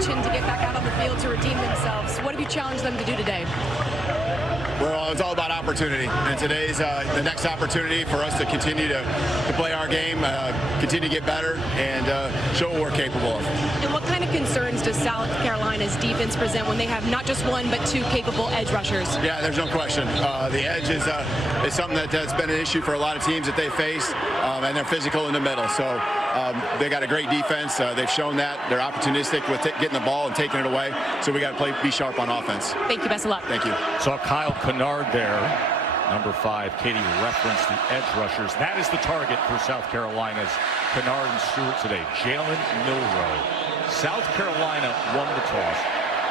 itching to get back out on the field to redeem themselves. What have you challenged them to do today? Well, it's all about opportunity, and today's the next opportunity for us to continue to play our game, continue to get better, and show what we're capable of. And what kind of concerns does South Carolina's defense present when they have not just one but two capable edge rushers? Yeah, there's no question. The edge is something that's been an issue for a lot of teams that they face, and they're physical in the middle. So they got a great defense. They've shown that. They're opportunistic with getting the ball and taking it away. So we got to be sharp on offense. Thank you. Best of luck. Thank you. Saw Kyle Kennard there. Number 5, Katie referenced the edge rushers. That is the target for South Carolina's Kennard and Stewart today. Jalen Milroe. South Carolina won the toss.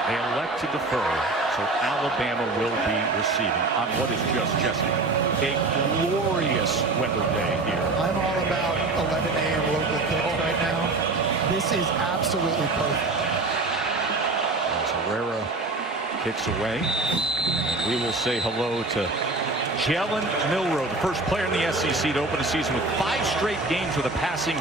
They elect to defer, so Alabama will be receiving on what is just, Jesse, a glorious weather day here. I'm all about 11 a.m. local kicks right now. This is absolutely perfect. As Herrera kicks away, and we will say hello to Jalen Milroe, the first player in the SEC to open the season with 5 straight games with a passing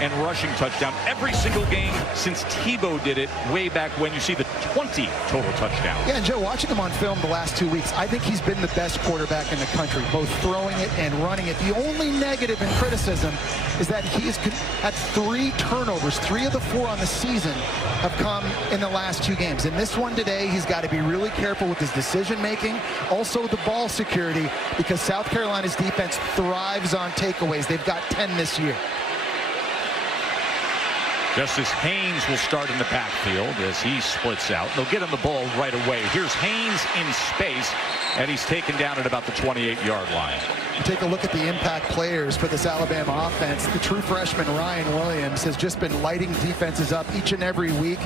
and rushing touchdown. Every single game since Tebow did it way back when. You see the 20 total touchdowns. Yeah, and Joe, watching him on film the last 2 weeks, I think he's been the best quarterback in the country, both throwing it and running it. The only negative and criticism is that he has had 3 turnovers. 3 of the 4 on the season have come in the last 2 games. In this one today, he's got to be really careful with his decision-making, also the ball security, because South Carolina's defense thrives on takeaways. They've got 10 this year. Justice Haynes will start in the backfield as he splits out. They'll get him the ball right away. Here's Haynes in space, and he's taken down at about the 28-yard line. You take a look at the impact players for this Alabama offense. The true freshman Ryan Williams has just been lighting defenses up each and every week.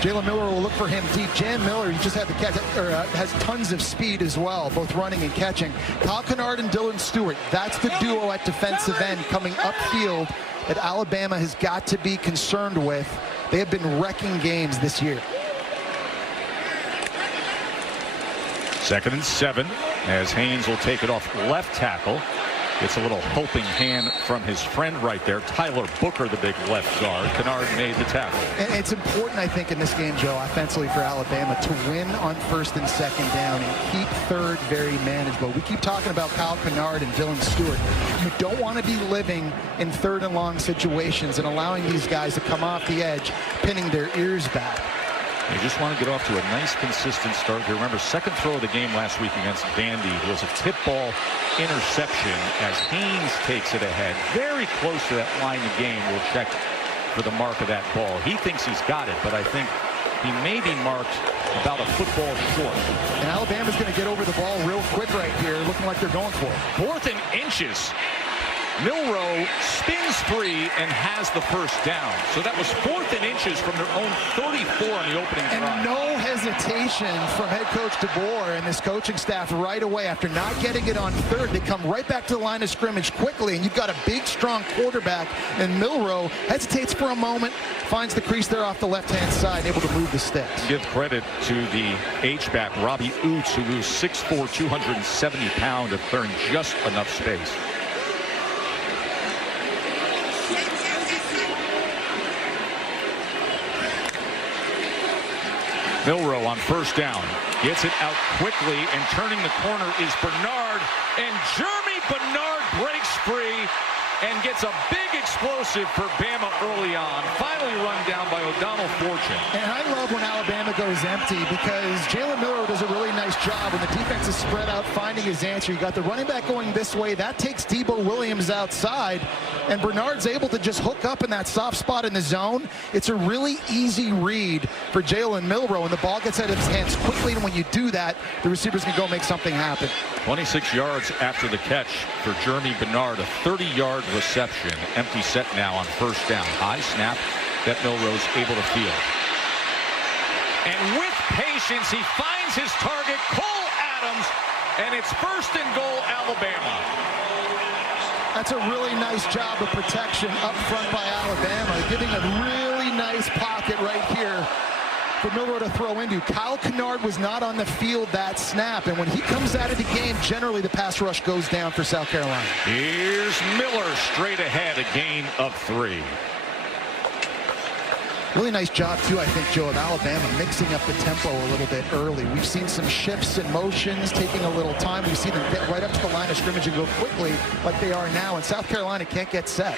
Jalen Miller will look for him deep. Jan Miller, he just had the catch, has tons of speed as well, both running and catching. Kyle Kennard and Dylan Stewart, that's the duo at defensive end coming upfield that Alabama has got to be concerned with. They have been wrecking games this year. 2nd and 7 as Haynes will take it off left tackle. Gets a little helping hand from his friend right there, Tyler Booker, the big left guard. Kennard made the tackle. And it's important, I think, in this game, Joe, offensively for Alabama to win on 1st and 2nd down and keep 3rd very manageable. We keep talking about Kyle Kennard and Dylan Stewart. You don't want to be living in 3rd and long situations and allowing these guys to come off the edge, pinning their ears back. They just want to get off to a nice, consistent start here. Remember, 2nd throw of the game last week against Vandy was a tip ball interception as Haynes takes it ahead. Very close to that line of game. We'll check for the mark of that ball. He thinks he's got it, but I think he may be marked about a football short. And Alabama's going to get over the ball real quick right here, looking like they're going for it. 4th and inches. Milroe spins free and has the 1st down. So that was 4th and inches from their own 34 on the opening drive. And no hesitation from head coach DeBoer and this coaching staff right away. After not getting it on 3rd, they come right back to the line of scrimmage quickly, and you've got a big, strong quarterback, and Milroe hesitates for a moment, finds the crease there off the left-hand side, able to move the sticks. Give credit to the H-back, Robbie Oots, who was 6'4", 270-pound, of clearing just enough space. Milroe on 1st down. Gets it out quickly, and turning the corner is Bernard. And Jeremy Bernard breaks free and gets a big explosive for Bama early on. Finally run down by O'Donnell Fortune. And I love when Alabama goes empty because Jalen Miller does a really nice job when the defense is spread out finding his answer. You got the running back going this way. That takes Debo Williams outside. And Bernard's able to just hook up in that soft spot in the zone. It's a really easy read for Jalen Milroe, and the ball gets out of his hands quickly. And when you do that, the receivers can go make something happen. 26 yards after the catch for Jeremy Bernard, a 30-yard reception. Empty set now on 1st down. High snap that Milroe's able to field. And with patience, he finds his target, Cole Adams, and it's 1st and goal, Alabama. That's a really nice job of protection up front by Alabama, giving a really nice pocket right here for Milroe to throw into. Kyle Kennard was not on the field that snap, and when he comes out of the game, generally the pass rush goes down for South Carolina. Here's Miller straight ahead, a gain of 3. Really nice job, too, I think, Joe, of Alabama mixing up the tempo a little bit early. We've seen some shifts and motions taking a little time. We've seen them get right up to the line of scrimmage and go quickly like they are now, and South Carolina can't get set.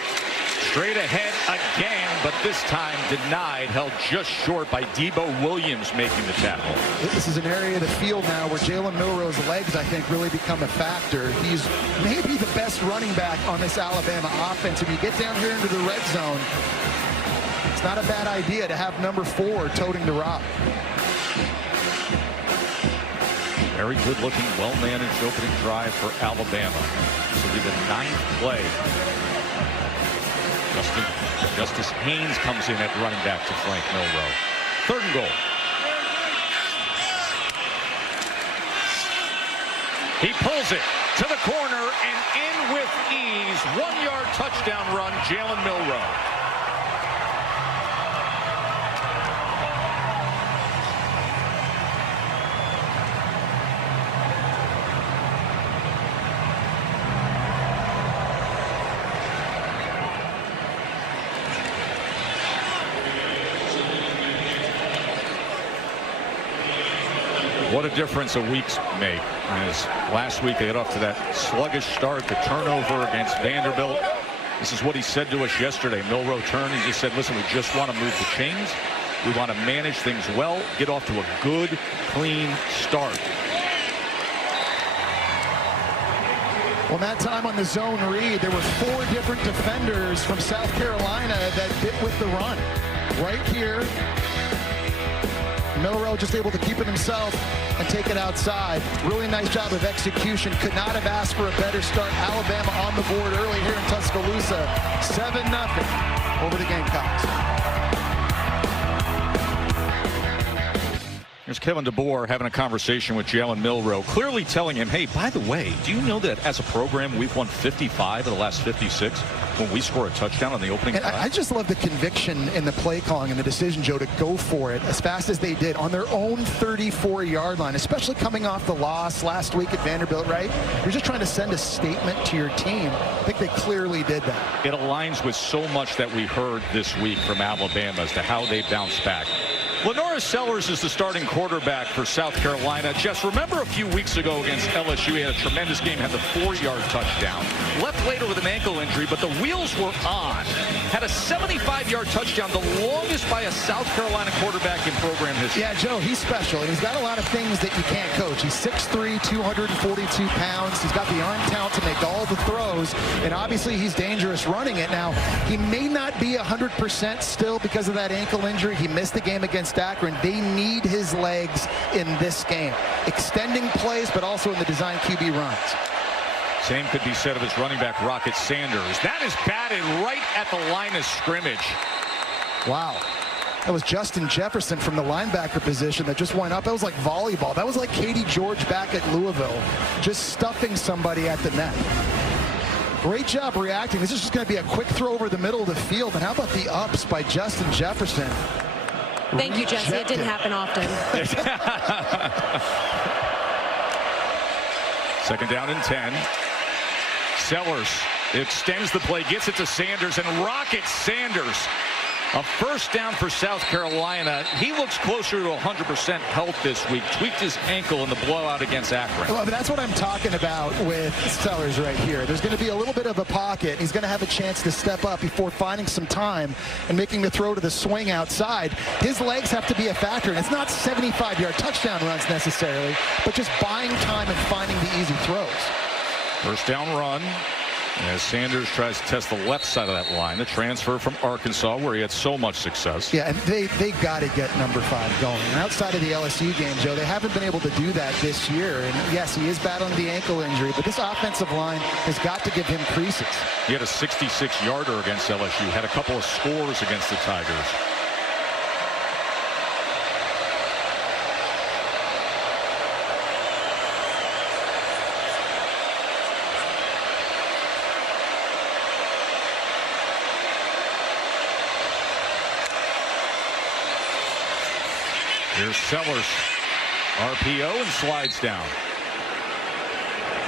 Straight ahead again, but this time denied, held just short by Debo Williams making the tackle. This is an area of the field now where Jalen Milroe's legs, I think, really become a factor. He's maybe the best running back on this Alabama offense. If you get down here into the red zone, it's not a bad idea to have number 4 toting the rock. Very good-looking, well-managed opening drive for Alabama. This will be the 9th play. Justice Haynes comes in at running back to flank Milroe. 3rd and goal. He pulls it to the corner and in with ease. 1-yard touchdown run, Jalen Milroe. What a difference a week's make. As last week they got off to that sluggish start, the turnover against Vanderbilt. This is what he said to us yesterday. Milroe turned and just said, listen, we just want to move the chains. We want to manage things well, get off to a good, clean start. Well, that time on the zone read, there were 4 different defenders from South Carolina that bit with the run. Right here, Milroe just able to keep it himself and take it outside. Really nice job of execution. Could not have asked for a better start. Alabama on the board early here in Tuscaloosa. 7-0 over the Gamecocks. Here's Kevin DeBoer having a conversation with Jalen Milroe, clearly telling him, hey, by the way, do you know that as a program we've won 55 of the last 56 when we score a touchdown on the opening drive? I just love the conviction in the play calling and the decision, Joe, to go for it as fast as they did on their own 34-yard line, especially coming off the loss last week at Vanderbilt, right? You're just trying to send a statement to your team. I think they clearly did that. It aligns with so much that we heard this week from Alabama as to how they bounced back. Lenora Sellers is the starting quarterback for South Carolina. Jess, remember a few weeks ago against LSU, he had a tremendous game, had the 4-yard touchdown. Left later with an ankle injury, but the wheels were on. Had a 75-yard touchdown, the longest by a South Carolina quarterback in program history. Yeah, Joe, he's special, and he's got a lot of things that you can't coach. He's 6'3", 242 pounds. He's got the arm talent to make all the throws, and obviously he's dangerous running it. Now, he may not be 100% still because of that ankle injury. He missed the game against Akron. They need his legs in this game. Extending plays, but also in the design QB runs. Same could be said of his running back, Rocket Sanders. That is batted right at the line of scrimmage. Wow. That was Justin Jefferson from the linebacker position that just went up. That was like volleyball. That was like Katie George back at Louisville, just stuffing somebody at the net. Great job reacting. This is just going to be a quick throw over the middle of the field. And how about the ups by Justin Jefferson? Thank you, Jesse. It didn't happen often. 2nd down and 10. Sellers extends the play, gets it to Sanders, and Rocket Sanders. A 1st down for South Carolina. He looks closer to 100% health this week. Tweaked his ankle in the blowout against Akron. Well, that's what I'm talking about with Sellers right here. There's going to be a little bit of a pocket. He's going to have a chance to step up before finding some time and making the throw to the swing outside. His legs have to be a factor, and it's not 75-yard touchdown runs necessarily, but just buying time and finding the easy throws. 1st down run. As Sanders tries to test the left side of that line, the transfer from Arkansas where he had so much success. Yeah, and they got to get number 5 going. And outside of the LSU game, Joe, they haven't been able to do that this year. And yes, he is battling the ankle injury, but this offensive line has got to give him creases. He had a 66-yarder against LSU, had a couple of scores against the Tigers. Here's Sellers. RPO and slides down.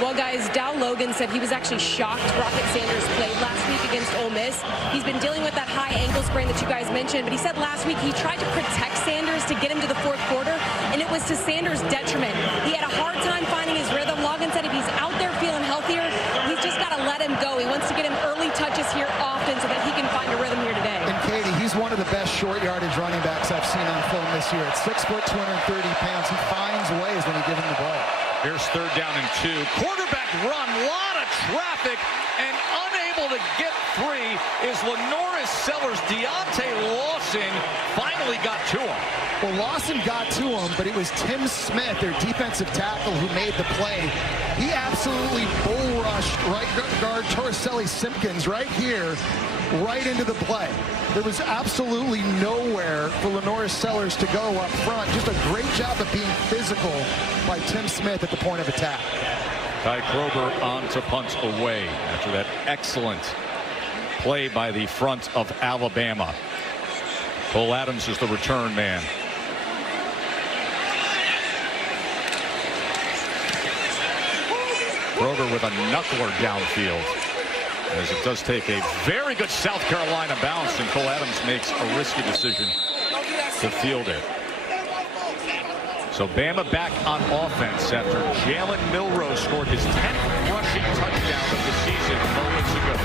Well, guys, Dow Logan said he was actually shocked Rocket Sanders played last week against Ole Miss. He's been dealing with that high ankle sprain that you guys mentioned, but he said last week he tried to protect Sanders to get him to the fourth quarter, and it was to Sanders' detriment. He had a hard time finding his rhythm. Logan said if he's out there feeling healthier, he's just got to let him go. He wants to get him early touches here often so that he can find a rhythm here today. And Katie, he's one of the best short yardage running backs I've seen on film this year. At 6 foot, 230 pounds, he finds ways when you give him the ball. Here's 3rd down and 2. Quarterback run, lot of traffic, and unable to get free is Lenoris Sellers. Deontay Lawson finally got to him. Well, Lawson got to him, but it was Tim Smith, their defensive tackle, who made the play. He absolutely bull rushed right guard Torricelli Simpkins right here, right into the play. There was absolutely nowhere for Lenoris Sellers to go up front. Just a great job of being physical by Tim Smith at the point of attack. Ty Krober on to punt away after that excellent play by the front of Alabama. Cole Adams is the return man. Kroger with a knuckler downfield, as it does take a very good South Carolina bounce, and Cole Adams makes a risky decision to field it. So Bama back on offense after Jalen Milroe scored his 10th rushing touchdown of the season moments ago.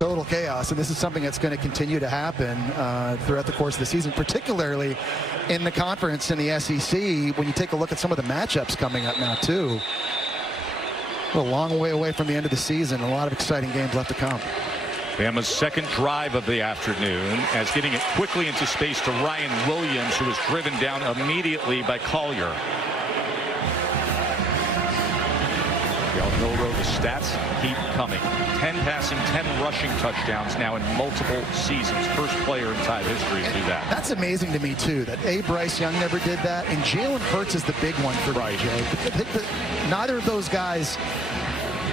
Total chaos, and this is something that's going to continue to happen throughout the course of the season, particularly in the conference in the SEC. When you take a look at some of the matchups coming up now too, we're a long way away from the end of the season. A lot of exciting games left to come. Bama's second drive of the afternoon, as getting it quickly into space to Ryan Williams, who was driven down immediately by Collier. Milroe, the stats keep coming. 10 passing, 10 rushing touchdowns now in multiple seasons. First player in Tide history to do that. That's amazing to me too, that Bryce Young never did that, and Jalen Hurts is the big one for right. Neither of those guys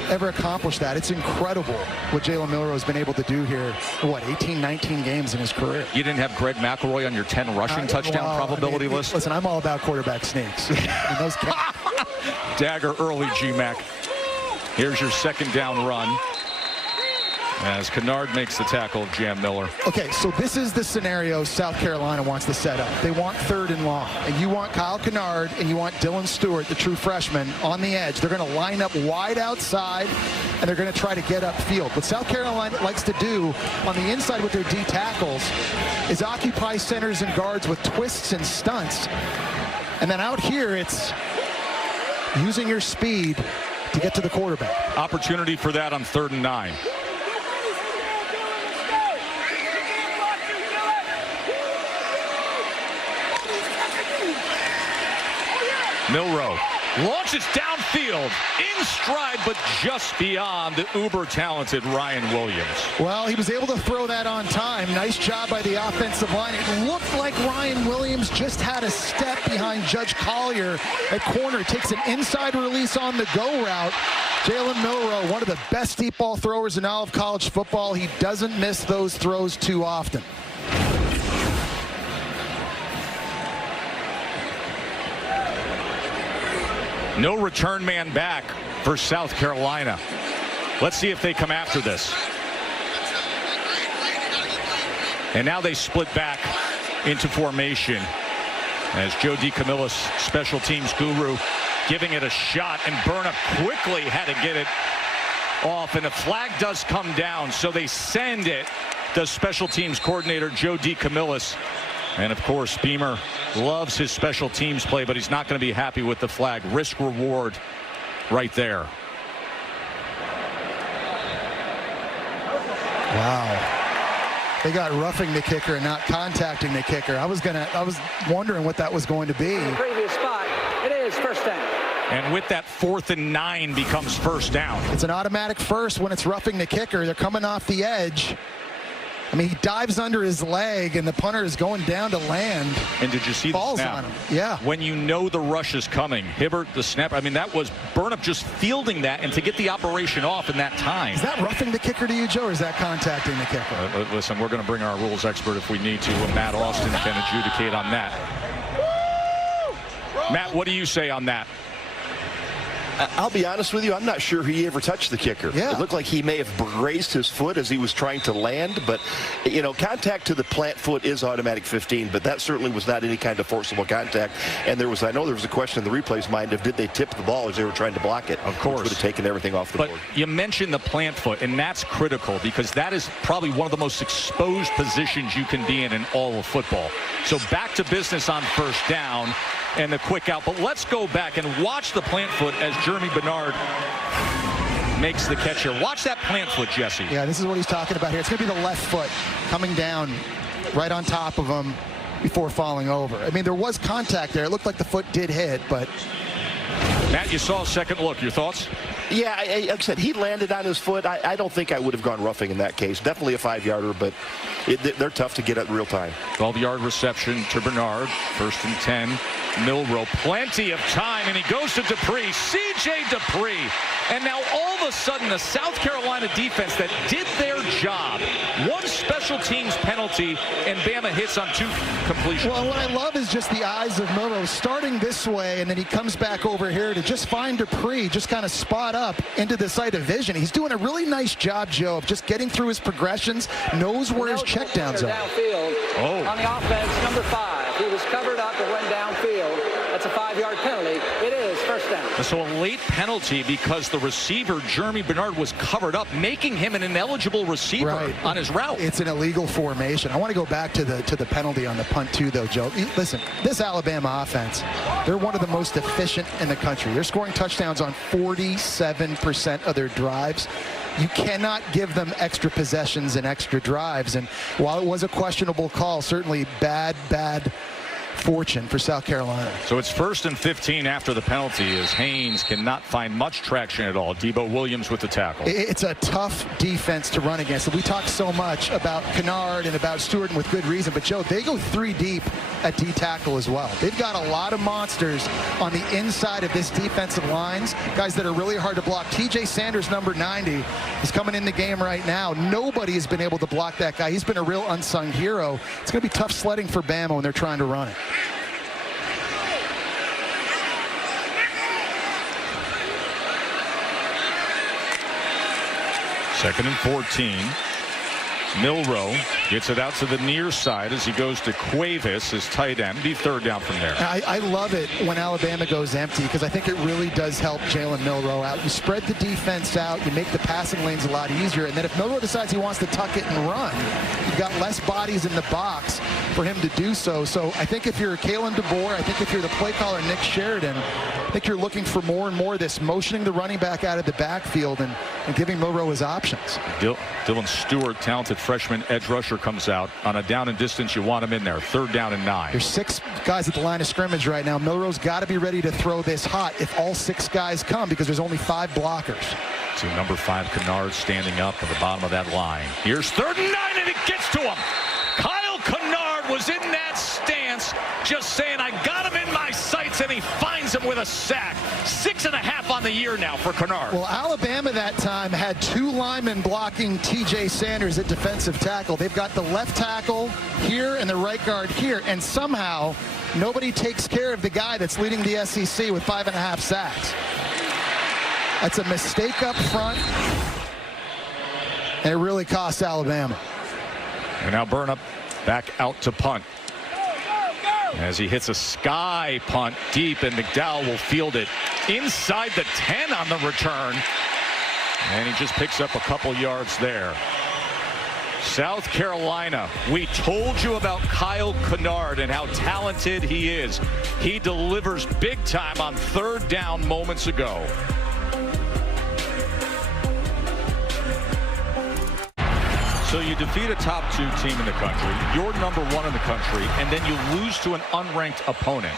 ever accomplished that. It's incredible what Jalen Milroe has been able to do here. What, 18, 19 games in his career. You didn't have Greg McElroy on your 10 rushing touchdown probability list? Listen, I'm all about quarterback sneaks. Those Dagger early, G-Mac. Here's your 2nd down run as Kennard makes the tackle of Jam Miller. Okay, so this is the scenario South Carolina wants to set up. They want 3rd and long, and you want Kyle Kennard and you want Dylan Stewart, the true freshman, on the edge. They're going to line up wide outside, and they're going to try to get upfield. What South Carolina likes to do on the inside with their D tackles is occupy centers and guards with twists and stunts. And then out here, it's using your speed to get to the quarterback. Opportunity for that on 3rd and 9. Milroe launches downfield in stride, but just beyond the uber-talented Ryan Williams. Well, he was able to throw that on time. Nice job by the offensive line. It looked like Ryan Williams just had a step behind Judge Collier at corner. Takes an inside release on the go route. Jalen Milroe, one of the best deep ball throwers in all of college football. He doesn't miss those throws too often. No return man back for South Carolina. Let's see if they come after this. And now they split back into formation as Joe DeCamillis, special teams guru, giving it a shot, and Burnham quickly had to get it off, and the flag does come down, so they send it to special teams coordinator Joe DeCamillis. And of course, Beamer loves his special teams play, but he's not going to be happy with the flag. Risk reward right there. Wow. They got roughing the kicker and not contacting the kicker. I was wondering what that was going to be. Previous spot. It is 1st down. And with that 4th and 9 becomes 1st down. It's an automatic first when it's roughing the kicker. They're coming off the edge. I mean, he dives under his leg, and the punter is going down to land. And did you see the snap? On him. Yeah. When you know the rush is coming, Hibbert, the snap, I mean, that was Burnham just fielding that, and to get the operation off in that time. Is that roughing the kicker to you, Joe, or is that contacting the kicker? Listen, we're going to bring our rules expert if we need to. Matt Austin can adjudicate on that. Matt, what do you say on that? I'll be honest with you, I'm not sure he ever touched the kicker. Yeah. It looked like he may have grazed his foot as he was trying to land, but, you know, contact to the plant foot is automatic 15, but that certainly was not any kind of forcible contact. And I know there was a question in the replay's mind of did they tip the ball as they were trying to block it. Of course. Which would have taken everything off the board. But you mentioned the plant foot, and that's critical because that is probably one of the most exposed positions you can be in all of football. So back to business on first down. And the quick out, but let's go back and watch the plant foot as Jeremy Bernard makes the catch here. Watch that plant foot, Jesse. Yeah, this is what he's talking about here. It's going to be the left foot coming down right on top of him before falling over. I mean, there was contact there. It looked like the foot did hit, but... Matt, you saw a second look. Your thoughts? Yeah, like I said, he landed on his foot. I don't think I would have gone roughing in that case. Definitely a 5-yarder, but they're tough to get at in real time. 12-yard reception to Bernard. 1st and 10. Milroe, plenty of time, and he goes to Dupree. C.J. Dupree. And now all of a sudden, the South Carolina defense that did their job. One special teams penalty, and Bama hits on 2 completions. Well, what I love is just the eyes of Milroe starting this way, and then he comes back over here to just find Dupree, just kind of spot up into the side of vision. He's doing a really nice job, Joe, of just getting through his progressions, knows where his checkdowns are. Downfield on the offense, number 5. He was covered up and went downfield. That's a 5-yard penalty. It is first down. So a late penalty because the receiver, Jeremy Bernard, was covered up, making him an ineligible receiver on his route. It's an illegal formation. I want to go back to the penalty on the punt too, though, Joe. Listen, this Alabama offense, they're one of the most efficient in the country. They're scoring touchdowns on 47% of their drives. You cannot give them extra possessions and extra drives. And while it was a questionable call, certainly bad fortune for South Carolina. So it's 1st and 15 after the penalty as Haynes cannot find much traction at all. Debo Williams with the tackle. It's a tough defense to run against. We talk so much about Kennard and about Stewart, and with good reason, but Joe, they go 3 deep at D tackle as well. They've got a lot of monsters on the inside of this defensive lines, guys that are really hard to block. TJ Sanders, number 90, is coming in the game right now. Nobody has been able to block that guy. He's been a real unsung hero. It's going to be tough sledding for Bama when they're trying to run it. Second and 14. Milroe gets it out to the near side as he goes to Cuevas, his tight end. Be 3rd down from there. I love it when Alabama goes empty because I think it really does help Jalen Milroe out. You spread the defense out, you make the passing lanes a lot easier, and then if Milroe decides he wants to tuck it and run, you've got less bodies in the box for him to do so. So I think if you're Kalen DeBoer, I think if you're the play caller Nick Sheridan, I think you're looking for more and more of this, motioning the running back out of the backfield and giving Milroe his options. Dylan Stewart, talented freshman edge rusher, comes out on a down and distance. You want him in there. 3rd down and 9. There's 6 guys at the line of scrimmage right now. Milroe's got to be ready to throw this hot if all 6 guys come because there's only 5 blockers. To number 5, Kennard standing up at the bottom of that line. Here's 3rd and 9, and it gets to him. Kyle Kennard was in that stance, just saying, I got him in my sights, and he finds him with a sack. 6.5 on the year now for Kennard. Well, Alabama that time had 2 linemen blocking TJ Sanders at defensive tackle. They've got the left tackle here and the right guard here, and somehow nobody takes care of the guy that's leading the SEC with 5.5 sacks. That's a mistake up front, and it really costs Alabama. And now Burnham back out to punt. As he hits a sky punt deep, and McDowell will field it inside the 10 on the return. And he just picks up a couple yards there. South Carolina, we told you about Kyle Kennard and how talented he is. He delivers big time on 3rd down moments ago. So you defeat a top 2 team in the country, you're number 1 in the country, and then you lose to an unranked opponent.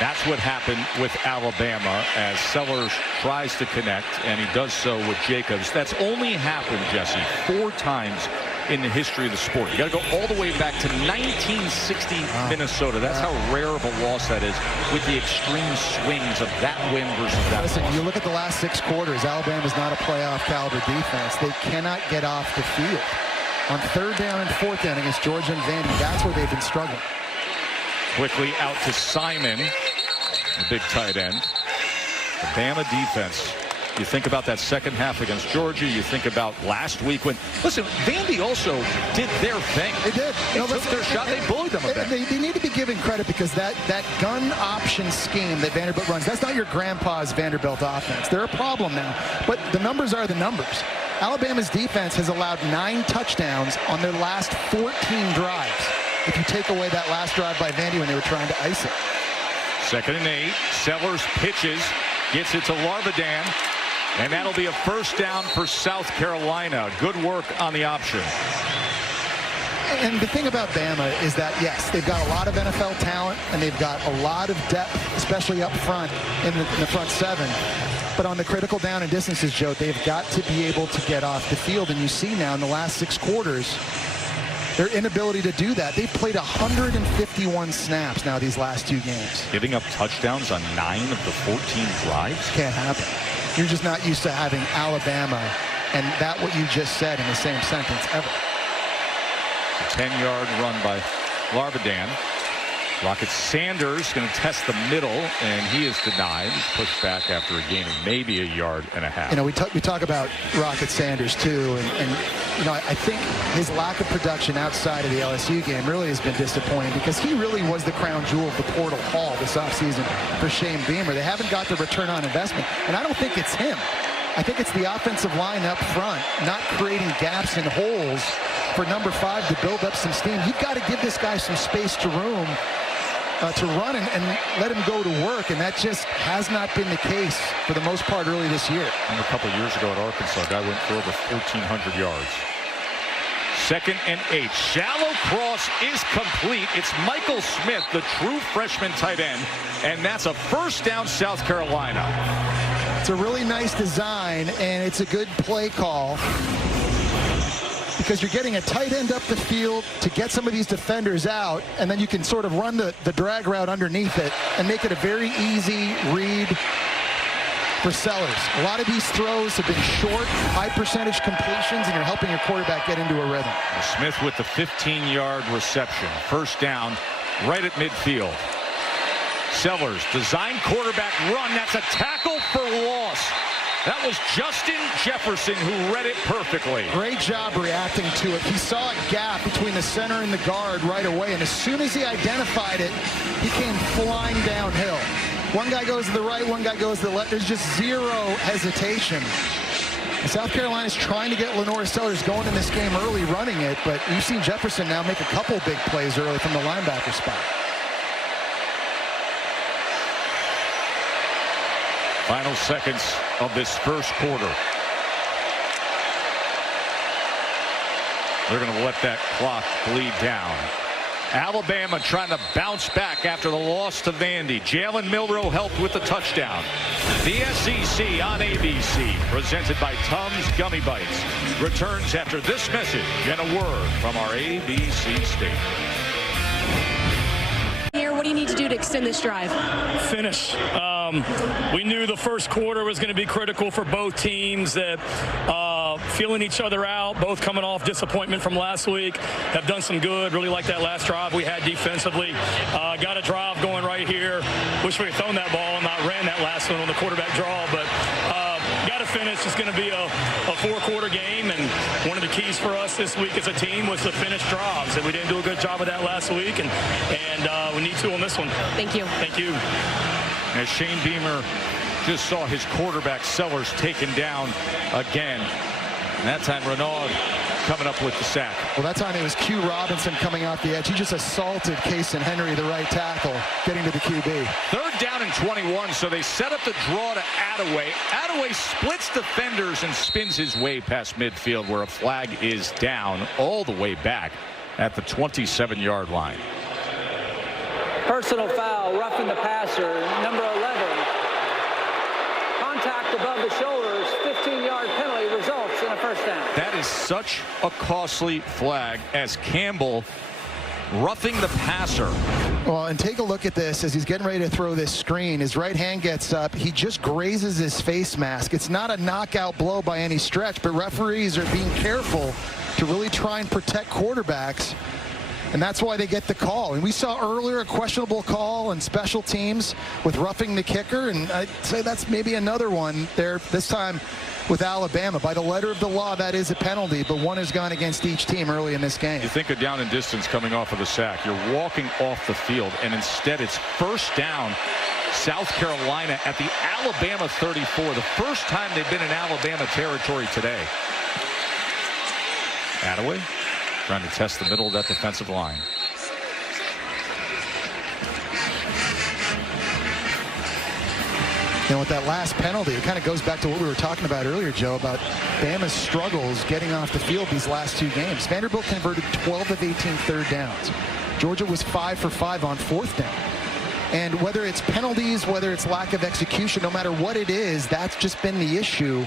That's what happened with Alabama as Sellers tries to connect, and he does so with Jacobs. That's only happened, Jesse, 4 times in the history of the sport. You got to go all the way back to 1960 Minnesota. That's how rare of a loss that is, with the extreme swings of that win versus that Listen, loss. you look at the last 6 quarters, Alabama's not a playoff caliber defense. They cannot get off the field. On 3rd down and 4th down against Georgia and Vandy, that's where they've been struggling. quickly out to Simon, the big tight end. The Bama defense. You think about that second half against Georgia. You think about last week when, listen, Vandy also did their thing. They did. They took their shot. They bullied them a bit. They need to be given credit because that gun option scheme that Vanderbilt runs, that's not your grandpa's Vanderbilt offense. They're a problem now. But the numbers are the numbers. Alabama's defense has allowed 9 touchdowns on their last 14 drives. If you take away that last drive by Vandy when they were trying to ice it. 2nd and 8. Sellers pitches, gets it to Larvadan, and that'll be a first down for South Carolina. Good work on the option. And the thing about Bama is that, yes, they've got a lot of NFL talent, and they've got a lot of depth, especially up front in the front 7. But on the critical down and distances, Joe, they've got to be able to get off the field. And you see now in the last 6 quarters, their inability to do that. They've played 151 snaps now these last 2 games. Giving up touchdowns on 9 of the 14 drives? Can't happen. You're just not used to having Alabama and that what you just said in the same sentence ever. A 10-yard run by Larvadan. Rocket Sanders going to test the middle, and he is denied. He's pushed back after a gain of maybe 1.5 yards. You know, we talk about Rocket Sanders too, and you know, I think his lack of production outside of the LSU game really has been disappointing because he really was the crown jewel of the portal haul this offseason for Shane Beamer. They haven't got the return on investment, and I don't think it's him. I think it's the offensive line up front not creating gaps and holes for number 5 to build up some steam. You've got to give this guy some space to room. To run and let him go to work, and that just has not been the case for the most part early this year. And a couple years ago at Arkansas, a guy went for over 1,400 yards. 2nd and 8. Shallow cross is complete. It's Michael Smith, the true freshman tight end, and that's a first down, South Carolina. It's a really nice design, and it's a good play call, because you're getting a tight end up the field to get some of these defenders out, and then you can sort of run the drag route underneath it and make it a very easy read for Sellers. A lot of these throws have been short, high percentage completions, and you're helping your quarterback get into a rhythm. Smith with the 15-yard reception. First down right at midfield. Sellers, design quarterback run. That's a tackle for loss. That was Justin Jefferson who read it perfectly. Great job reacting to it. He saw a gap between the center and the guard right away, and as soon as he identified it, he came flying downhill. One guy goes to the right, one guy goes to the left. There's just zero hesitation. And South Carolina's trying to get Lenore Sellers going in this game early, running it, but you've seen Jefferson now make a couple big plays early from the linebacker spot. Final seconds of this first quarter. They're going to let that clock bleed down. Alabama trying to bounce back after the loss to Vandy. Jalen Milroe helped with the touchdown. The SEC on ABC, presented by Tums Gummy Bites, returns after this message and a word from our ABC station. What do you need to do to extend this drive? Finish. We knew the first quarter was going to be critical for both teams, that feeling each other out, both coming off disappointment from last week, have done some good. Really like that last drive we had defensively. Got a drive going right here. Wish we had thrown that ball and not ran that last one on the quarterback draw, but got to finish. It's going to be a 4-quarter game, and one of the keys for us this week as a team was to finish drives, and we didn't do a good job of that last week, and we need to on this one. Thank you. Thank you. As Shane Beamer just saw his quarterback Sellers taken down again. And that time Renaud coming up with the sack. Well, that time it was Q Robinson coming off the edge. He just assaulted Case and Henry, the right tackle, getting to the QB. 3rd down and 21, so they set up the draw to Attaway. Attaway splits defenders and spins his way past midfield, where a flag is down all the way back at the 27-yard line. Personal foul, roughing the passer, number 11. Contact above the shoulders, 15-yard penalty, results in a first down. That is such a costly flag, as Campbell roughing the passer. Well, and take a look at this as he's getting ready to throw this screen. His right hand gets up. He just grazes his face mask. It's not a knockout blow by any stretch, but referees are being careful to really try and protect quarterbacks. And that's why they get the call. And we saw earlier a questionable call on special teams with roughing the kicker, and I'd say that's maybe another one there this time with Alabama. By the letter of the law, that is a penalty, but one has gone against each team early in this game. You think of down and distance coming off of the sack. You're walking off the field, and instead it's first down, South Carolina at the Alabama 34. The first time they've been in Alabama territory today. Attaway trying to test the middle of that defensive line. You know, with that last penalty, it kind of goes back to what we were talking about earlier, Joe, about Bama's struggles getting off the field these last two games. Vanderbilt converted 12 of 18 third downs. Georgia was 5 for 5 on fourth down. And whether it's penalties, whether it's lack of execution, no matter what it is, that's just been the issue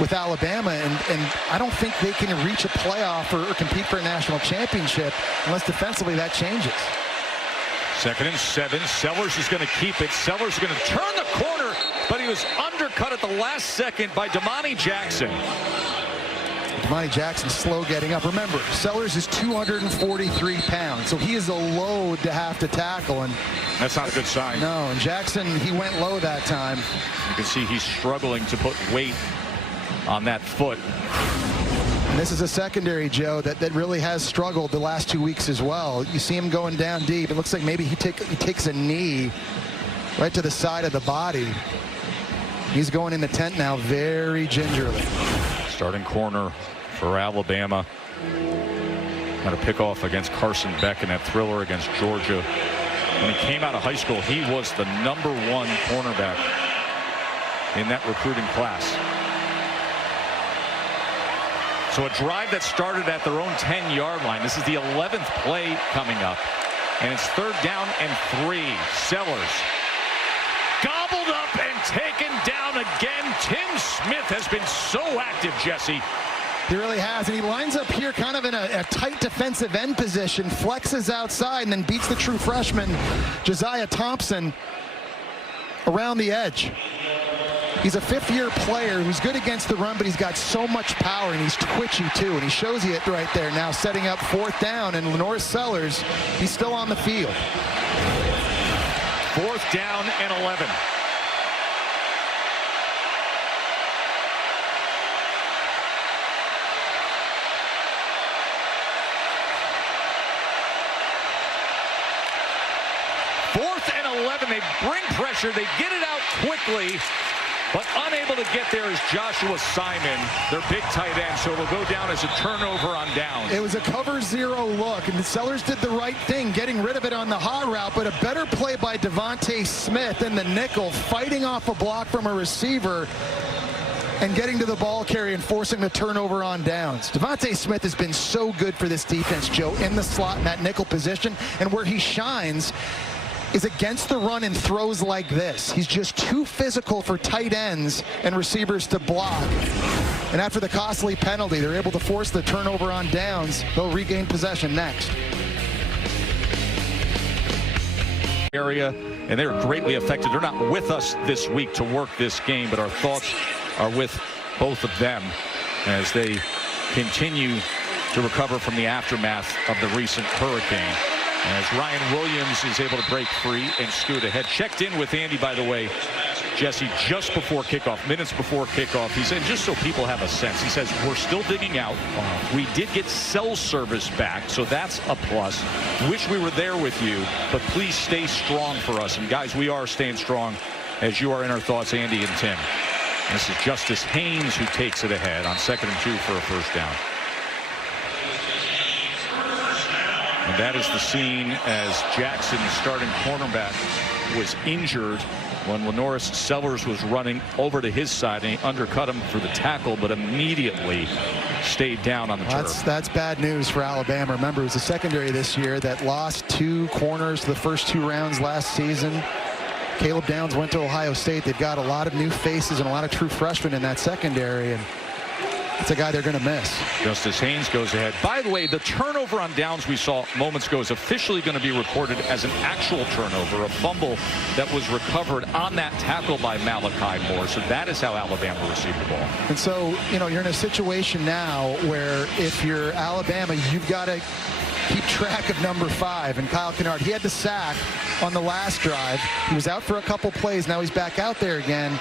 with Alabama, and I don't think they can reach a playoff or compete for a national championship unless defensively that changes. 2nd and 7. Sellers is going to keep it. Sellers is going to turn the corner, but he was undercut at the last second by Damani Jackson. Damani Jackson slow getting up. Remember, Sellers is 243 pounds, so he is a load to have to tackle. And that's not a good sign. No, and Jackson, he went low that time. You can see he's struggling to put weight on that foot. And this is a secondary, Joe, that really has struggled the last 2 weeks as well. You see him going down deep. It looks like maybe he takes a knee right to the side of the body. He's going in the tent now very gingerly. Starting corner for Alabama. Got a pick off against Carson Beck in that thriller against Georgia. When he came out of high school, he was the #1 cornerback in that recruiting class. So a drive that started at their own 10-yard line. This is the 11th play coming up. And it's 3rd down and 3. Sellers gobbled up and taken down again. Tim Smith has been so active, Jesse. He really has, and he lines up here kind of in a tight defensive end position, flexes outside, and then beats the true freshman, Josiah Thompson, around the edge. He's a 5th-year player who's good against the run, but he's got so much power, and he's twitchy, too. And he shows you it right there now, setting up 4th down. And Lenore Sellers, he's still on the field. 4th down and 11. They bring pressure. They get it out quickly. But unable to get there is Joshua Simon, their big tight end, so it'll go down as a turnover on downs. It was a cover 0 look, and the Sellers did the right thing, getting rid of it on the hot route, but a better play by Devontae Smith in the nickel, fighting off a block from a receiver and getting to the ball carrier and forcing the turnover on downs. Devontae Smith has been so good for this defense, Joe, in the slot in that nickel position, and where he shines is against the run and throws like this. He's just too physical for tight ends and receivers to block. And after the costly penalty, they're able to force the turnover on downs. They'll regain possession next. Area, and they're greatly affected. They're not with us this week to work this game, but our thoughts are with both of them as they continue to recover from the aftermath of the recent hurricane. As Ryan Williams is able to break free and scoot ahead. Checked in with Andy, by the way, Jesse, just before kickoff, minutes before kickoff. He said, just so people have a sense, he says, we're still digging out. We did get cell service back, so that's a plus. Wish we were there with you, but please stay strong for us. And guys, we are staying strong as you are in our thoughts, Andy and Tim. And this is Justice Haynes who takes it ahead on 2nd and 2 for a 1st down. And that is the scene as Jackson, starting cornerback, was injured when Lenoris Sellers was running over to his side, and he undercut him for the tackle, but immediately stayed down on the turf. That's bad news for Alabama. Remember, it was the secondary this year that lost 2 corners the first 2 rounds last season. Caleb Downs went to Ohio State. They've got a lot of new faces and a lot of true freshmen in that secondary, and it's a guy they're going to miss. Justice Haynes goes ahead. By the way, the turnover on downs we saw moments ago is officially going to be recorded as an actual turnover, a fumble that was recovered on that tackle by Malachi Moore. So that is how Alabama received the ball. And so, you know, you're in a situation now where if you're Alabama, you've got to keep track of number 5 and Kyle Kennard. He had the sack on the last drive. He was out for a couple plays. Now he's back out there again.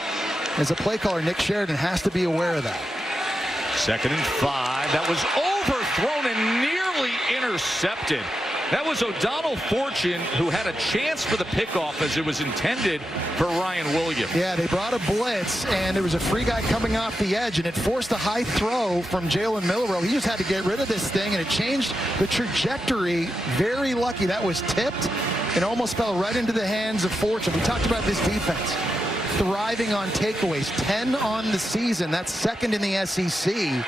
As a play caller, Nick Sheridan has to be aware of that. 2nd and 5. That was overthrown and nearly intercepted. That was O'Donnell Fortune, who had a chance for the pickoff as it was intended for Ryan Williams. Yeah, they brought a blitz, and there was a free guy coming off the edge, and it forced a high throw from Jalen Milroe. He just had to get rid of this thing, and it changed the trajectory. Very lucky. That was tipped and almost fell right into the hands of Fortune. We talked about this defense thriving on takeaways. 10 on the season. That's 2nd in the SEC.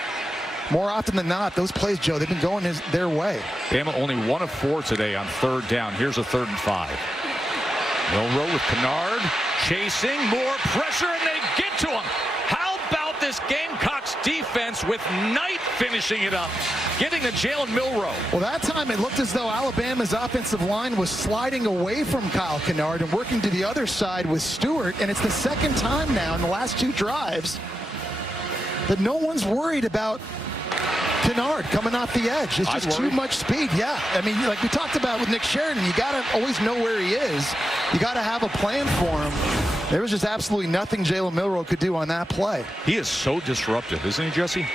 More often than not, those plays, Joe, they've been going their way. Bama only 1 of 4 today on 3rd down. Here's a 3rd and 5. Milroe with Kennard chasing, more pressure, and they get to him. How about this Gamecocks defense with Knight finishing it up, getting to Jalen Milroe? Well, that time it looked as though Alabama's offensive line was sliding away from Kyle Kennard and working to the other side with Stewart, and it's the 2nd time now in the last 2 drives that no one's worried about Kennard coming off the edge. It's just too much speed. Yeah, I mean, like we talked about with Nick Sheridan, you got to always know where he is. You got to have a plan for him. There was just absolutely nothing Jalen Milroe could do on that play. He is so disruptive, isn't he, Jesse?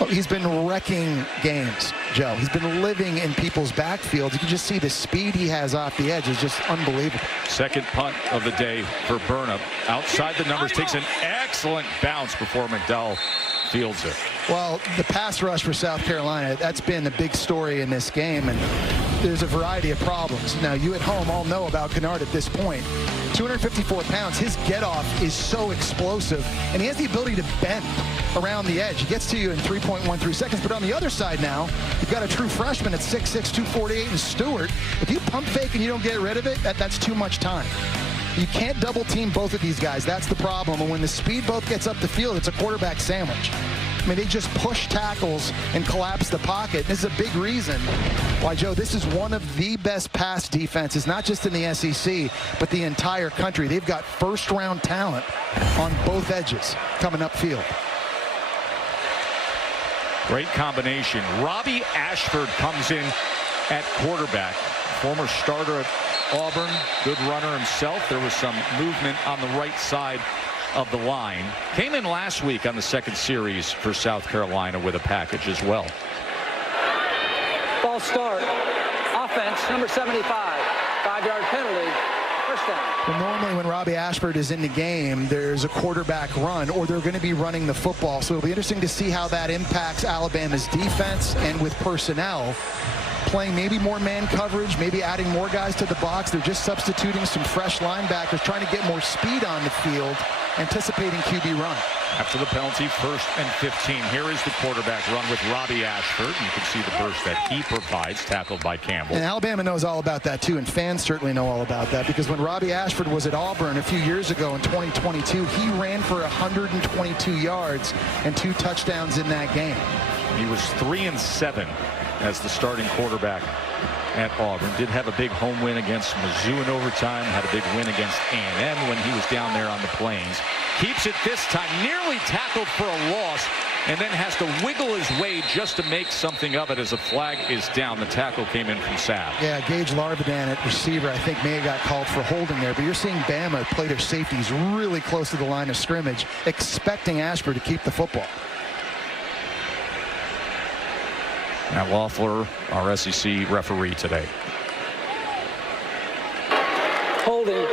Oh, he's been wrecking games, Joe. He's been living in people's backfields. You can just see the speed he has off the edge is just unbelievable. 2nd punt of the day for Burnham. Outside the numbers, takes an excellent bounce before McDowell fields it. Well, the pass rush for South Carolina, that's been the big story in this game, and there's a variety of problems. Now, you at home all know about Kennard at this point. 254 pounds, his get-off is so explosive, and he has the ability to bend around the edge. He gets to you in 3.13 seconds, but on the other side now, you've got a true freshman at 6'6", 248, and Stewart. If you pump fake and you don't get rid of it, that's too much time. You can't double team both of these guys. That's the problem. And when the speed both gets up the field, it's a quarterback sandwich. I mean, they just push tackles and collapse the pocket. This is a big reason why, Joe, this is one of the best pass defenses, not just in the SEC, but the entire country. They've got first-round talent on both edges coming upfield. Great combination. Robbie Ashford comes in at quarterback. Former starter at Auburn, good runner himself. There was some movement on the right side of the line. Came in last week on the 2nd series for South Carolina with a package as well. False start. Offense, number 75. 5-yard penalty. First down. Well, normally when Robbie Ashford is in the game, there's a quarterback run, or they're going to be running the football. So it'll be interesting to see how that impacts Alabama's defense and with personnel. Playing maybe more man coverage, maybe adding more guys to the box. They're just substituting some fresh linebackers, trying to get more speed on the field, anticipating QB run. After the penalty, 1st and 15. Here is the quarterback run with Robbie Ashford. You can see the burst that he provides, tackled by Campbell. And Alabama knows all about that, too, and fans certainly know all about that, because when Robbie Ashford was at Auburn a few years ago in 2022, he ran for 122 yards and 2 touchdowns in that game. He was 3-7 as the starting quarterback at Auburn. Did have a big home win against Mizzou in overtime. Had a big win against A&M when he was down there on the Plains. Keeps it this time. Nearly tackled for a loss, and then has to wiggle his way just to make something of it as a flag is down. The tackle came in from Sav. Yeah, Gage Larvadan at receiver, I think, may have got called for holding there. But you're seeing Bama play their safeties really close to the line of scrimmage, expecting Ashford to keep the football. Matt Loeffler, our SEC referee today. Holding.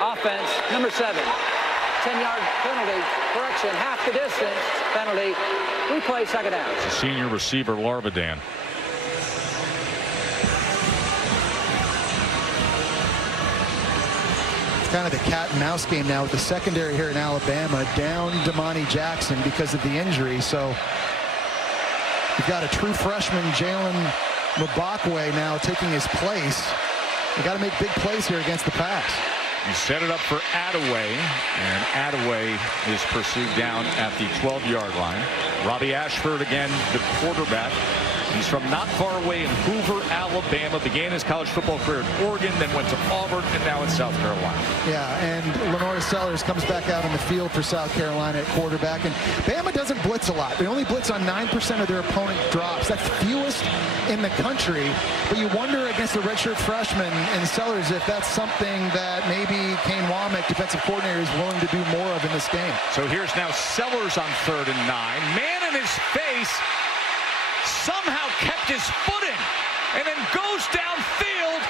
Offense, number 7. 10-yard penalty. Correction, half the distance. Penalty. Replay, 2nd down. It's a senior receiver, Larvadan. It's kind of the cat and mouse game now with the secondary here in Alabama. Down Damani Jackson because of the injury. So you've got a true freshman, Jalen Mbakwe, now taking his place. You got to make big plays here against the pass. You set it up for Attaway, and Attaway is pursued down at the 12-yard line. Robbie Ashford again, the quarterback. He's from not far away in Hoover, Alabama. Began his college football career at Oregon, then went to Auburn, and now in South Carolina. Yeah, and Lenore Sellers comes back out on the field for South Carolina at quarterback. And Bama doesn't blitz a lot. They only blitz on 9% of their opponent drops. That's fewest in the country. But you wonder against the redshirt freshman in Sellers if that's something that maybe Kane Womack, defensive coordinator, is willing to do more of in this game. So here's now Sellers on 3rd and 9. Man in his face. Somehow kept his footing and then goes downfield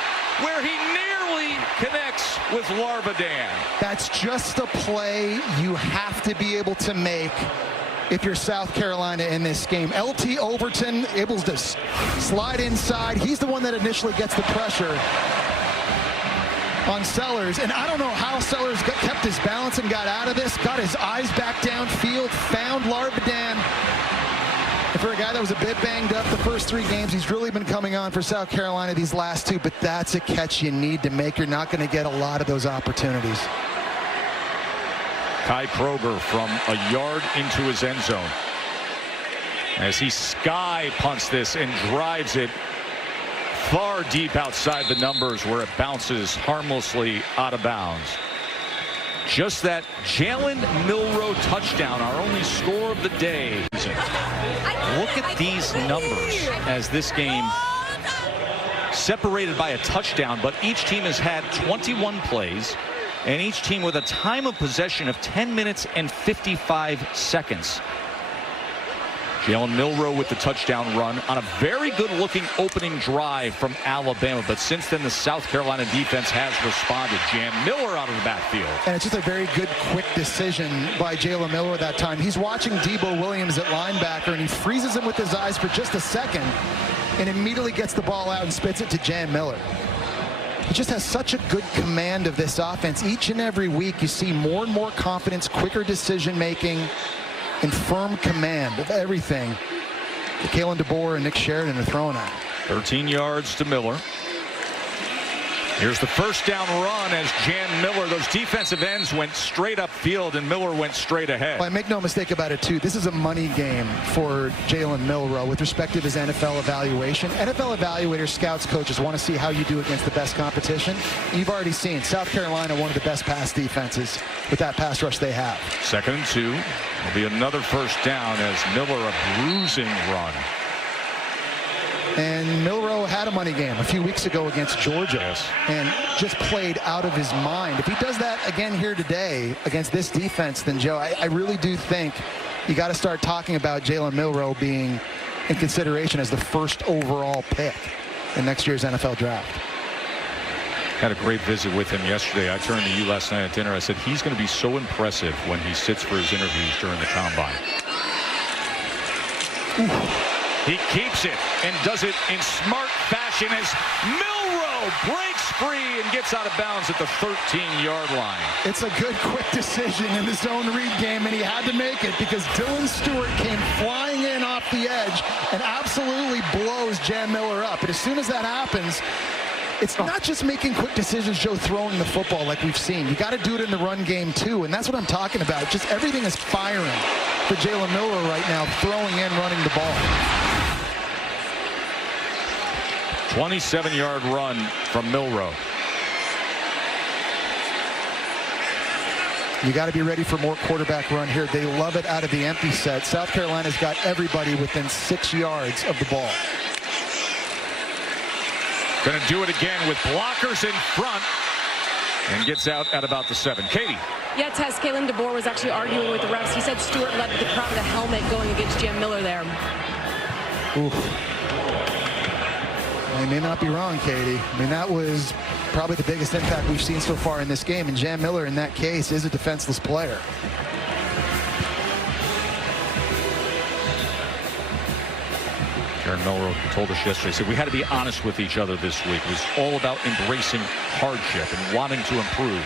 where he nearly connects with Larbadan. That's just a play you have to be able to make if you're South Carolina in this game. LT Overton able to slide inside. He's the one that initially gets the pressure on Sellers, and I don't know how Sellers kept his balance and got out of this, got his eyes back downfield, found Larbadan. And for a guy that was a bit banged up the first 3 games, he's really been coming on for South Carolina these last 2, but that's a catch you need to make. You're not going to get a lot of those opportunities. Kai Kroger from a yard into his end zone as he sky punts this and drives it far deep outside the numbers where it bounces harmlessly out of bounds. Just that Jalen Milroe touchdown, our only score of the day. Look at these numbers as this game separated by a touchdown, but each team has had 21 plays and each team with a time of possession of 10 minutes and 55 seconds. Jalen Milroe with the touchdown run on a very good-looking opening drive from Alabama. But since then, the South Carolina defense has responded. Jam Miller out of the backfield. And it's just a very good, quick decision by Jalen Miller that time. He's watching Debo Williams at linebacker, and he freezes him with his eyes for just a second and immediately gets the ball out and spits it to Jam Miller. He just has such a good command of this offense. Each and every week, you see more and more confidence, quicker decision-making, and firm command of everything that Kalen DeBoer and Nick Sheridan are throwing at. 13 yards to Miller. Here's the first down run as Jan Miller. Those defensive ends went straight upfield and Miller went straight ahead. Well, I make no mistake about it, too. This is a money game for Jalen Milroe with respect to his NFL evaluation. NFL evaluators, scouts, coaches want to see how you do against the best competition. You've already seen South Carolina, one of the best pass defenses with that pass rush they have. 2nd and 2. Will be another first down as Miller a bruising run. And Milroe had a money game a few weeks ago against Georgia. Yes. And just played out of his mind. If he does that again here today against this defense, then, Joe, I really do think you got to start talking about Jalen Milroe being in consideration as the first overall pick in next year's NFL draft. Had a great visit with him yesterday. I turned to you last night at dinner. I said he's going to be so impressive when he sits for his interviews during the combine. Ooh. He keeps it and does it in smart fashion as Milroe breaks free and gets out of bounds at the 13-yard line. It's a good, quick decision in the zone read game, and he had to make it because Dylan Stewart came flying in off the edge and absolutely blows Jan Miller up. And as soon as that happens, it's not just making quick decisions, Joe, throwing the football like we've seen. You got to do it in the run game, too, and that's what I'm talking about. Just everything is firing for Jalen Miller right now, throwing and running the ball. 27-yard run from Milroe. You got to be ready for more quarterback run here. They love it out of the empty set. South Carolina's got everybody within 6 yards of the ball. Going to do it again with blockers in front and gets out at about the 7. Katie. Yeah, Tess, Kalen DeBoer was actually arguing with the refs. He said Stewart led the crowd with a helmet going against Jam Miller there. Oof. They may not be wrong, Katie. I mean, that was probably the biggest impact we've seen so far in this game, and Jam Miller in that case is a defenseless player. Aaron Milroe told us yesterday, said we had to be honest with each other this week. It was all about embracing hardship and wanting to improve.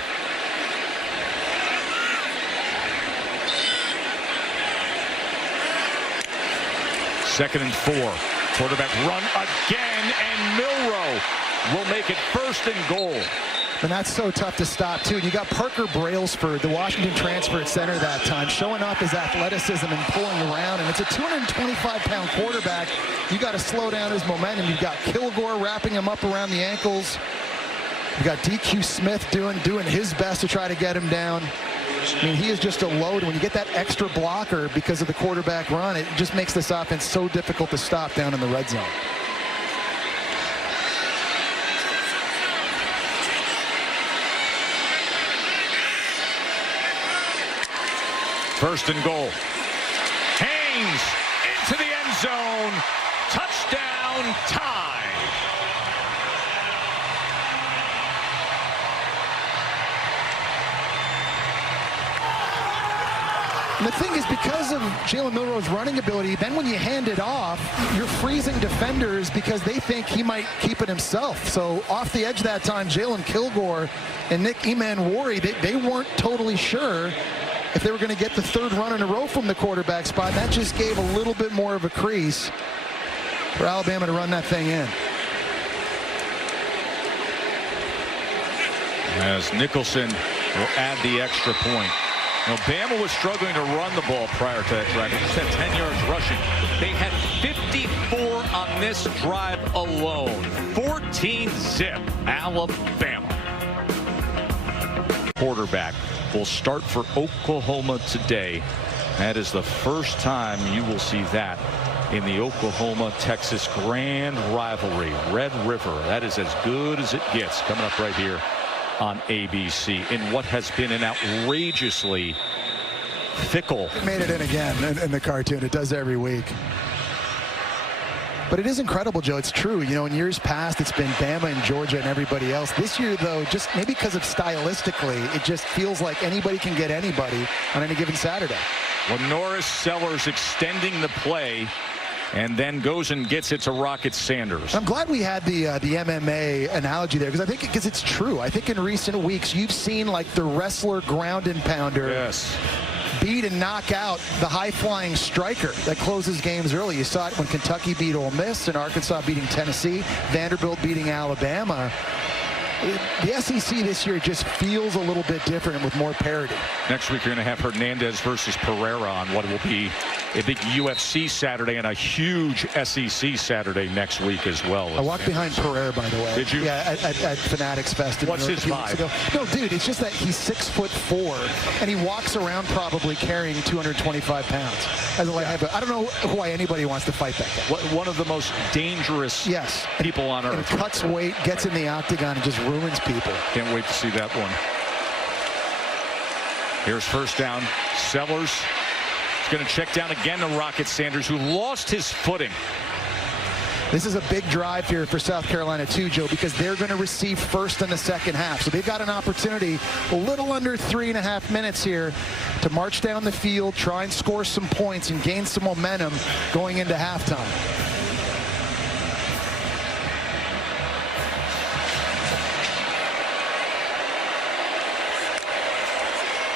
Second and 4. Quarterback run again, and Milroe will make it 1st and goal. And that's so tough to stop, too. And you got Parker Brailsford, the Washington transfer at center that time, showing off his athleticism and pulling around. And it's a 225-pound quarterback. You got to slow down his momentum. You've got Kilgore wrapping him up around the ankles. You got DQ Smith doing his best to try to get him down. I mean, he is just a load. When you get that extra blocker because of the quarterback run, it just makes this offense so difficult to stop down in the red zone. First and goal. Haynes into the end zone. Touchdown, Tide. And the thing is, because of Jalen Milroe's running ability, then when you hand it off, you're freezing defenders because they think he might keep it himself. So off the edge that time, Jalen Kilgore and Nick Emanwari, they weren't totally sure if they were going to get the third run in a row from the quarterback spot. That just gave a little bit more of a crease for Alabama to run that thing in. As Nicholson will add the extra point. Now, Bama was struggling to run the ball prior to that drive. They just had 10 yards rushing. They had 54 on this drive alone. 14-zip, Alabama. Quarterback will start for Oklahoma today. That is the first time you will see that in the Oklahoma-Texas grand rivalry. Red River, that is as good as it gets, coming up right here on ABC in what has been an outrageously fickle. It made it in again in the cartoon. It does every week. But it is incredible, Joe. It's true. You know, in years past, it's been Bama and Georgia and everybody else. This year, though, just maybe because of stylistically, it just feels like anybody can get anybody on any given Saturday. Lenoris Sellers extending the play and then goes and gets it to Rocket Sanders. I'm glad we had the MMA analogy there, because I think it's true. I think in recent weeks you've seen like the wrestler ground and pounder beat and knock out the high-flying striker that closes games early. You saw it when Kentucky beat Ole Miss and Arkansas beating Tennessee, Vanderbilt beating Alabama. The SEC this year just feels a little bit different with more parity. Next week, you're going to have Hernandez versus Pereira on what will be a big UFC Saturday and a huge SEC Saturday next week as well. I walked behind Pereira, by the way. Did you? Yeah, at Fanatics Fest. What's his vibe? No, dude, it's just that he's 6'4", and he walks around probably carrying 225 pounds. I don't know why anybody wants to fight that guy. One of the most dangerous people on earth. And cuts weight, gets in the octagon, and just ruins people. Can't wait to see that one. Here's first down. Sellers is going to check down again to Rocket Sanders, who lost his footing. This is a big drive here for South Carolina too, Joe, because they're going to receive first in the second half. So they've got an opportunity, a little under 3.5 minutes here, to march down the field, try and score some points and gain some momentum going into halftime.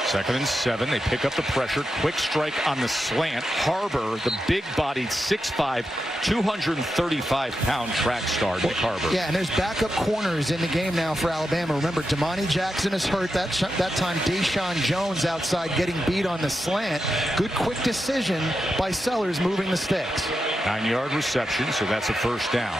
Second and 7. They pick up the pressure. Quick strike on the slant. Harbor, the big-bodied 6'5", 235-pound track star, Nick Harbor. Yeah, and there's backup corners in the game now for Alabama. Remember, Damani Jackson is hurt. That time, Deshaun Jones outside getting beat on the slant. Good quick decision by Sellers moving the sticks. 9-yard reception, so that's a first down.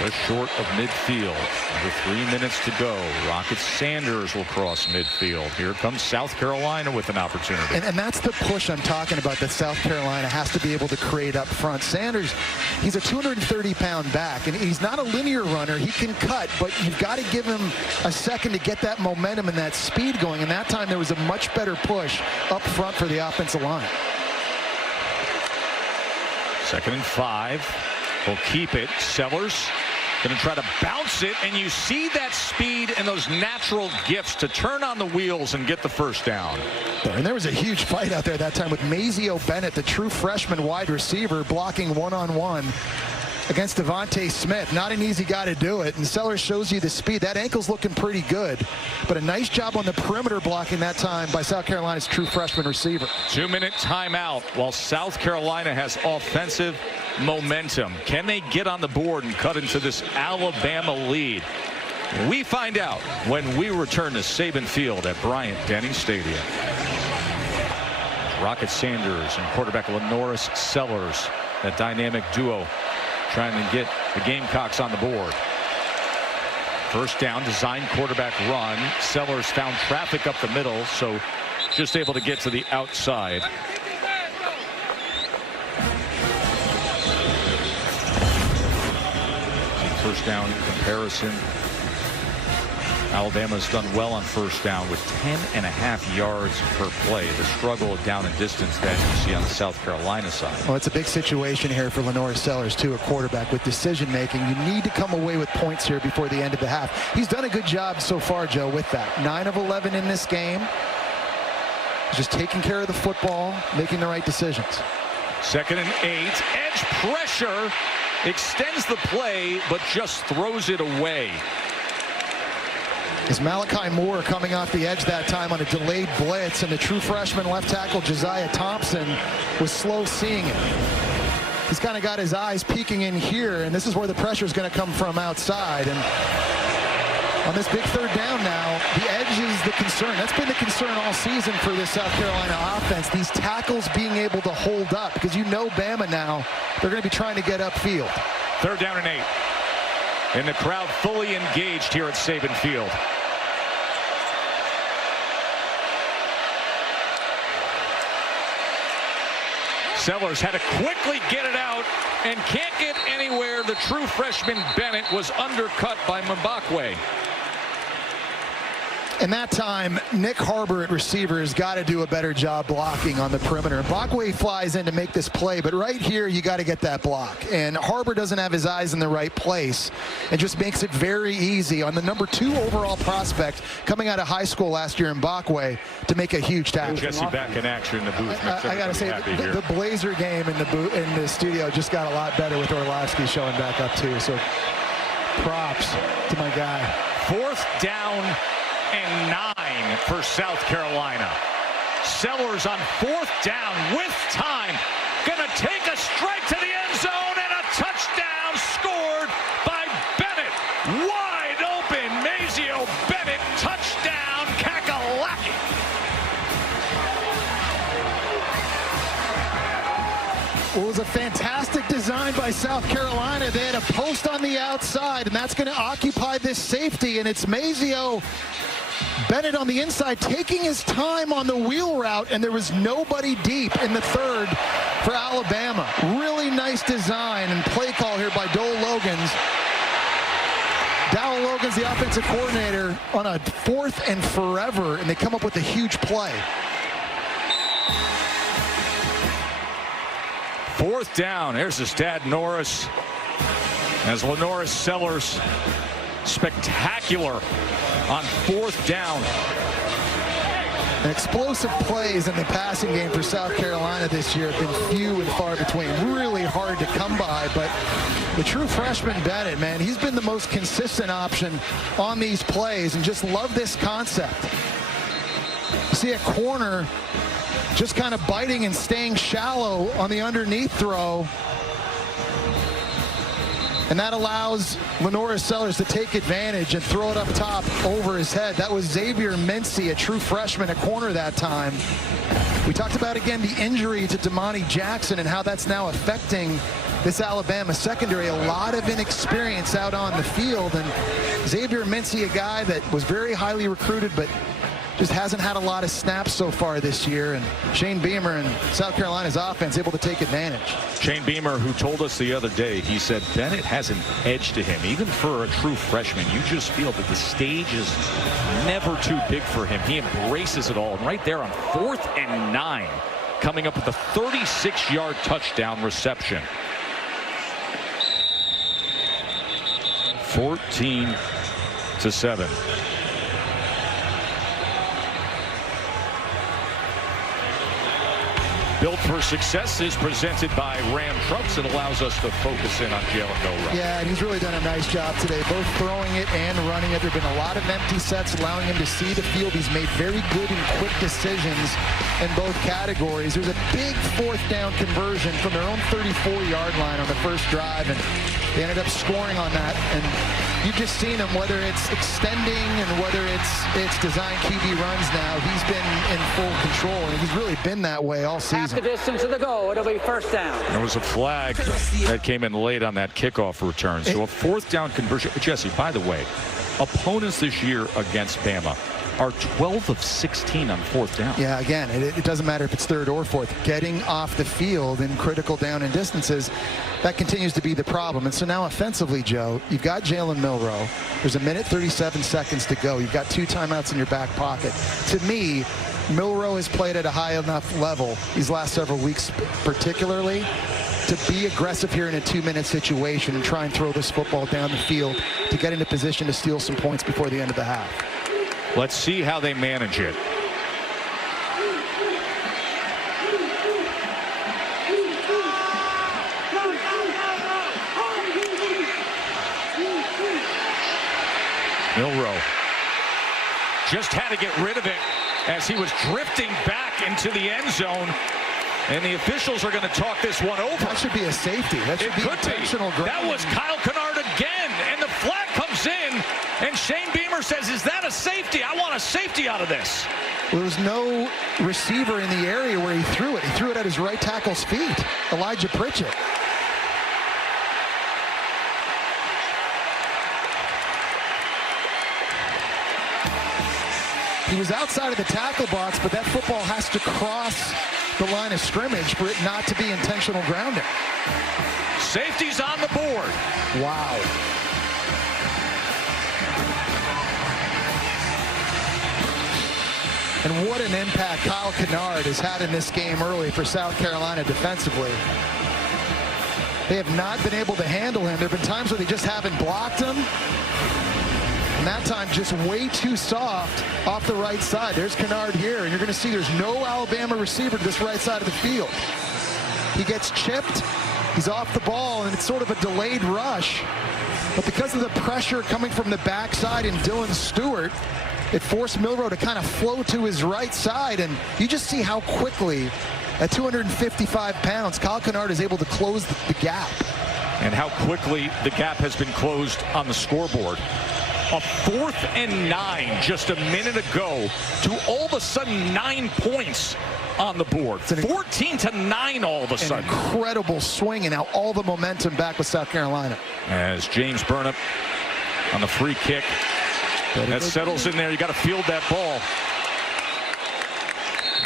Just short of midfield. Under 3 minutes to go. Rocket Sanders will cross midfield. Here comes South Carolina with an opportunity. And that's the push I'm talking about that South Carolina has to be able to create up front. Sanders, he's a 230-pound back, and he's not a linear runner. He can cut, but you've got to give him a second to get that momentum and that speed going. And that time there was a much better push up front for the offensive line. Second and 5. Will keep it. Sellers going to try to bounce it, and you see that speed and those natural gifts to turn on the wheels and get the first down. And there was a huge fight out there that time with Mazio Bennett, the true freshman wide receiver, blocking one-on-one against Devontae Smith. Not an easy guy to do it, and Sellers shows you the speed. That ankle's looking pretty good, but a nice job on the perimeter blocking that time by South Carolina's true freshman receiver. 2-minute timeout while South Carolina has offensive momentum. Can they get on the board and cut into this Alabama lead? We find out when we return to Saban Field at Bryant-Denny Stadium. Rocket Sanders and quarterback Lenoris Sellers, that dynamic duo trying to get the Gamecocks on the board. First down, design quarterback run. Sellers found traffic up the middle, so just able to get to the outside. First down comparison. Alabama's done well on first down with 10.5 yards per play. The struggle down and distance that you see on the South Carolina side. Well, it's a big situation here for Lenoris Sellers, too, a quarterback with decision making. You need to come away with points here before the end of the half. He's done a good job so far, Joe, with that. 9 of 11 in this game. He's just taking care of the football, making the right decisions. 2nd and 8. Edge pressure. Extends the play, but just throws it away. Is Malachi Moore coming off the edge that time on a delayed blitz, and the true freshman left tackle Josiah Thompson was slow seeing it. He's kind of got his eyes peeking in here, and this is where the pressure is going to come from outside. And on this big 3rd down now, the edge is the concern. That's been the concern all season for this South Carolina offense. These tackles being able to hold up, because you know Bama now, they're going to be trying to get upfield. 3rd down and 8. And the crowd fully engaged here at Saban Field. Sellers had to quickly get it out and can't get anywhere. The true freshman Bennett was undercut by Mbakwe. And that time, Nick Harbor at receiver has got to do a better job blocking on the perimeter. Mbakwe flies in to make this play, but right here, you got to get that block. And Harbor doesn't have his eyes in the right place and just makes it very easy on the number 2 overall prospect coming out of high school last year, Mbakwe, to make a huge tackle. Jesse back in action in the booth. I got to say, the Blazer game in the studio just got a lot better with Orlovsky showing back up too. So props to my guy. 4th down and 9 for South Carolina. Sellers on 4th down with time. Gonna take a strike to the end zone, and a touchdown scored by Bennett. Wide open, Mazio Bennett, touchdown, Kakalaki. Well, it was a fantastic design by South Carolina. They had a post on the outside, and that's going to occupy this safety, and it's Mazio Bennett on the inside taking his time on the wheel route, and there was nobody deep in the 3rd for Alabama. Really nice design and play call here by Dowell Logans. Dowell Logans, the offensive coordinator, on a 4th and forever, and they come up with a huge play. 4th down. There's the stat Norris as Lenoris Sellers spectacular on 4th down. Explosive plays in the passing game for South Carolina this year have been few and far between. Really hard to come by, but the true freshman Bennett, man, he's been the most consistent option on these plays, and just love this concept. You see a corner just kind of biting and staying shallow on the underneath throw. And that allows Lenoris Sellers to take advantage and throw it up top over his head. That was Xavier Mincy, a true freshman, a corner that time. We talked about, again, the injury to Damani Jackson and how that's now affecting this Alabama secondary. A lot of inexperience out on the field. And Xavier Mincy, a guy that was very highly recruited, but just hasn't had a lot of snaps so far this year. And Shane Beamer and South Carolina's offense able to take advantage. Shane Beamer, who told us the other day, he said Bennett has an edge to him. Even for a true freshman, you just feel that the stage is never too big for him. He embraces it all. And right there on 4th and 9, coming up with a 36-yard touchdown reception. 14-7. Built for Success is presented by Ram Trucks. It allows us to focus in on Jalen Milroe. Yeah, and he's really done a nice job today, both throwing it and running it. There have been a lot of empty sets, allowing him to see the field. He's made very good and quick decisions in both categories. There's a big 4th down conversion from their own 34-yard line on the first drive, and they ended up scoring on that. And You've just seen him, whether it's extending and whether it's design QB runs now. He's been in full control, and he's really been that way all season. Half the distance of the goal. It'll be first down. There was a flag that came in late on that kickoff return. So a fourth down conversion. Jesse, by the way, opponents this year against Bama are 12 of 16 on fourth down. Yeah, again, it doesn't matter if it's third or fourth. Getting off the field in critical down and distances, that continues to be the problem. And so now offensively, Joe, you've got Jalen Milroe. There's 1:37 to go. You've got 2 timeouts in your back pocket. To me, Milroe has played at a high enough level these last several weeks particularly to be aggressive here in a 2-minute situation and try and throw this football down the field to get into position to steal some points before the end of the half. Let's see how they manage it. Milroe just had to get rid of it as he was drifting back into the end zone. And the officials are going to talk this one over. That should be a safety. That should be intentional grounding. That was Kyle Kennard again, and the flag comes in, and Shane Beamer says, is that a safety? I want a safety out of this. Well, there was no receiver in the area where he threw it. He threw it at his right tackle's feet, Elijah Pritchett. He was outside of the tackle box, but that football has to cross the line of scrimmage for it not to be intentional grounding. Safety's on the board. Wow. And what an impact Kyle Kennard has had in this game early for South Carolina defensively. They have not been able to handle him. There have been times where they just haven't blocked him. And that time just way too soft off the right side. There's Kennard here, and you're going to see there's no Alabama receiver to this right side of the field. He gets chipped, he's off the ball, and it's sort of a delayed rush. But because of the pressure coming from the backside and Dylan Stewart, it forced Milroe to kind of flow to his right side, and you just see how quickly, at 255 pounds, Kyle Kennard is able to close the gap. And how quickly the gap has been closed on the scoreboard. A 4th and 9 just a minute ago to all of a sudden 9 points on the board. 14-9 all of a sudden. An incredible swing, and now all the momentum back with South Carolina. As James Burnip on the free kick. That settles in there. You got to field that ball.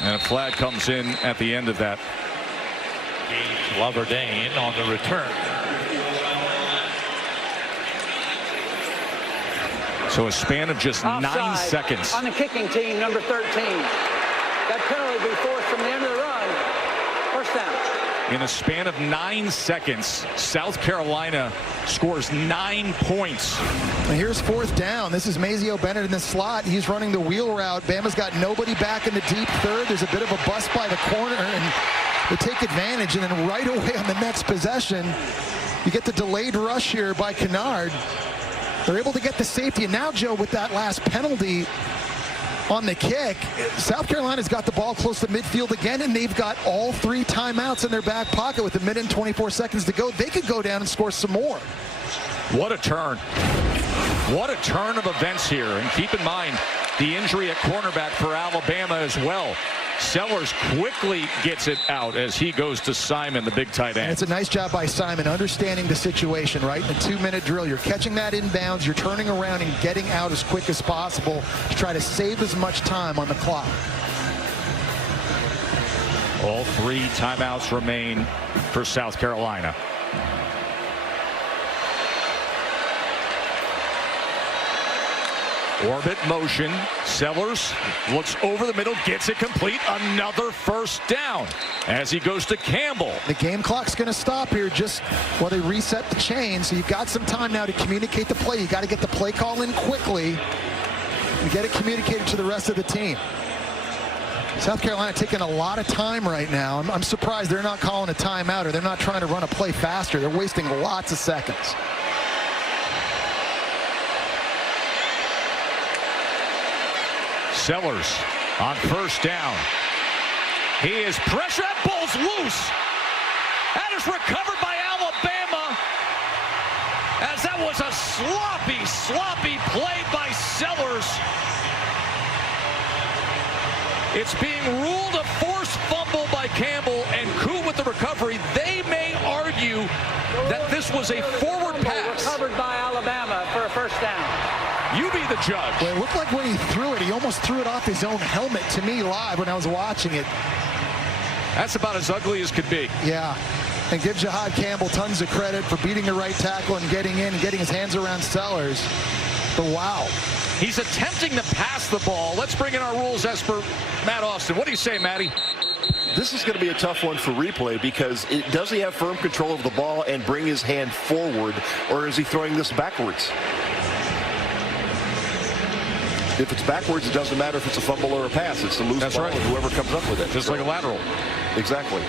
And a flag comes in at the end of that. Loverdane on the return. So a span of just Offside 9 seconds. On the kicking team, number 13. That penalty will be forced from the end of the run. First down. In a span of 9 seconds, South Carolina scores 9 points. And here's 4th down. This is Mazeo Bennett in the slot. He's running the wheel route. Bama's got nobody back in the deep third. There's a bit of a bust by the corner, and they take advantage. And then right away on the next possession, you get the delayed rush here by Kennard. They're able to get the safety. And now, Joe, with that last penalty on the kick, South Carolina's got the ball close to midfield again, and they've got all 3 timeouts in their back pocket with 1 minute and 24 seconds to go. They could go down and score some more. What a turn. What a turn of events here. And keep in mind the injury at cornerback for Alabama as well. Sellers quickly gets it out as he goes to Simon, the big tight end. And it's a nice job by Simon understanding the situation, right? In a 2-minute drill, you're catching that inbounds, you're turning around and getting out as quick as possible to try to save as much time on the clock. All 3 timeouts remain for South Carolina. Orbit motion. Sellers looks over the middle, gets it complete. Another first down as he goes to Campbell. The game clock's going to stop here just while they reset the chain. So you've got some time now to communicate the play. You got to get the play call in quickly and get it communicated to the rest of the team. South Carolina taking a lot of time right now. I'm surprised they're not calling a timeout, or they're not trying to run a play faster. They're wasting lots of seconds. Sellers on first down. He is pressure. That ball's loose. That is recovered by Alabama. as that was a sloppy play by Sellers. It's being ruled a forced fumble by Campbell, and Coote with the recovery. They may argue that this was a forward pass. Recovered by Alabama for a first down. You be the judge. Well, it looked like when he threw it, he almost threw it off his own helmet to me live when I was watching it. That's about as ugly as could be. Yeah, and give Jahad Campbell tons of credit for beating the right tackle and getting in and getting his hands around Sellers. But wow. He's attempting to pass the ball. Let's bring in our rules expert, Matt Austin. What do you say, Matty? This is going to be a tough one for replay because does he have firm control of the ball and bring his hand forward, or is he throwing this backwards? If it's backwards, it doesn't matter if it's a fumble or a pass. It's the loose ball, right, and whoever comes up with it. Just like a lateral. Exactly.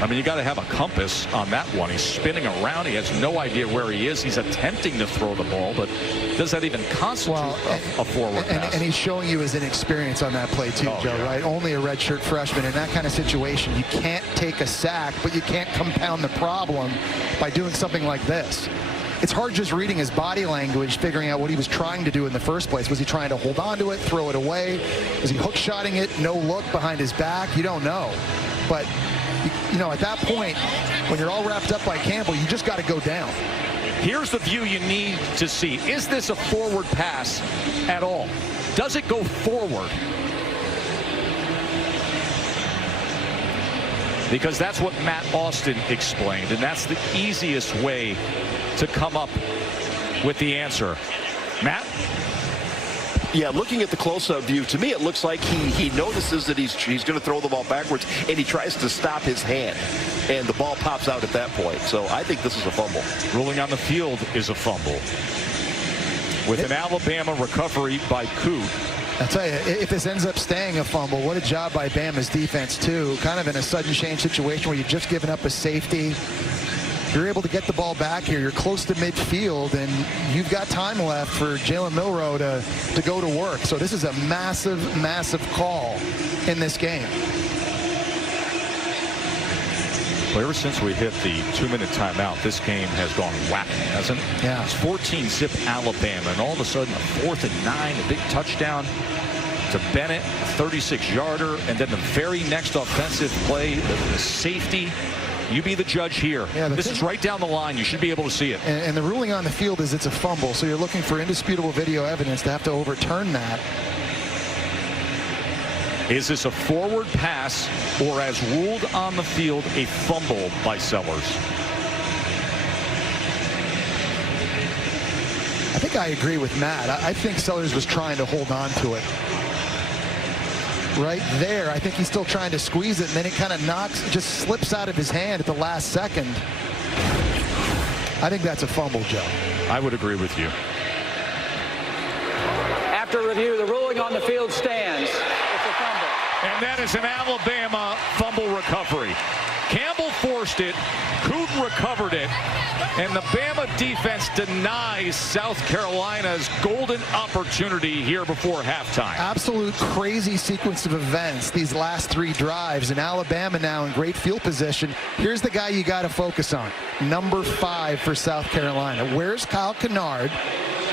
I mean, you got to have a compass on that one. He's spinning around. He has no idea where he is. He's attempting to throw the ball, but does that even constitute a forward pass? And he's showing you his inexperience on that play too, Joe, yeah. Right? Only a redshirt freshman. In that kind of situation, you can't take a sack, but you can't compound the problem by doing something like this. It's hard just reading his body language, figuring out what he was trying to do in the first place. Was he trying to hold on to it, throw it away? Was he hook-shotting it, no look behind his back? You don't know. But, you know, at that point, when you're all wrapped up by Campbell, you just got to go down. Here's the view you need to see. Is this a forward pass at all? Does it go forward? Because that's what Matt Austin explained, and that's the easiest way to come up with the answer. Matt? Yeah, looking at the close-up view, to me it looks like he notices that he's going to throw the ball backwards, and he tries to stop his hand, and the ball pops out at that point. So I think this is a fumble. Ruling on the field is a fumble. With an Alabama recovery by Coote. I'll tell you, if this ends up staying a fumble, what a job by Bama's defense, too. Kind of in a sudden change situation where you've just given up a safety. You're able to get the ball back here. You're close to midfield, and you've got time left for Jalen Milroe to go to work. So this is a massive, massive call in this game. Well, ever since we hit the 2-minute timeout, this game has gone wacky, hasn't it? Yeah. It's 14-zip Alabama, and all of a sudden, a 4th and 9, a big touchdown to Bennett, a 36-yarder, and then the very next offensive play, the safety. You be the judge here. Yeah, this is right down the line. You should be able to see it. And the ruling on the field is it's a fumble, so you're looking for indisputable video evidence to have to overturn that. Is this a forward pass, or as ruled on the field, a fumble by Sellers? I think I agree with Matt. I think Sellers was trying to hold on to it. Right there, I think he's still trying to squeeze it, and then it kind of just slips out of his hand at the last second. I think that's a fumble, Joe. I would agree with you. After review, the ruling on the field stands. It's a fumble. And that is an Alabama fumble recovery. Campbell forced it, Coote recovered it, and the Bama defense denies South Carolina's golden opportunity here before halftime. Absolute crazy sequence of events these last 3 drives, and Alabama now in great field position. Here's the guy you got to focus on. Number 5 for South Carolina. Where's Kyle Kennard?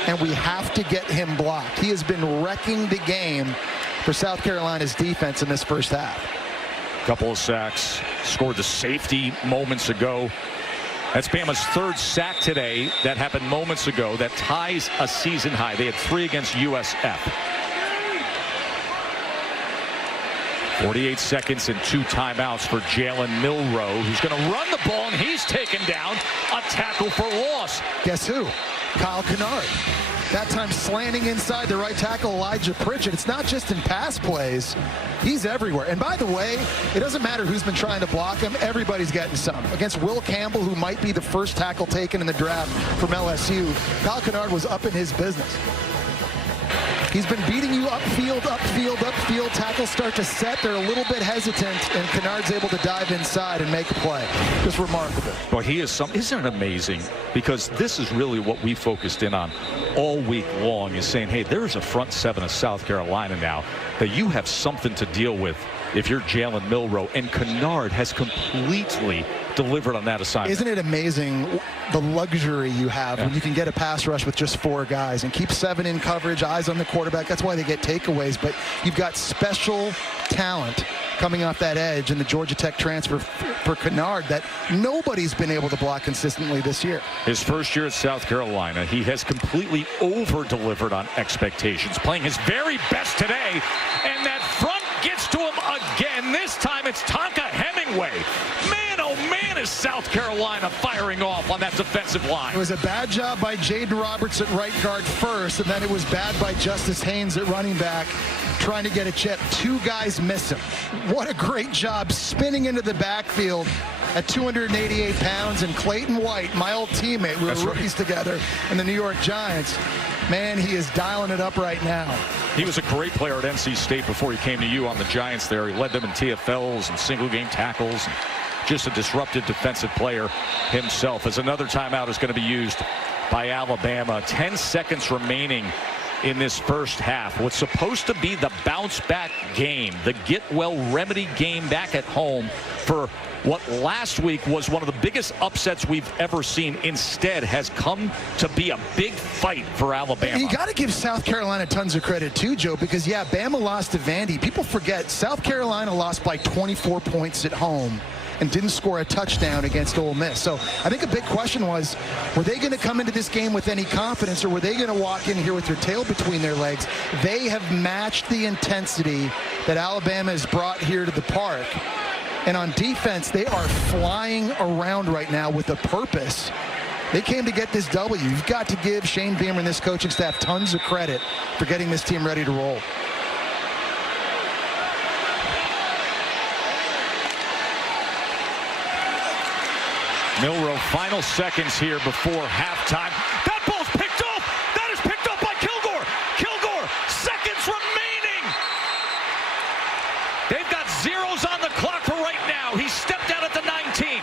And we have to get him blocked. He has been wrecking the game for South Carolina's defense in this first half. Couple of sacks, scored the safety moments ago. That's Bama's 3rd sack today. That happened moments ago. That ties a season high. They had 3 against USF. 48 seconds and 2 timeouts for Jalen Milroe, who's going to run the ball, and he's taken down. A tackle for loss. Guess who? Kyle Kennard. That time slanting inside the right tackle, Elijah Pritchett. It's not just in pass plays. He's everywhere. And by the way, it doesn't matter who's been trying to block him. Everybody's getting some. Against Will Campbell, who might be the first tackle taken in the draft from LSU, Kyle Kennard was up in his business. He's been beating you upfield, upfield, upfield. Tackles start to set. They're a little bit hesitant, and Kennard's able to dive inside and make a play. Just remarkable. Well, he is isn't it amazing? Because this is really what we focused in on all week long, is saying, hey, there's a front 7 of South Carolina now that you have something to deal with if you're Jalen Milroe. And Kennard has completely delivered on that assignment. Isn't it amazing the luxury you have when you can get a pass rush with just 4 guys and keep 7 in coverage, eyes on the quarterback? That's why they get takeaways. But you've got special talent coming off that edge in the Georgia Tech transfer for Kennard that nobody's been able to block consistently this year. His first year at South Carolina, he has completely over-delivered on expectations, playing his very best today, and that front gets to him again. This time it's Tonka Hemingway. Man, oh man, is South Carolina firing off on that defensive line. It was a bad job by Jaden Roberts at right guard first, and then it was bad by Justice Haynes at running back, trying to get a chip. 2 guys miss him. What a great job spinning into the backfield at 288 pounds. And Clayton White, my old teammate, we were rookies together in the New York Giants. Man, he is dialing it up right now. He was a great player at NC State before he came to you on the Giants there. He led them in TFLs and single game tackles. And just a disruptive defensive player himself. As another timeout is going to be used by Alabama. 10 seconds remaining in this first half. What's supposed to be the bounce back game, the get well remedy game back at home for what last week was one of the biggest upsets we've ever seen, instead has come to be a big fight for Alabama. You got to give South Carolina tons of credit too, Joe, because yeah, Bama lost to Vandy. People forget South Carolina lost by 24 points at home and didn't score a touchdown against Ole Miss. So I think a big question was, were they going to come into this game with any confidence, or were they going to walk in here with their tail between their legs? They have matched the intensity that Alabama has brought here to the park. And on defense, they are flying around right now with a purpose. They came to get this W. You've got to give Shane Beamer and this coaching staff tons of credit for getting this team ready to roll. Milroe, final seconds here before halftime. That ball's picked off. That is picked up by Kilgore. Kilgore, seconds remaining. They've got zeros on the clock for right now. He stepped out at the 19.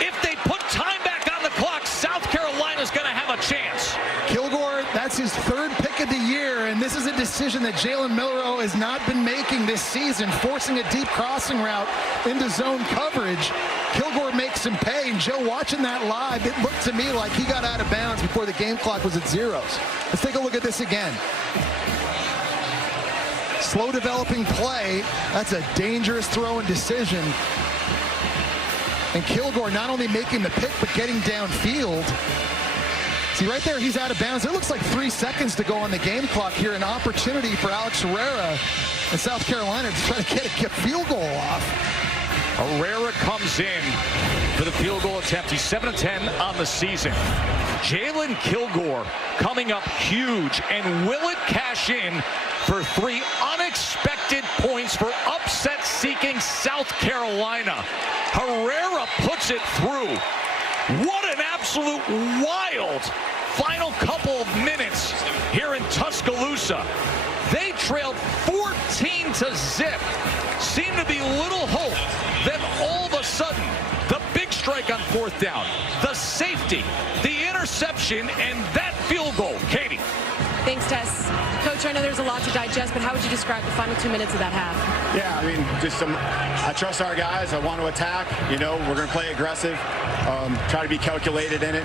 If they put time back on the clock, South Carolina's going to have a chance. Kilgore, that's his 3rd pick of the year, and this is a decision that Jalen Milroe has not been making this season, forcing a deep crossing route into zone coverage. Kilgore makes him pay, and Joe, watching that live, it looked to me like he got out of bounds before the game clock was at zeros. Let's take a look at this again. Slow developing play. That's a dangerous throw and decision. And Kilgore not only making the pick, but getting downfield. See, right there, he's out of bounds. It looks like 3 seconds to go on the game clock here. An opportunity for Alex Herrera in South Carolina to try to get a field goal off. Herrera comes in for the field goal attempt. He's 7 of 10 on the season. Jalen Kilgore coming up huge, and will it cash in for 3 unexpected points for upset-seeking South Carolina? Herrera puts it through. What an absolute wild final couple of minutes here in Tuscaloosa. They trailed 14-0. Seemed to be little hope. Then all of a sudden, the big strike on 4th down, the safety, the interception, and that field goal. Katie. Thanks, Tess. Coach, I know there's a lot to digest, but how would you describe the final 2 minutes of that half? Yeah, I mean, I trust our guys. I want to attack. You know, we're going to play aggressive, try to be calculated in it.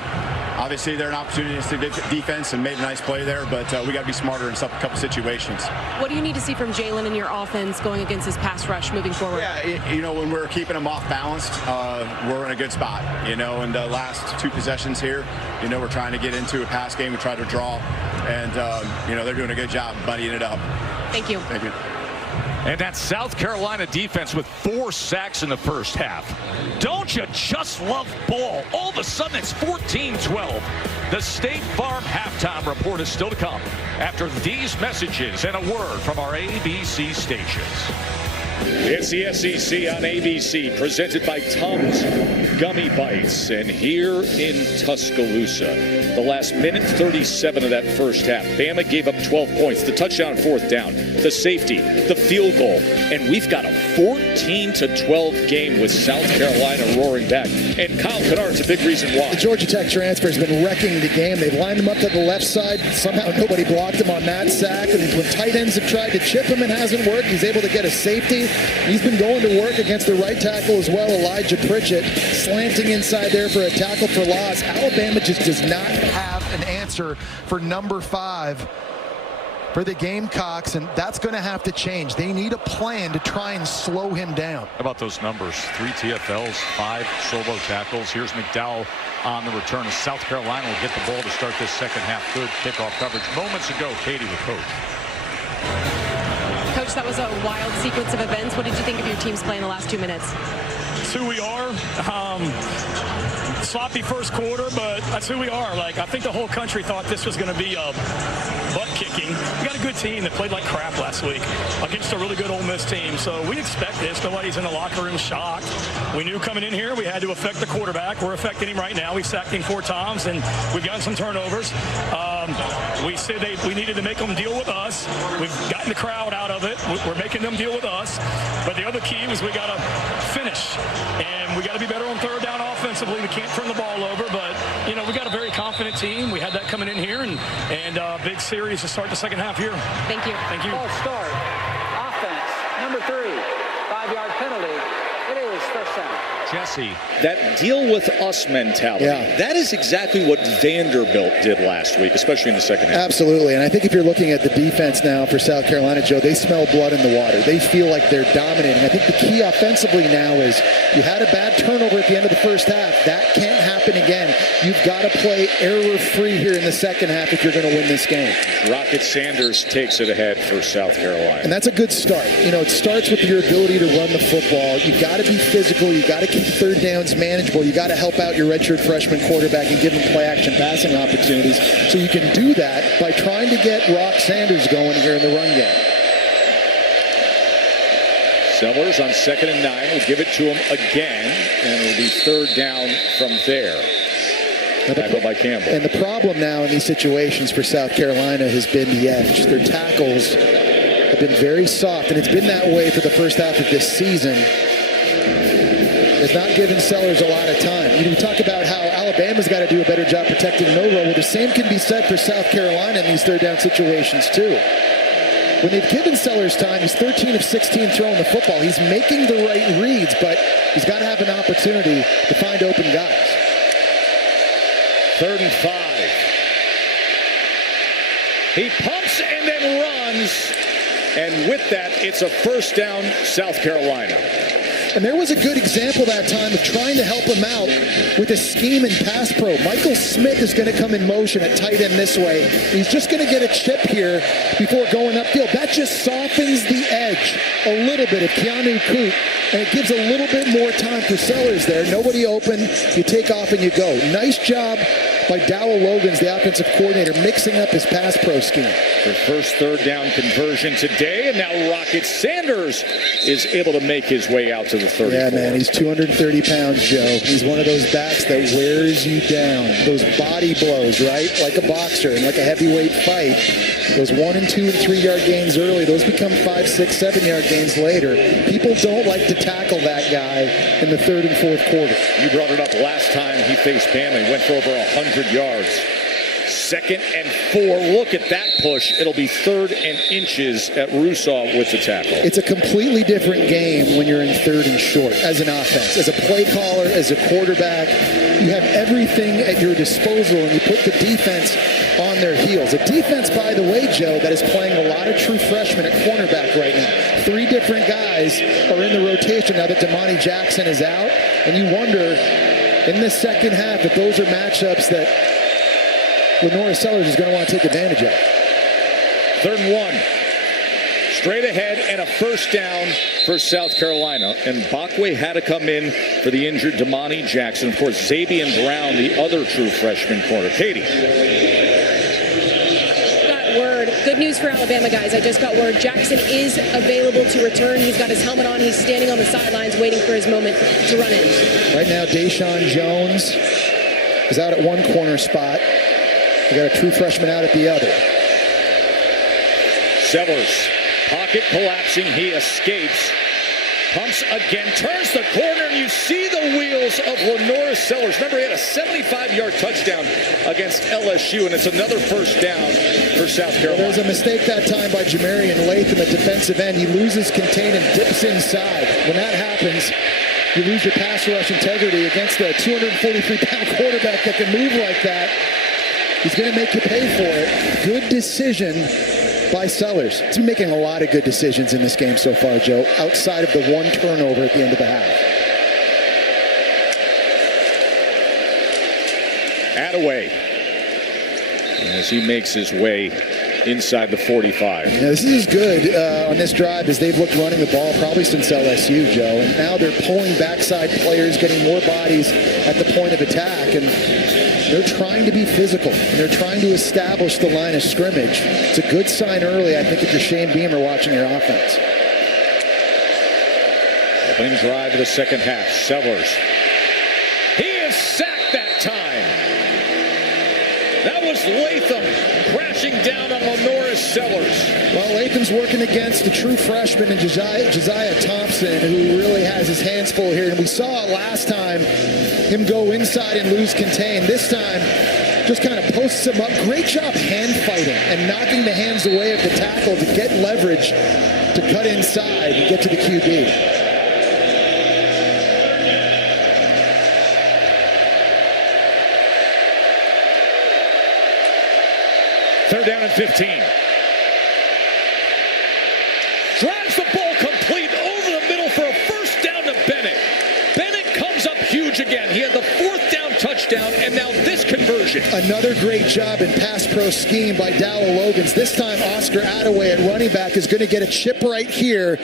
Obviously, they're an opportunistic defense and made a nice play there, but we got to be smarter in a couple situations. What do you need to see from Jalen in your offense going against his pass rush moving forward? Yeah, you know, when we're keeping them off balanced, we're in a good spot. You know, in the last 2 possessions here, you know, we're trying to get into a pass game. We try to draw, and, you know, they're doing a good job buddying it up. Thank you. Thank you. And that South Carolina defense with 4 sacks in the first half. Don't you just love ball? All of a sudden it's 14-12. The State Farm halftime report is still to come after these messages and a word from our ABC stations. It's the SEC on ABC, presented by Tums Gummy Bites. And here in Tuscaloosa, the last minute 37 of that first half, Bama gave up 12 points, the touchdown 4th down, the safety, the field goal, and we've got a 14-12 game with South Carolina roaring back. And Kyle Kennard's a big reason why. The Georgia Tech transfer has been wrecking the game. They've lined him up to the left side. Somehow nobody blocked him on that sack. And when tight ends have tried to chip him, it hasn't worked. He's able to get a safety. He's been going to work against the right tackle as well, Elijah Pritchett, slanting inside there for a tackle for loss. Alabama just does not have an answer for number 5 for the Gamecocks, and that's going to have to change. They need a plan to try and slow him down. How about those numbers? 3 TFLs, 5 solo tackles. Here's McDowell on the return. South Carolina will get the ball to start this second half. Good kickoff coverage. Moments ago, Katie, the coach. Coach, that was a wild sequence of events. What did you think of your team's play in the last 2 minutes? That's who we are. Sloppy first quarter, but that's who we are. Like, I think the whole country thought this was going to be a butt kicking. We got a good team that played like crap last week against a really good Ole Miss team. So we expect this. Nobody's in the locker room shocked. We knew coming in here we had to affect the quarterback. We're affecting him right now. We sacked him 4 times, and we've gotten some turnovers. We said we needed to make them deal with us. We've gotten the crowd out of it. We're making them deal with us. But the other key was we got to finish, and we got to be better on third down offensively. We can't turn the ball over, but you know we got a very confident team. We had that coming in here, and big series to start the second half here. Thank you. Ball start. Offense. Number 3. 5-yard penalty. It is first down. Jesse. That deal with us mentality. Yeah. That is exactly what Vanderbilt did last week, especially in the second half. Absolutely, and I think if you're looking at the defense now for South Carolina, Joe, they smell blood in the water. They feel like they're dominating. I think the key offensively now is you had a bad turnover at the end of the first half. That can't happen again. You've got to play error-free here in the second half if you're going to win this game. Rocket Sanders takes it ahead for South Carolina. And that's a good start. You know, it starts with your ability to run the football. You've got to be physical. You've got to keep third downs manageable. You got to help out your redshirt freshman quarterback and give him play-action passing opportunities. So you can do that by trying to get Rock Sanders going here in the run game. Sellers on 2nd and 9 will give it to him again, and it'll be third down from there. Tackle by Campbell. And the problem now in these situations for South Carolina has been the edge. Their tackles have been very soft, and it's been that way for the first half of this season. It's not giving Sellers a lot of time. You know, we talk about how Alabama's got to do a better job protecting Milroe. Well, the same can be said for South Carolina in these third down situations, too. When they've given Sellers time, he's 13 of 16 throwing the football. He's making the right reads, but he's got to have an opportunity to find open guys. 3rd and 5. He pumps and then runs. And with that, it's a first down, South Carolina. And there was a good example that time of trying to help him out with a scheme and pass pro. Michael Smith is going to come in motion at tight end this way. He's just going to get a chip here before going upfield. That just softens the edge a little bit of Keanu Coop, and it gives a little bit more time for Sellers there. Nobody open. You take off and you go. Nice job by Dowell Logans, the offensive coordinator, mixing up his pass pro scheme. The first third down conversion today, and now Rocket Sanders is able to make his way out to the 34. Yeah, man, he's 230 pounds, Joe. He's one of those backs that wears you down. Those body blows, right? Like a boxer and like a heavyweight fight. Those 1 and 2 and 3 yard gains early, those become 5, 6, 7 yard gains later. People don't like to tackle that guy in the 3rd and 4th quarter. You brought it up last time he faced Bama. He went for over 100 yards. 2nd and 4. Look at that push. It'll be 3rd and inches at Rousseau with the tackle. It's a completely different game when you're in 3rd and short as an offense. As a play caller, as a quarterback, you have everything at your disposal, and you put the defense on their heels. A defense, by the way, Joe, that is playing a lot of true freshmen at cornerback right now. 3 different guys are in the rotation now that Damani Jackson is out, and you wonder in this second half if those are matchups that Lenora Sellers is going to want to take advantage of. 3rd and 1. Straight ahead and a first down for South Carolina. And Bakwe had to come in for the injured Damani Jackson. Of course, Xavier Brown, the other true freshman corner. Katie. Got word. Good news for Alabama, guys. I just got word. Jackson is available to return. He's got his helmet on. He's standing on the sidelines waiting for his moment to run in. Right now, Deshaun Jones is out at one corner spot. We got a true freshman out at the other. Sellers, pocket collapsing. He escapes. Pumps again, turns the corner, and you see the wheels of Lenoris Sellers. Remember, he had a 75-yard touchdown against LSU, and it's another first down for South Carolina. There's a mistake that time by Jamarian Latham at defensive end. He loses contain and dips inside. When that happens, you lose your pass rush integrity against a 243-pound quarterback that can move like that. He's going to make you pay for it. Good decision by Sellers. He's been making a lot of good decisions in this game so far, Joe, outside of the one turnover at the end of the half. Attaway, as he makes his way inside the 45. Now, this is as good on this drive as they've looked running the ball probably since LSU, Joe. And now they're pulling backside players, getting more bodies at the point of attack. And they're trying to be physical, and they're trying to establish the line of scrimmage. It's a good sign early, I think, if you're Shane Beamer watching your offense. Opening drive of the second half. Sellers. He is sacked that time. That was Latham crashing down on Lenoris Sellers. Well, Latham's working against a true freshman in Josiah Thompson, who really has his hands full here. And we saw it last time, him go inside and lose contain. This time, just kind of posts him up. Great job hand fighting and knocking the hands away of the tackle to get leverage to cut inside and get to the QB. Third down and 15. Drives the ball complete over the middle for a first down to Bennett. Bennett comes up huge again. He had the fourth down touchdown and now this conversion. Another great job in pass pro scheme by Dalla Logans. This time Oscar Attaway at running back is going to get a chip right here.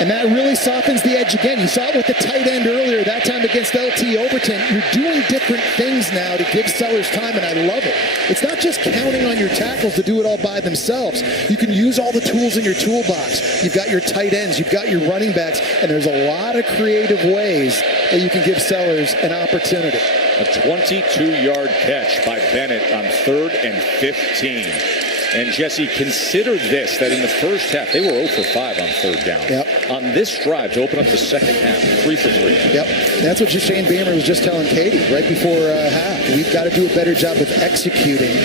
And that really softens the edge again. You saw it with the tight end earlier, that time against LT Overton. You're doing different things now to give Sellers time, and I love it. It's not just counting on your tackles to do it all by themselves. You can use all the tools in your toolbox. You've got your tight ends, you've got your running backs, and there's a lot of creative ways that you can give Sellers an opportunity. A 22-yard catch by Bennett on 3rd and 15. And Jesse, consider this, that in the first half, they were 0 for 5 on third down. Yep. On this drive to open up the second half, 3 for 3. Yep. That's what Shane Beamer was just telling Katie right before half. We've got to do a better job of executing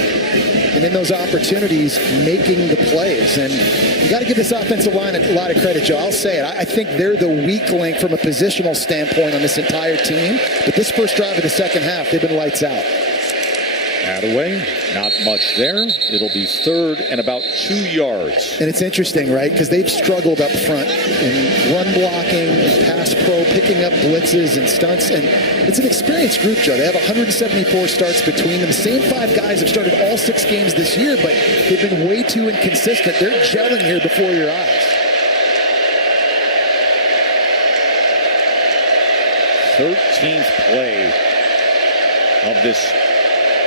and in those opportunities, making the plays. And you got to give this offensive line a lot of credit, Joe. I'll say it. I think they're the weak link from a positional standpoint on this entire team. But this first drive of the second half, they've been lights out. Attaway, not much there. It'll be 3rd and about 2 yards. And it's interesting, right? Because they've struggled up front in run blocking, and pass pro, picking up blitzes and stunts. And it's an experienced group, Joe. They have 174 starts between them. The same 5 guys have started all 6 games this year, but they've been way too inconsistent. They're gelling here before your eyes. 13th play of this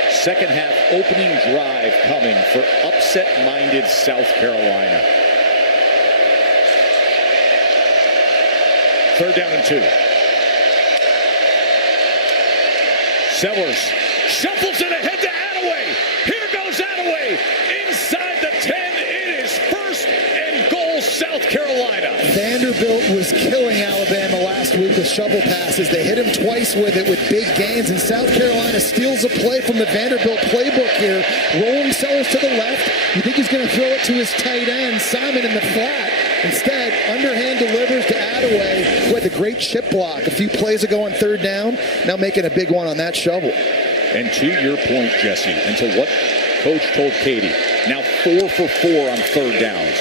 second half opening drive coming for upset-minded South Carolina. 3rd down and 2. Sellers shuffles it ahead to Attaway. Here goes Attaway inside the 10. It is 1st and goal, South Carolina. Vanderbilt was killing Alabama last week with shovel passes. They hit him twice with it with big gains, and South Carolina steals a play from the Vanderbilt playbook here. Rolling Sellers to the left. You think he's going to throw it to his tight end, Simon, in the flat. Instead, underhand delivers to Attaway, who had the great chip block a few plays ago on 3rd down. Now making a big one on that shovel. And to your point, Jesse, and to what Coach told Katie, now 4 for 4 on 3rd downs.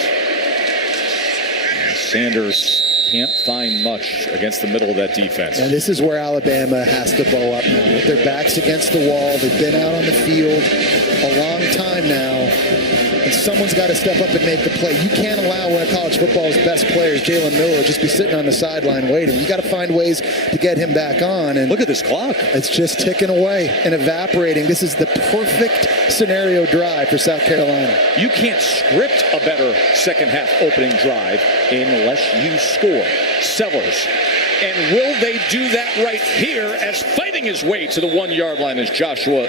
And Sanders can't find much against the middle of that defense. And this is where Alabama has to bow up now. With their backs against the wall, they've been out on the field a long time now. And someone's got to step up and make the play. You can't allow one of college football's best players, Jalen Miller, just be sitting on the sideline waiting. You got to find ways to get him back on. And look at this clock. It's just ticking away and evaporating. This is the perfect scenario drive for South Carolina. You can't script a better second half opening drive unless you score. Sellers And will they do that right here as fighting his way to the 1-yard line is Joshua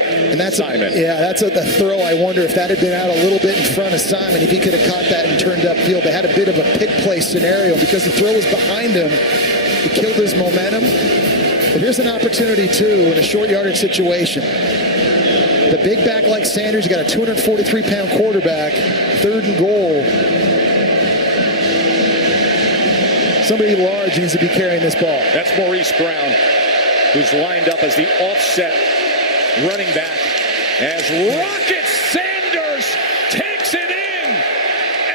Simon? That's the throw. I wonder if that had been out a little bit in front of Simon, if he could have caught that and turned upfield. They had a bit of a pick play scenario because the throw was behind him. It killed his momentum. But here's an opportunity, too, in a short yardage situation. The big back like Sanders, you got a 243-pound quarterback, 3rd and goal. Somebody large needs to be carrying this ball. That's Maurice Brown, who's lined up as the offset running back as Rocket Sanders takes it in,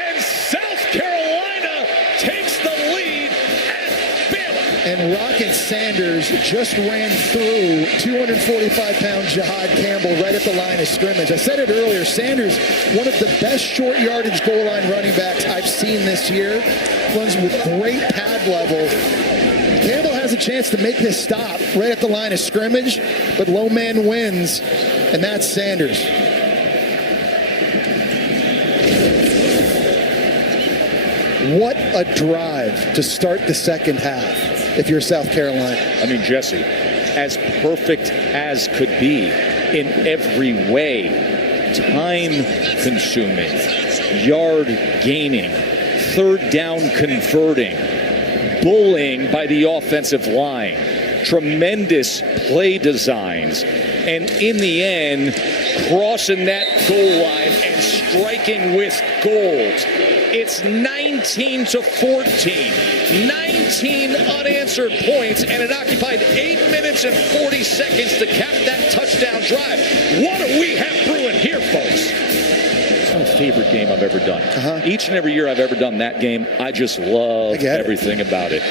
and South Carolina takes the lead at Baylor. And Rocket Sanders just ran through 245-pound Jihad Campbell right at the line of scrimmage. I said it earlier, Sanders, one of the best short yardage goal line running backs I've seen this year. Runs with great pad level. Campbell has a chance to make this stop right at the line of scrimmage, but low man wins, and that's Sanders. What a drive to start the second half if you're South Carolina. I mean, Jesse, as perfect as could be in every way. Time consuming, yard gaining, 3rd down converting, bullying by the offensive line, tremendous play designs, and in the end, crossing that goal line and striking with gold. It's 19-14, 19 unanswered points, and it occupied 8 minutes and 40 seconds to cap that touchdown drive. What do we have brewing here, folks? It's my favorite game I've ever done. Each and every year I've ever done that game, I just love everything about it.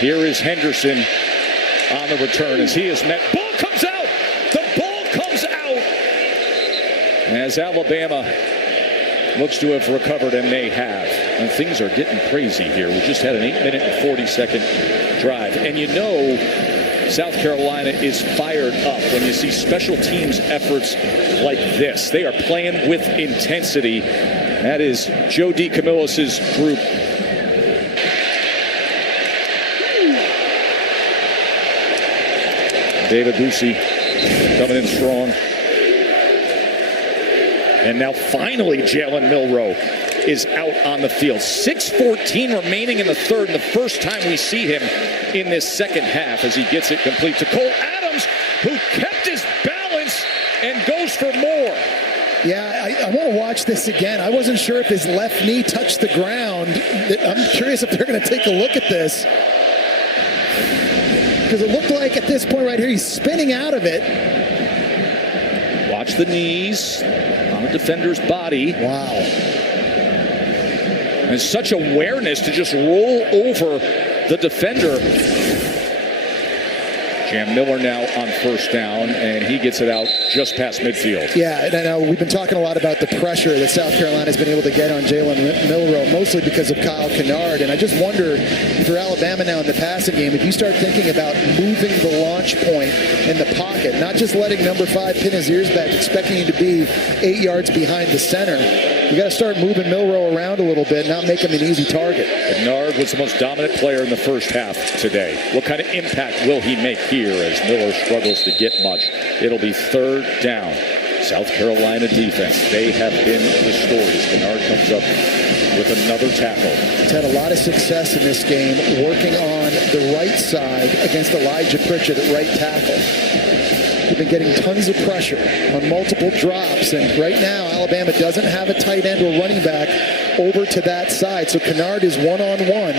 Here is Henderson on the return as he is met. Ball comes out! The ball comes out! As Alabama looks to have recovered, and they have. And things are getting crazy here. We just had an 8-minute and 40-second drive. And you know South Carolina is fired up when you see special teams efforts like this. They are playing with intensity. That is Joe DeCamillis' group. David Busey coming in strong. And now finally Jalen Milroe is out on the field. 6:14 remaining in the third, and the first time we see him in this second half as he gets it complete to Cole Adams, who kept his balance and goes for more. Yeah, I want to watch this again. I wasn't sure if his left knee touched the ground. I'm curious if they're going to take a look at this. Because it looked like at this point right here, he's spinning out of it. Watch the knees on the defender's body. Wow. And such awareness to just roll over the defender. Jam Miller now on first down, and he gets it out just past midfield. Yeah, and I know we've been talking a lot about the pressure that South Carolina has been able to get on Jalen Milroe, mostly because of Kyle Kennard. And I just wonder if you're Alabama now in the passing game, if you start thinking about moving the launch point in the pocket, not just letting number 5 pin his ears back, expecting him to be 8 yards behind the center. You got to start moving Milroe around a little bit, not make him an easy target. Kennard was the most dominant player in the first half today. What kind of impact will he make here as Miller struggles to get much? It'll be third down. South Carolina defense, they have been the story as Kennard comes up with another tackle. He's had a lot of success in this game working on the right side against Elijah Pritchett at right tackle. They've been getting tons of pressure on multiple drops, and right now Alabama doesn't have a tight end or running back over to that side, so Kennard is one-on-one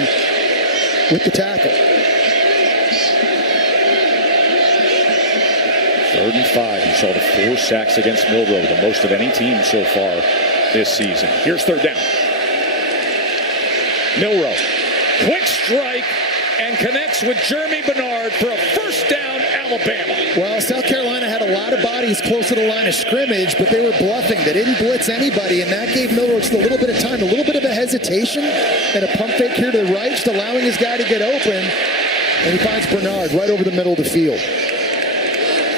with the tackle. 3rd and 5. He saw the 4 sacks against Milroe, the most of any team so far this season. Here's third down. Milroe, quick strike, and connects with Jeremy Bernard for a first down, Alabama. Well, South Carolina had a lot of bodies close to the line of scrimmage, but they were bluffing. They didn't blitz anybody, and that gave Milroe just a little bit of time, a little bit of a hesitation, and a pump fake here to the right, just allowing his guy to get open, and he finds Bernard right over the middle of the field.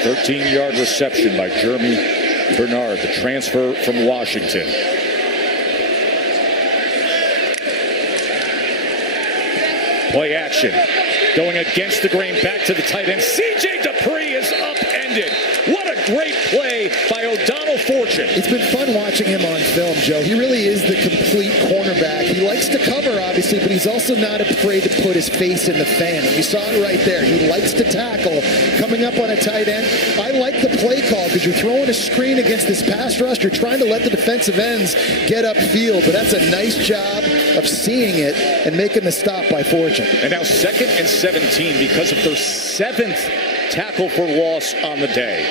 13-yard reception by Jeremy Bernard, the transfer from Washington. Play action. going against the grain, back to the tight end. C.J. Dupree is upended. What a great play by O'Donnell Fortune. It's been fun watching him on film, Joe. He really is the complete cornerback. He likes to cover, obviously, but he's also not afraid to put his face in the fan. And you saw it right there. He likes to tackle. Coming up on a tight end, I like the play call because you're throwing a screen against this pass rush. You're trying to let the defensive ends get upfield, but that's a nice job of seeing it and making the stop by Fortune. And now 2nd and 17 because of their 7th tackle for loss on the day.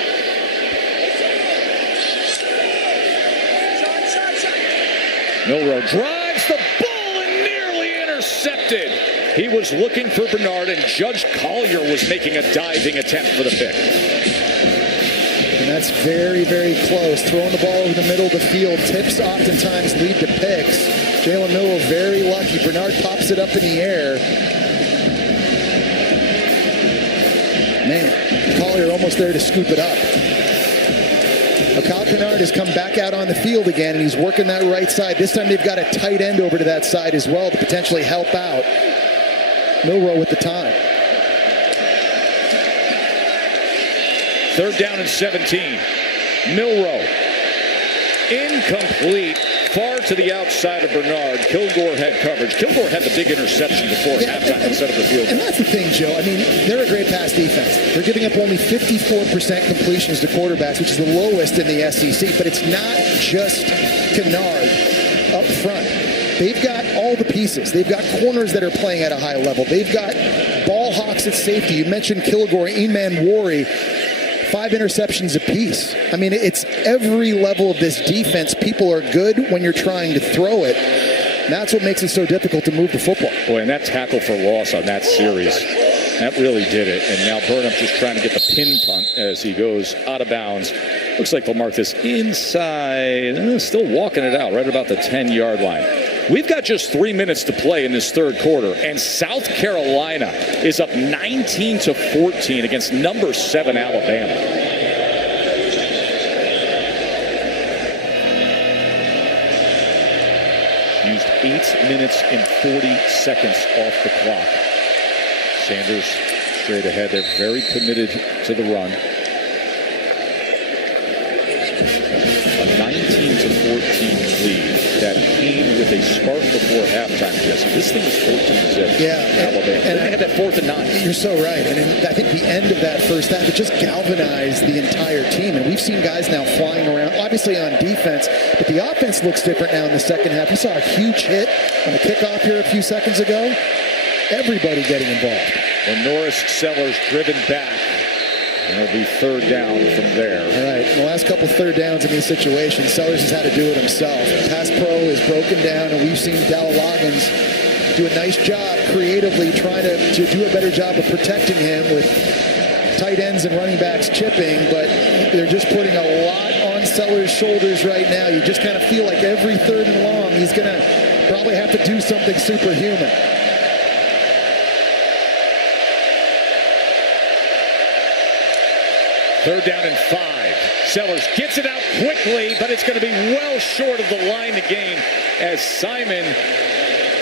Milroe drives the ball and nearly intercepted. He was looking for Bernard, and Judge Collier was making a diving attempt for the pick. And that's very, very close. Throwing the ball over the middle of the field. Tips oftentimes lead to picks. Jalen Milroe very lucky. Bernard pops it up in the air. Man, Collier almost there to scoop it up. Kyle Kennard has come back out on the field again, and he's working that right side. This time they've got a tight end over to that side as well to potentially help out. Milroe with the time. 3rd down and 17. Milroe. Incomplete. Far to the outside of Bernard. Kilgore had coverage. Kilgore had the big interception before halftime and set up the field. And that's the thing, Joe. I mean, they're a great pass defense. They're giving up only 54% completions to quarterbacks, which is the lowest in the SEC. But it's not just Kennard up front. They've got all the pieces. They've got corners that are playing at a high level. They've got ball hawks at safety. You mentioned Kilgore, Eman Wari. 5 interceptions apiece. I mean, it's every level of this defense. People are good when you're trying to throw it. That's what makes it so difficult to move the football. Boy, and that tackle for loss on that series, that really did it. And now Burnham just trying to get the pin punt as he goes out of bounds. Looks like they'll mark this inside. Still walking it out right about the 10-yard line. We've got just 3 minutes to play in this 3rd quarter, and South Carolina is up 19-14 against number 7 Alabama. Used 8 minutes and 40 seconds off the clock. Sanders straight ahead. They're very committed to the run. A 19-14 lead that came with a spark before halftime, Jesse. This thing was 14-0. Yeah, Alabama. And they had that 4th and 9. You're so right. And I think the end of that first half, it just galvanized the entire team. And we've seen guys now flying around, obviously on defense, but the offense looks different now in the second half. You saw a huge hit on a kickoff here a few seconds ago. Everybody getting involved. And Norris Sellers driven back. And it'll be 3rd down from there. All right, in the last couple 3rd downs in these situations, Sellers has had to do it himself. Pass pro is broken down, and we've seen Dowell Loggins do a nice job creatively trying to do a better job of protecting him with tight ends and running backs chipping, but they're just putting a lot on Sellers' shoulders right now. You just kind of feel like every 3rd and long, he's going to probably have to do something superhuman. Third down and 5. Sellers gets it out quickly, but it's going to be well short of the line to gain as Simon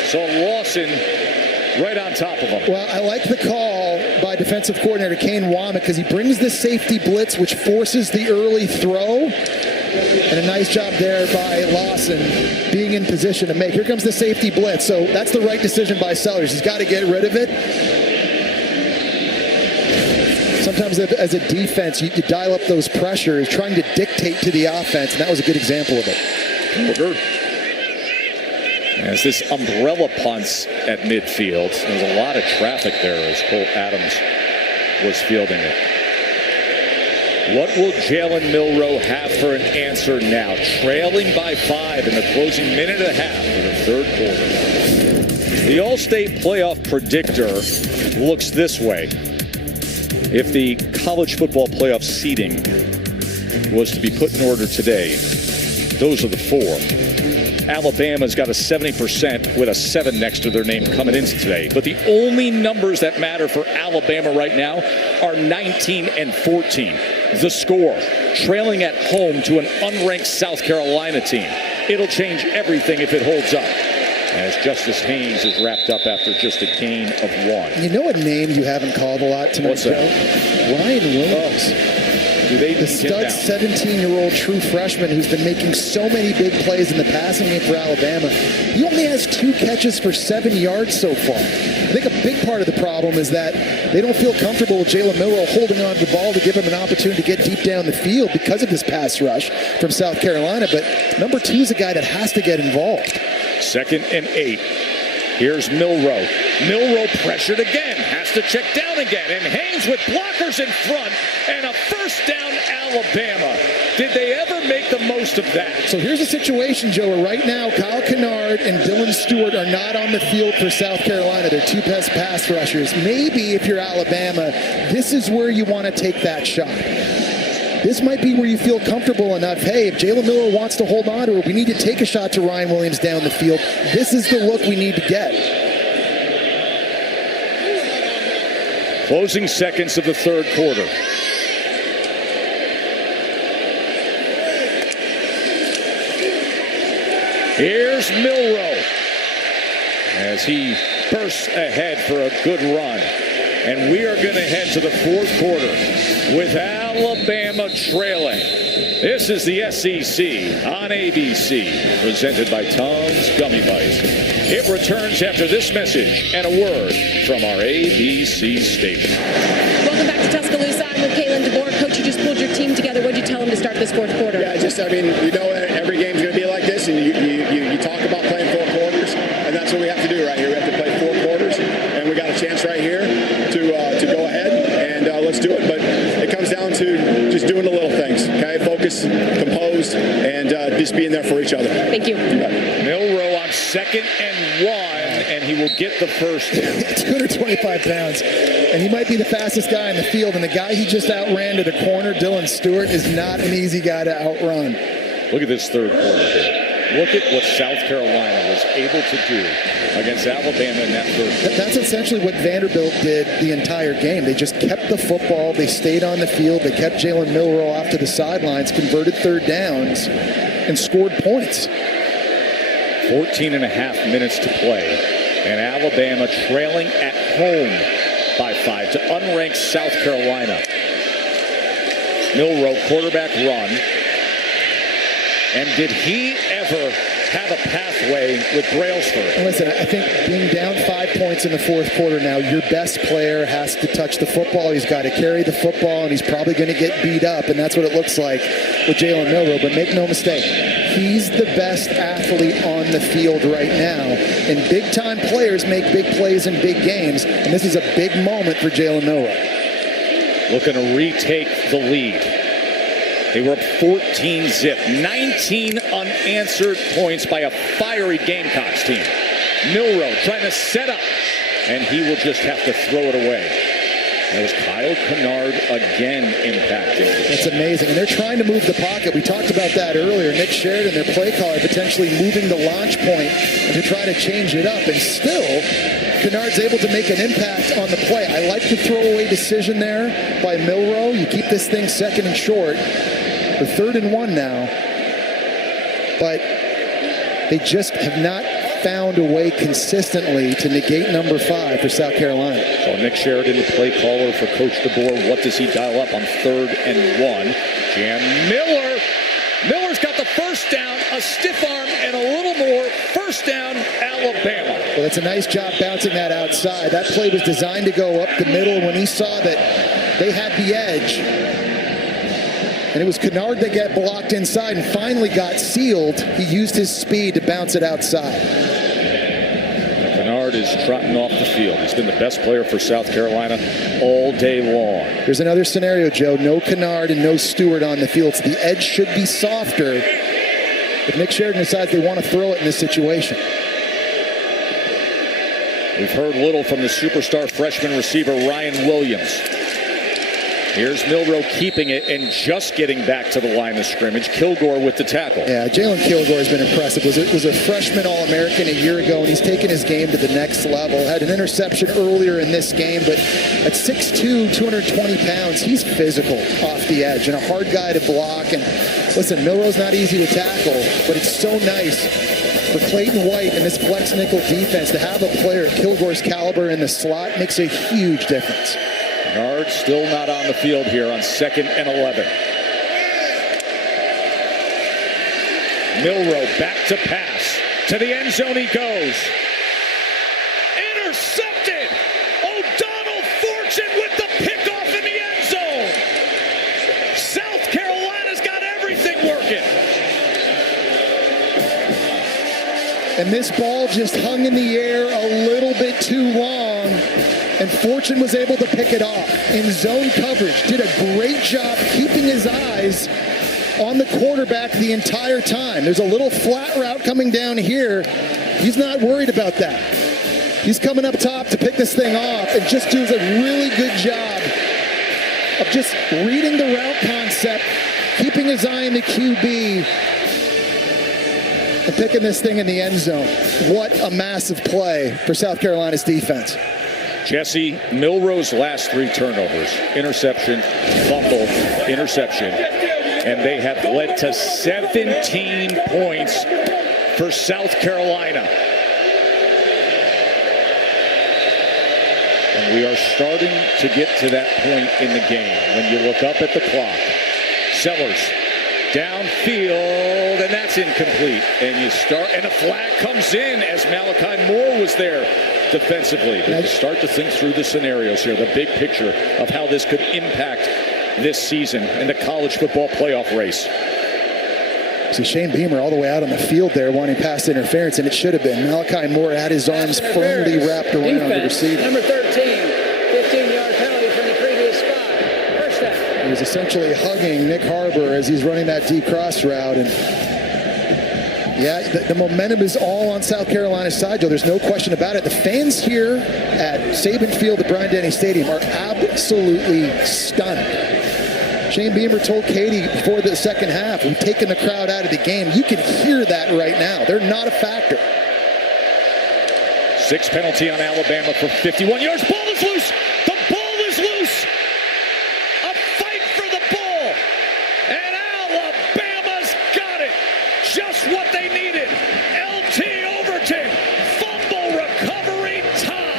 saw Lawson right on top of him. Well, I like the call by defensive coordinator Kane Womack because he brings the safety blitz, which forces the early throw. And a nice job there by Lawson being in position to make. Here comes the safety blitz. So that's the right decision by Sellers. He's got to get rid of it. Sometimes as a defense, you dial up those pressures, trying to dictate to the offense, and that was a good example of it. As this umbrella punts at midfield, there's a lot of traffic there as Cole Adams was fielding it. What will Jalen Milroe have for an answer now? Trailing by 5 in the closing minute and a half of the 3rd quarter. The All-State Playoff Predictor looks this way. If the college football playoff seeding was to be put in order today, those are the 4. Alabama's got a 70% with a 7 next to their name coming into today. But the only numbers that matter for Alabama right now are 19 and 14. The score, trailing at home to an unranked South Carolina team. It'll change everything if it holds up. as Justice Haynes is wrapped up after just a gain of 1. You know a name you haven't called a lot tonight, What's that? Joe? Ryan Williams. The stud 17-year-old true freshman who's been making so many big plays in the passing game for Alabama. He only has 2 catches for 7 yards so far. I think a big part of the problem is that they don't feel comfortable with Jalen Milroe holding on to the ball to give him an opportunity to get deep down the field because of this pass rush from South Carolina. But number 2 is a guy that has to get involved. 2nd and 8. Here's Milroe. Milroe pressured again. Has to check down again. And Haynes with blockers in front. And a first down, Alabama. Did they ever make the most of that? So here's the situation, Joe, where right now Kyle Kennard and Dylan Stewart are not on the field for South Carolina. They're 2 best pass rushers. Maybe if you're Alabama, this is where you want to take that shot. This might be where you feel comfortable enough. Hey, if Jalen Milroe wants to hold on to it, we need to take a shot to Ryan Williams down the field. This is the look we need to get. Closing seconds of the 3rd quarter. Here's Milroe as he bursts ahead for a good run. And we are going to head to the 4th quarter with Alabama trailing. This is the SEC on ABC, presented by Tom's Gummy Bites. It returns after this message and a word from our ABC station. Welcome back to Tuscaloosa. I'm with Kalen DeBoer. Coach, you just pulled your team together. What did you tell him to start this 4th quarter? Yeah, every game's going to be like this, and you talk about playing 4 quarters, and that's what we have to do right here. We have to play 4 quarters, and we got a chance right here to go ahead, and let's do it. But it comes down to just doing the little things, okay? Focus, composed, and just being there for each other. Thank you. Milroe on 2nd and 1, and he will get the first down. 225 pounds, and he might be the fastest guy in the field, and the guy he just outran to the corner, Dylan Stewart, is not an easy guy to outrun. Look at this 3rd quarter here. Look at what South Carolina was able to do against Alabama in that 3rd quarter. That's essentially what Vanderbilt did the entire game. They just kept the football. They stayed on the field. They kept Jalen Milroe off to the sidelines, converted 3rd downs, and scored points. 14 and a half minutes to play. And Alabama trailing at home by 5 to unranked South Carolina. Milroe, quarterback run. And did he ever have a pathway with Brailsford? Listen, I think being down 5 points in the 4th quarter now, your best player has to touch the football. He's got to carry the football, and he's probably going to get beat up, and that's what it looks like with Jalen Milroe. But make no mistake, he's the best athlete on the field right now. And big-time players make big plays in big games, and this is a big moment for Jalen Milroe. Looking to retake the lead. They were up 14-zip. 19 unanswered points by a fiery Gamecocks team. Milroe trying to set up, and he will just have to throw it away. That was Kyle Kennard again impacting. It's amazing. And they're trying to move the pocket. We talked about that earlier. Nick Sheridan, their play caller, potentially moving the launch point to try to change it up. And still, Kennard's able to make an impact on the play. I like the throwaway decision there by Milroe. You keep this thing 2nd and short. We're 3rd and 1 now. But they just have not found a way consistently to negate number 5 for South Carolina. So Nick Sheridan, the play caller for Coach DeBoer. What does he dial up on 3rd and 1? Jam Miller. Miller's got the first down, a stiff arm, and a little more. First down, Alabama. Well, it's a nice job bouncing that outside. That play was designed to go up the middle. When he saw that they had the edge, and it was Kennard that got blocked inside and finally got sealed, he used his speed to bounce it outside. Kennard is trotting off the field. He's been the best player for South Carolina all day long. There's another scenario, Joe. No Kennard and no Stewart on the field. So the edge should be softer if Nick Sheridan decides they want to throw it in this situation. We've heard little from the superstar freshman receiver Ryan Williams. Here's Milroe keeping it and just getting back to the line of scrimmage. Kilgore with the tackle. Yeah, Jalen Kilgore has been impressive. Was a freshman All-American a year ago, and he's taken his game to the next level. Had an interception earlier in this game, but at 6'2", 220 pounds, he's physical off the edge and a hard guy to block. And listen, Milroe's not easy to tackle, but it's so nice For Clayton White and this flex nickel defense, to have a player at Kilgore's caliber in the slot makes a huge difference. Bernard still not on the field here on 2nd and 11. Milroe back to pass. To the end zone he goes. Intercepted! O'Donnell Fortune with the pickoff in the end zone. South Carolina's got everything working. And this ball just hung in the air a little bit too long, and Fortune was able to pick it off in zone coverage. Did a great job keeping his eyes on the quarterback the entire time. There's a little flat route coming down here. He's not worried about that. He's coming up top to pick this thing off and just does a really good job of just reading the route concept, keeping his eye on the QB, and picking this thing in the end zone. What a massive play for South Carolina's defense. Jesse Milroe's last 3 turnovers. Interception, fumble, interception. And they have led to 17 points for South Carolina. And we are starting to get to that point in the game. When you look up at the clock, Sellers downfield, and that's incomplete. And you start, and a flag comes in as Malachi Moore was there defensively. But you start to think through the scenarios here, the big picture of how this could impact this season in the college football playoff race. See Shane Beamer all the way out on the field there wanting pass interference, and it should have been. Malachi Moore had his arms firmly wrapped around the receiver. Number 13, 15-yard penalty from the previous spot. First down. He was essentially hugging Nick Harbor as he's running that deep cross route. And yeah, the momentum is all on South Carolina's side, Joe. There's no question about it. The fans here at Saban Field at Bryant-Denny Stadium are absolutely stunned. Shane Beamer told Katie before the second half, we've taken the crowd out of the game. You can hear that right now. They're not a factor. 6th penalty on Alabama for 51 yards. Ball is loose. The ball is loose. A fight for the ball. And Alabama's got it. Just what they needed. LT Overton. Fumble recovery tie.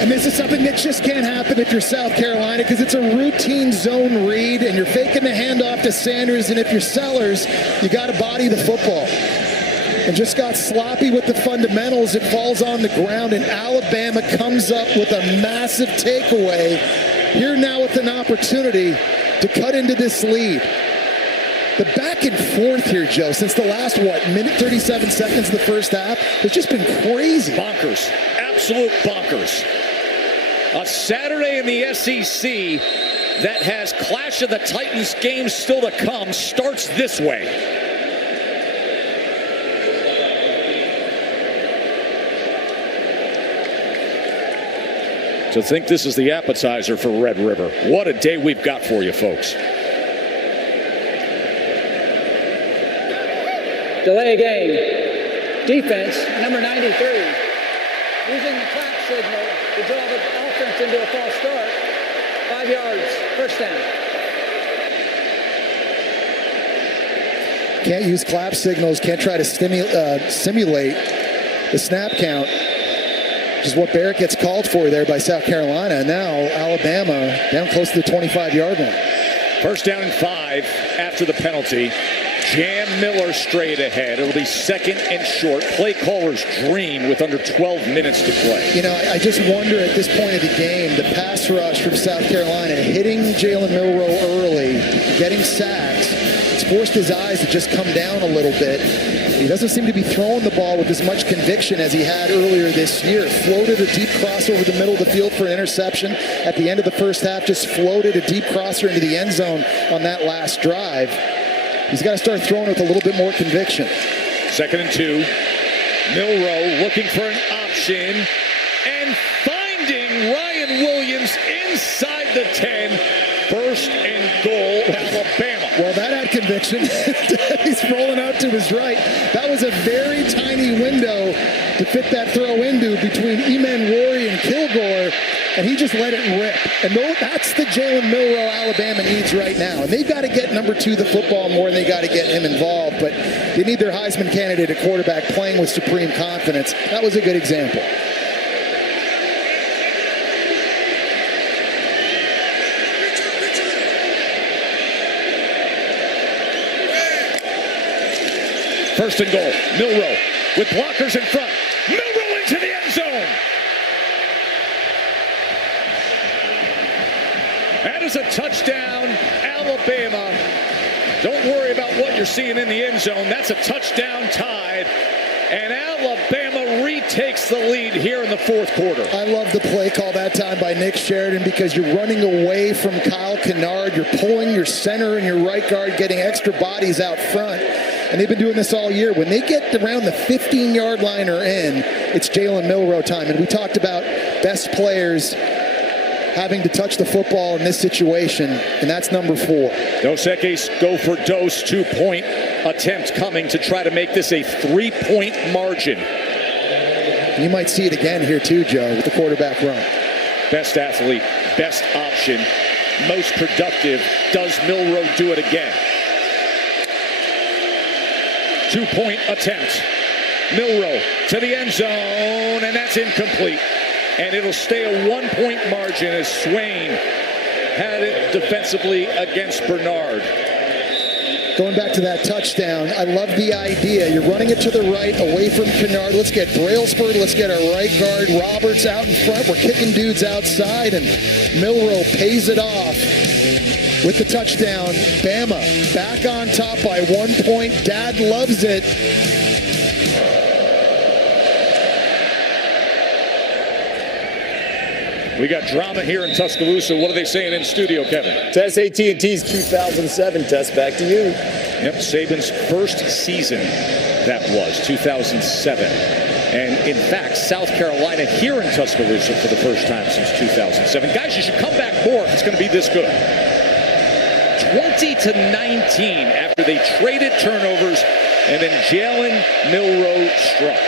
And this is something that just can't happen if you're South Carolina, because it's a routine zone read and you're faking the handoff to Sanders. And if you're Sellers, you got to body the football. And just got sloppy with the fundamentals. It falls on the ground, and Alabama comes up with a massive takeaway. Here now with an opportunity to cut into this lead. The back and forth here, Joe, since the last, minute 37 seconds of the first half, has just been crazy. Bonkers. Absolute bonkers. A Saturday in the SEC that has Clash of the Titans games still to come starts this way. To think this is the appetizer for Red River. What a day we've got for you, folks. Delay game. Defense, number 93. Using the clap signal to draw the offense into a false start. 5 yards, first down. Can't use clap signals, can't try to simulate the snap count, which is what Barrett gets called for there by South Carolina. And now Alabama down close to the 25-yard line. First down and 5 after the penalty. Jam Miller straight ahead. It'll be 2nd and short. Play caller's dream with under 12 minutes to play. You know, I just wonder at this point of the game, the pass rush from South Carolina, hitting Jalen Milroe early, getting sacks, it's forced his eyes to just come down a little bit. He doesn't seem to be throwing the ball with as much conviction as he had earlier this year. Floated a deep cross over the middle of the field for an interception. At the end of the first half, just floated a deep crosser into the end zone on that last drive. He's got to start throwing with a little bit more conviction. 2nd and 2. Milroe looking for an option and finding Ryan Williams inside the 10. 1st and goal, Alabama. Well, that had conviction. He's rolling out to his right. That was a very tiny window to fit that throw into between Eman Rory and Kilgore. And and he just let it rip. And that's the Jalen Milroe Alabama needs right now. And they've got to get number 2 the football more, and they got to get him involved. But they need their Heisman candidate at quarterback playing with supreme confidence. That was a good example. First and goal. Milroe with blockers in front. Milroe into the end zone. That is a touchdown, Alabama. Don't worry about what you're seeing in the end zone. That's a touchdown Tide. And Alabama retakes the lead here in the fourth quarter. I love the play call that time by Nick Sheridan because you're running away from Kyle Kennard. You're pulling your center and your right guard, getting extra bodies out front. And they've been doing this all year. When they get around the 15-yard line or in, it's Jalen Milroe time. And we talked about best players having to touch the football in this situation, and that's number 4. Dos Equis go for Dos, 2-point attempt coming to try to make this a 3-point margin. You might see it again here too, Joe, with the quarterback run. Best athlete, best option, most productive. Does Milroe do it again? 2-point attempt. Milroe to the end zone, and that's incomplete. And it'll stay a 1-point margin as Swain had it defensively against Bernard. Going back to that touchdown, I love the idea. You're running it to the right, away from Kennard. Let's get Brailsford, let's get our right guard, Roberts out in front. We're kicking dudes outside, and Milroe pays it off with the touchdown. Bama back on top by 1 point. Dad loves it. We got drama here in Tuscaloosa. What are they saying in studio, Kevin? Test AT&T's 2007 test. Back to you. Yep, Saban's first season, that was 2007. And in fact, South Carolina here in Tuscaloosa for the first time since 2007. Guys, you should come back more if it's going to be this good. 20-19 after they traded turnovers, and then Jalen Milroe struck.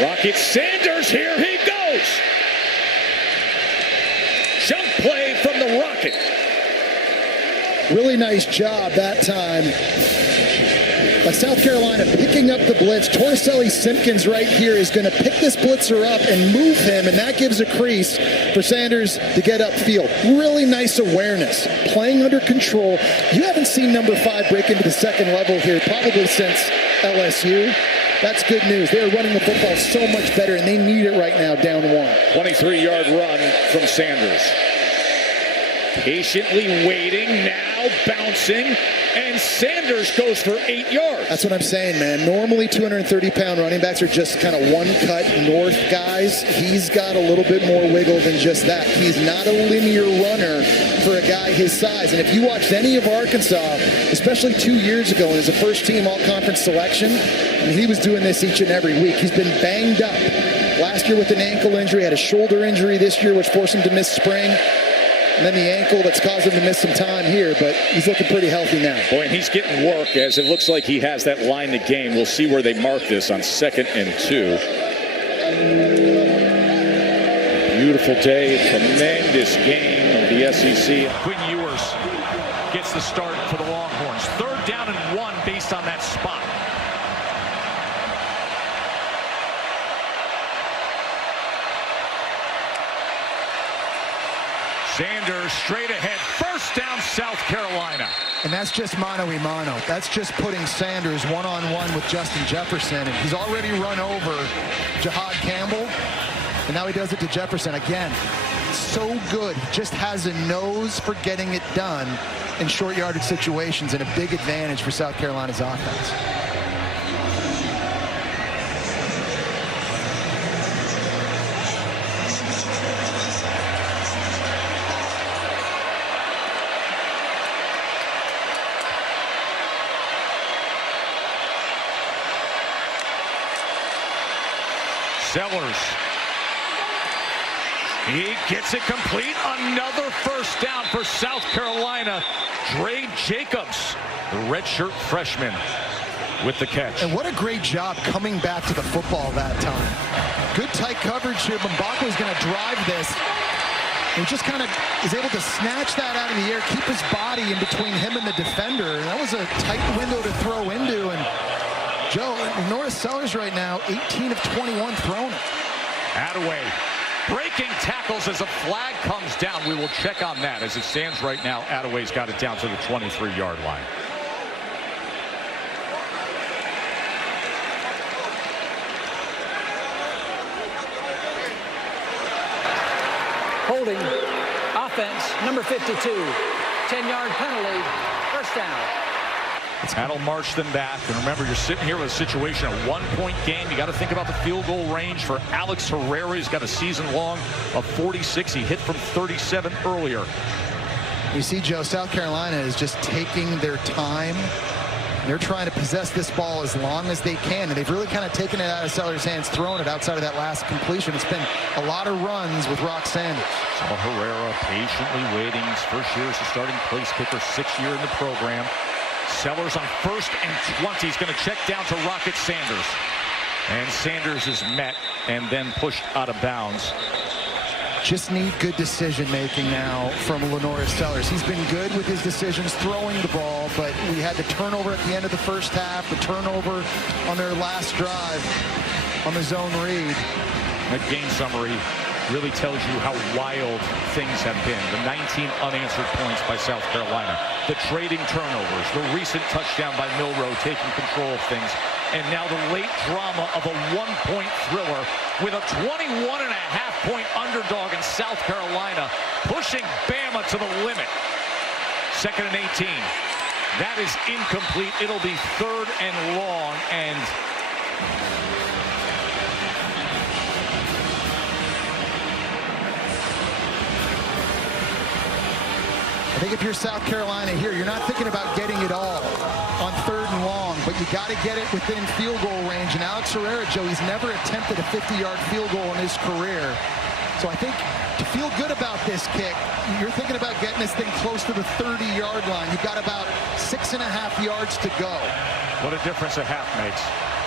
Rocket Sanders, here he goes. Jump play from the Rocket. Really nice job that time by South Carolina picking up the blitz. Torricelli Simpkins right here is going to pick this blitzer up and move him, and that gives a crease for Sanders to get upfield. Really nice awareness, playing under control. You haven't seen number 5 break into the second level here probably since LSU. That's good news. They're running the football so much better, and they need it right now, down 1. 23-yard run from Sanders. Patiently waiting, now bouncing, and Sanders goes for 8 yards. That's what I'm saying, man. Normally 230-pound running backs are just kind of one-cut north guys. He's got a little bit more wiggle than just that. He's not a linear runner for a guy his size. And if you watched any of Arkansas, especially 2 years ago in his first-team all-conference selection, I mean, he was doing this each and every week. He's been banged up. Last year with an ankle injury, had a shoulder injury this year, which forced him to miss spring. And then the ankle that's caused him to miss some time here, but he's looking pretty healthy now. Boy, and he's getting work as it looks like he has that line to gain. We'll see where they mark this on 2nd and 2. Beautiful day, tremendous game of the SEC. Quinn Ewers gets the start for the Longhorns. 3rd down and 1 based on that spot. Sanders straight ahead, 1st down South Carolina. And that's just mano-a-mano. That's just putting Sanders one-on-one with Justin Jefferson. And he's already run over Jahad Campbell, and now he does it to Jefferson again. So good. He just has a nose for getting it done in short yardage situations, and a big advantage for South Carolina's offense. Sellers. He gets it complete. Another 1st down for South Carolina. Dre Jacobs, the redshirt freshman. with the catch. And what a great job coming back to the football that time. Good tight coverage here. Mbakwe is going to drive this. He just kind of is able to snatch that out of the air, keep his body in between him and the defender. And that was a tight window to throw into. And Joe, Norris Sellers right now, 18 of 21 thrown it. Attaway breaking tackles as a flag comes down. We will check on that. As it stands right now, Attaway's got it down to the 23-yard line. Holding, offense, number 52. 10-yard penalty, first down. That'll march them back. And remember, you're sitting here with a situation, a one-point game. You got to think about the field goal range for Alex Herrera. He's got a season long of 46. He hit from 37 earlier. You see, Joe, South Carolina is just taking their time. They're trying to possess this ball as long as they can, and they've really kind of taken it out of Sellers' hands, thrown it outside of that last completion. It's been a lot of runs with Rock Sanders. So Herrera patiently waiting. His first year as a starting place kicker, 6th year in the program. Sellers on 1st and 20. He's going to check down to Rocket Sanders. And Sanders is met and then pushed out of bounds. Just need good decision-making now from Lenoris Sellers. He's been good with his decisions throwing the ball, but we had the turnover at the end of the first half, the turnover on their last drive on the zone read. That game summary really tells you how wild things have been. The 19 unanswered points by South Carolina, the trading turnovers, the recent touchdown by Milroe taking control of things, and now the late drama of a one-point thriller with a 21.5-point underdog in South Carolina, pushing Bama to the limit. 2nd and 18. That is incomplete. It'll be 3rd and long, and I think if you're South Carolina here, you're not thinking about getting it all on 3rd and long, but you got to get it within field goal range. And Alex Herrera, Joe, he's never attempted a 50-yard field goal in his career. So I think to feel good about this kick, you're thinking about getting this thing close to the 30-yard line. You've got about 6.5 yards to go. what a difference a half makes.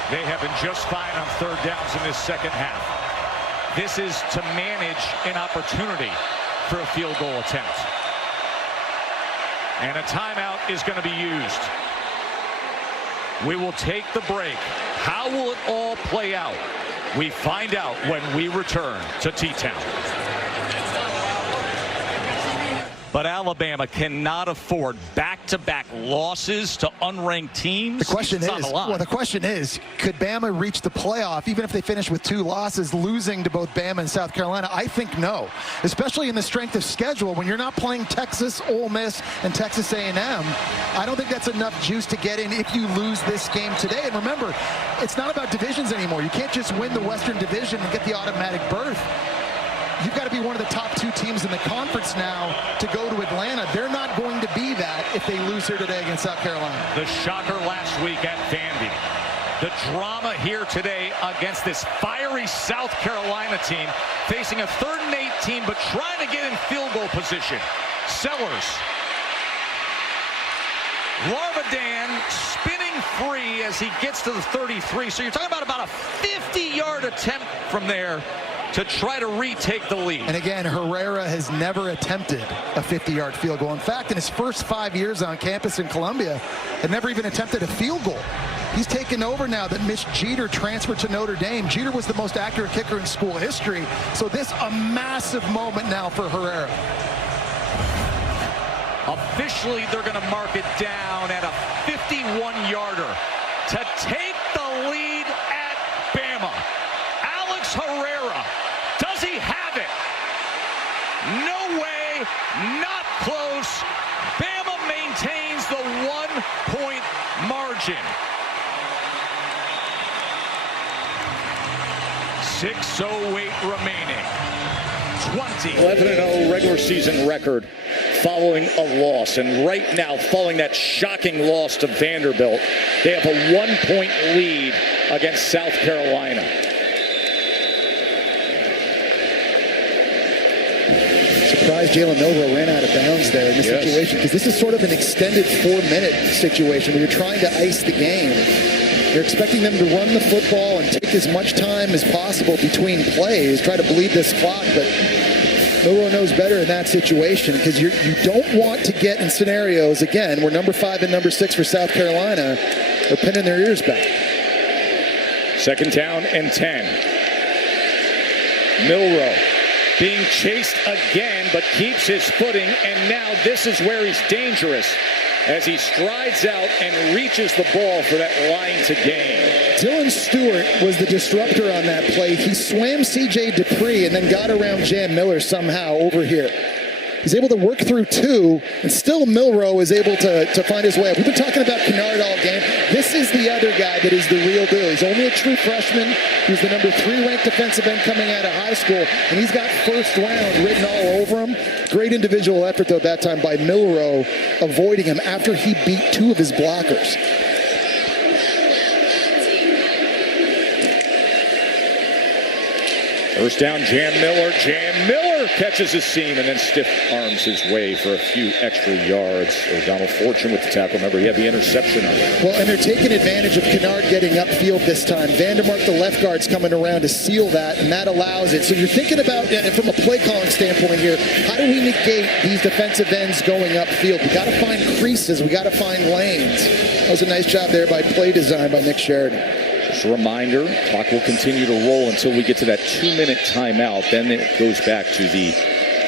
They have been just fine on 3rd downs in this 2nd half. This is to manage an opportunity for a field goal attempt. And a timeout is going to be used. We will take the break. How will it all play out? We find out when we return to T-Town. But Alabama cannot afford back-to-back losses to unranked teams. The question is, could Bama reach the playoff even if they finish with 2 losses, losing to both Bama and South Carolina? I think no, especially in the strength of schedule when you're not playing Texas, Ole Miss, and Texas A&M. I don't think that's enough juice to get in if you lose this game today. And remember, it's not about divisions anymore. You can't just win the Western Division and get the automatic berth. You've got to be one of the top 2 teams in the conference now to go to Atlanta. They're not going to be that if they lose here today against South Carolina. The shocker last week at Vandy. The drama here today against this fiery South Carolina team, facing a 3rd and 18, but trying to get in field goal position. Sellers. Larvadan spinning free as he gets to the 33. So you're talking about a 50-yard attempt from there to try to retake the lead. And again, Herrera has never attempted a 50-yard field goal. In fact, in his first 5 years on campus in Columbia, had never even attempted a field goal. He's taken over now that Mitch Jeter transferred to Notre Dame. Jeter was the most accurate kicker in school history. So this a massive moment now for Herrera. Officially, they're going to mark it down at a 51-yarder to take the lead at Bama. Alex Herrera. Does he have it? No way, not close. Bama maintains the 1-point margin. 6:08 remaining. 11-0 regular season record following a loss. And right now, following that shocking loss to Vanderbilt, they have a 1-point lead against South Carolina. Surprised Jalen Milroe ran out of bounds there in this situation, because this is sort of an extended 4-minute situation where you're trying to ice the game. You're expecting them to run the football and take as much time as possible between plays, try to bleed this clock, but Milroe knows better in that situation because you don't want to get in scenarios, again, where number 5 and number 6 for South Carolina are pinning their ears back. 2nd down and 10. Milroe being chased again, but keeps his footing, and now this is where he's dangerous as he strides out and reaches the ball for that line to gain. Dylan Stewart was the disruptor on that play. He swam C.J. Dupree and then got around Jam Miller somehow over here. He's able to work through 2, and still Milroe is able to find his way up. We've been talking about Kennard all game. This is the other guy that is the real deal. He's only a true freshman. He's the number 3 ranked defensive end coming out of high school, and he's got first round written all over him. Great individual effort, though, that time by Milroe, avoiding him after he beat 2 of his blockers. First down, Jam Miller. Jam Miller catches his seam and then stiff arms his way for a few extra yards. O'Donnell Fortune with the tackle. Remember, he had the interception on it. Well, and they're taking advantage of Kennard getting upfield this time. Vandermark, the left guard's coming around to seal that, and that allows it. So you're thinking about, from a play calling standpoint here, how do we negate these defensive ends going upfield? We got to find creases. We got to find lanes. That was a nice job there by play design by Nick Sheridan. Just a reminder, clock will continue to roll until we get to that 2-minute timeout. Then it goes back to the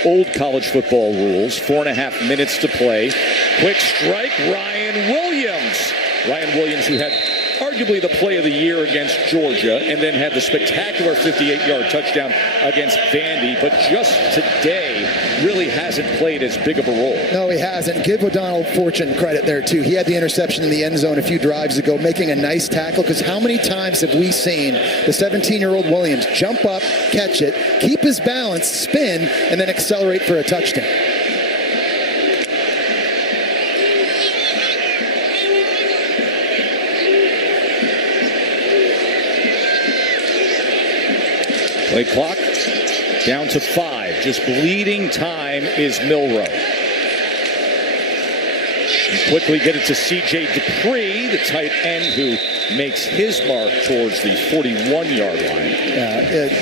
old college football rules. 4.5 minutes to play. Quick strike, Ryan Williams. Ryan Williams, who had arguably the play of the year against Georgia, and then had the spectacular 58-yard touchdown against Vandy, but just today really hasn't played as big of a role. No, he hasn't. Give O'Donnell Fortune credit there, too. He had the interception in the end zone a few drives ago, making a nice tackle, because how many times have we seen the 17-year-old Williams jump up, catch it, keep his balance, spin, and then accelerate for a touchdown? Play clock down to 5. Just bleeding time is Milroe. And quickly get it to C.J. Dupree, the tight end who makes his mark towards the 41-yard line.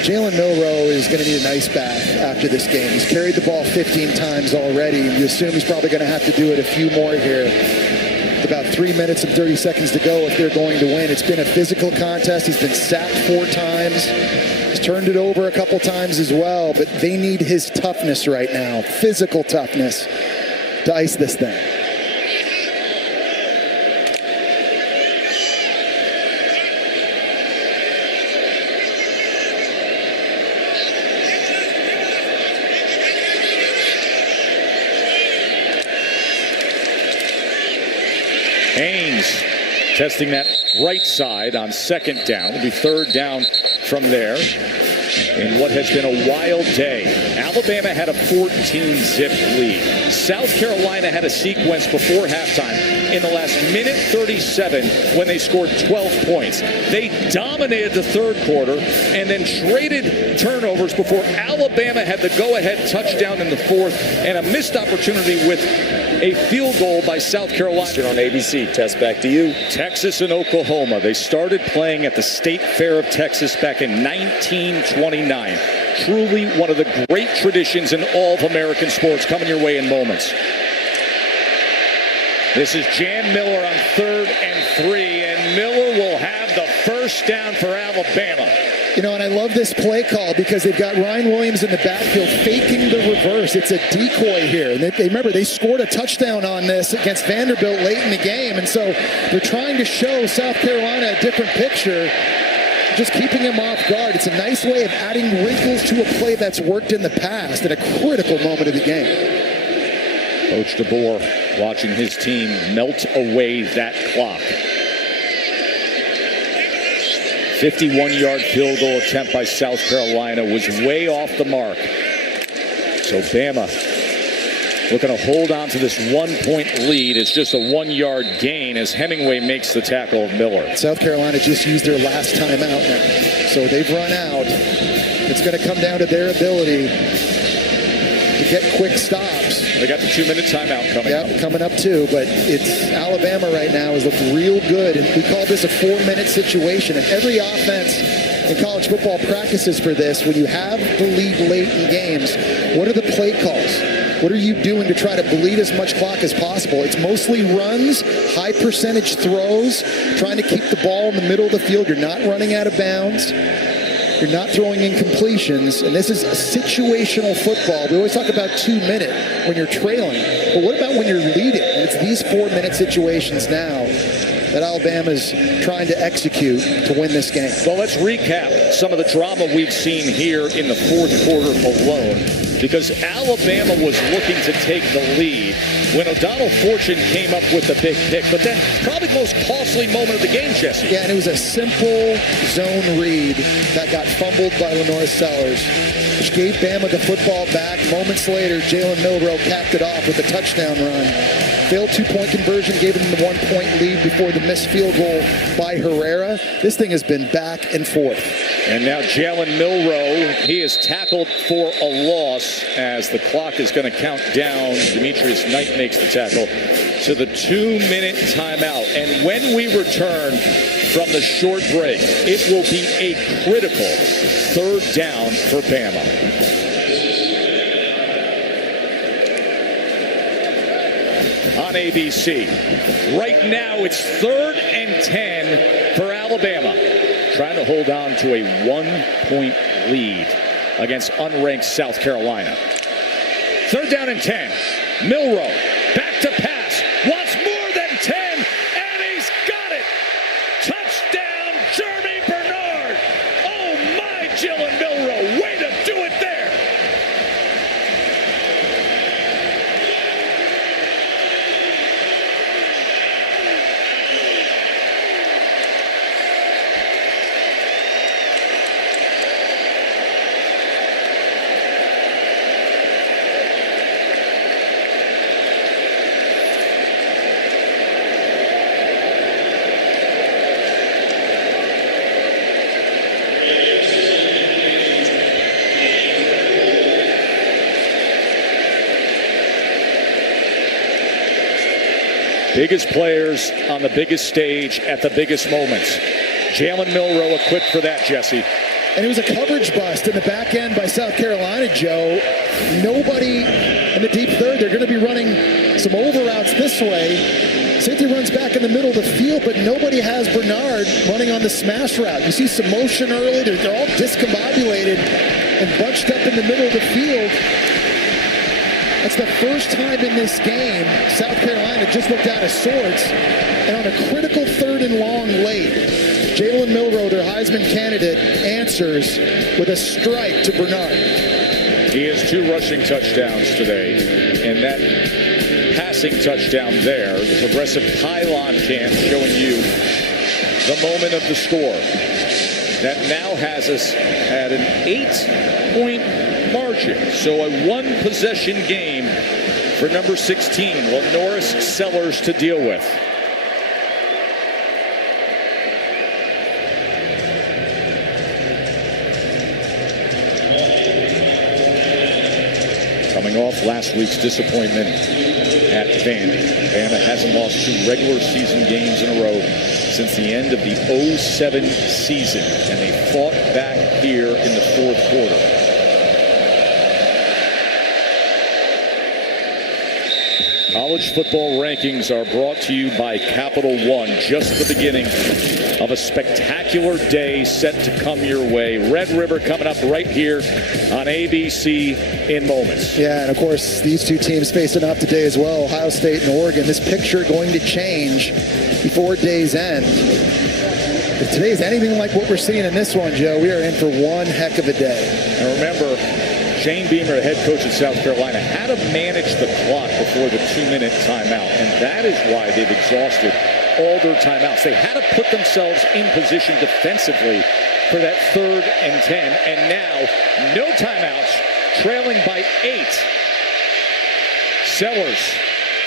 Jalen Milroe is going to need an ice bath after this game. He's carried the ball 15 times already. You assume he's probably going to have to do it a few more here. With about 3 minutes and 30 seconds to go if they're going to win. It's been a physical contest. He's been sacked 4 times. He's turned it over a couple times as well, but they need his toughness right now, physical toughness, to ice this thing. Haynes testing that right side on 2nd down. It'll be 3rd down from there in what has been a wild day. Alabama had a 14-zip lead. South Carolina had a sequence before halftime in the last minute 37 when they scored 12 points. They dominated the 3rd quarter and then traded turnovers before Alabama had the go-ahead touchdown in the 4th and a missed opportunity with a field goal by South Carolina. On ABC, Tess, back to you. Texas and Oklahoma. They started playing at the State Fair of Texas back in 1929. Truly one of the great traditions in all of American sports, coming your way in moments. This is Jam Miller on 3rd and 3, and Miller will have the first down for Alabama. You know, and I love this play call because they've got Ryan Williams in the backfield faking the reverse. It's a decoy here. And they remember, they scored a touchdown on this against Vanderbilt late in the game. And so they're trying to show South Carolina a different picture, just keeping him off guard. It's a nice way of adding wrinkles to a play that's worked in the past at a critical moment of the game. Coach DeBoer watching his team melt away that clock. 51-yard field goal attempt by South Carolina was way off the mark. So Bama looking to hold on to this 1-point lead. It's just a 1-yard gain as Hemingway makes the tackle of Miller. South Carolina just used their last timeout now. So they've run out. It's going to come down to their ability to get quick stops timeouts. They got the 2-minute timeout coming up. Yeah, coming up too, but it's Alabama right now has looked real good. And we call this a 4-minute situation. And every offense in college football practices for this. When you have the lead late in games, what are the play calls? What are you doing to try to bleed as much clock as possible? It's mostly runs, high percentage throws, trying to keep the ball in the middle of the field. You're not running out of bounds. You're not throwing incompletions. And this is situational football. We always talk about 2-minute when you're trailing. But what about when you're leading? And it's these 4-minute situations now that Alabama's trying to execute to win this game. Well, let's recap some of the drama we've seen here in the fourth quarter alone, because Alabama was looking to take the lead when O'Donnell Fortune came up with the big pick. But then probably the most costly moment of the game, Jesse. Yeah, and it was a simple zone read that got fumbled by Lenore Sellers, which gave Bama the football back. Moments later, Jalen Milroe capped it off with a touchdown run. Failed 2-point conversion, gave them the 1-point lead before the missed field goal by Herrera. This thing has been back and forth. And now Jalen Milroe, he is tackled for a loss as the clock is going to count down. Demetrius Knight makes the tackle to the 2-minute timeout. And when we return from the short break, it will be a critical 3rd down for Bama. On ABC. Right now, it's 3rd and 10 for Alabama, trying to hold on to a 1-point lead against unranked South Carolina. 3rd down and 10. Milroe back to pass. Wants more than 10, and he's got it. Touchdown, Jeremy Bernard. Oh my, Jalen Milroe. Way to do it there. Biggest players on the biggest stage at the biggest moments. Jalen Milroe equipped for that, Jesse. And it was a coverage bust in the back end by South Carolina, Joe. Nobody in the deep third. They're going to be running some over routes this way. Safety runs back in the middle of the field, but nobody has Bernard running on the smash route. You see some motion early. They're all discombobulated and bunched up in the middle of the field. That's the first time in this game South Carolina just looked out of sorts. And on a critical 3rd and long late, Jalen Milroe, their Heisman candidate, answers with a strike to Bernard. He has 2 rushing touchdowns today. And that passing touchdown there, the progressive pylon cam showing you the moment of the score. That now has us at an 8-point margin. So a 1-possession game for number 16. Well, Norris Sellers to deal with. Coming off last week's disappointment at Vandy. Bama hasn't lost 2 regular season games in a row since the end of the 07 season. And they fought back here in the 4th quarter. College football rankings are brought to you by Capital One. Just the beginning of a spectacular day set to come your way. Red River coming up right here on ABC in moments. Yeah, and of course, these 2 teams facing off today as well, Ohio State and Oregon. This picture going to change before day's end. If today's anything like what we're seeing in this one, Joe, we are in for one heck of a day. And remember, Shane Beamer, the head coach at South Carolina, had to manage the clock before the 2-minute timeout, and that is why they've exhausted all their timeouts. They had to put themselves in position defensively for that 3rd and 10, and now no timeouts, trailing by 8. Sellers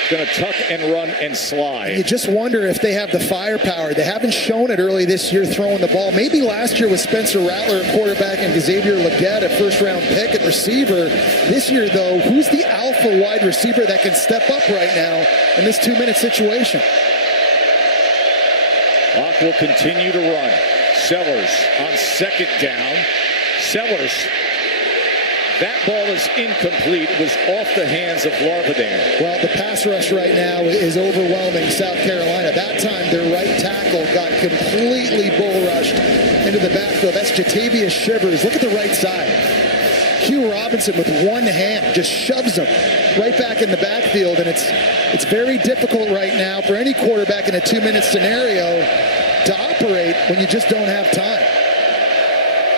going to tuck and run and slide. You just wonder if they have the firepower. They haven't shown it early this year throwing the ball. Maybe last year with Spencer Rattler at quarterback and Xavier Legette, a first-round pick at receiver. This year, though, who's the alpha wide receiver that can step up right now in this 2-minute situation? Clock will continue to run. Sellers on second down. Sellers. That ball is incomplete. It was off the hands of Larvadan. Well, the pass rush right now is overwhelming South Carolina. That time, their right tackle got completely bull rushed into the backfield. That's Jatavius Shivers. Look at the right side. Q Robinson with one hand just shoves him right back in the backfield, and it's very difficult right now for any quarterback in a 2-minute scenario to operate when you just don't have time.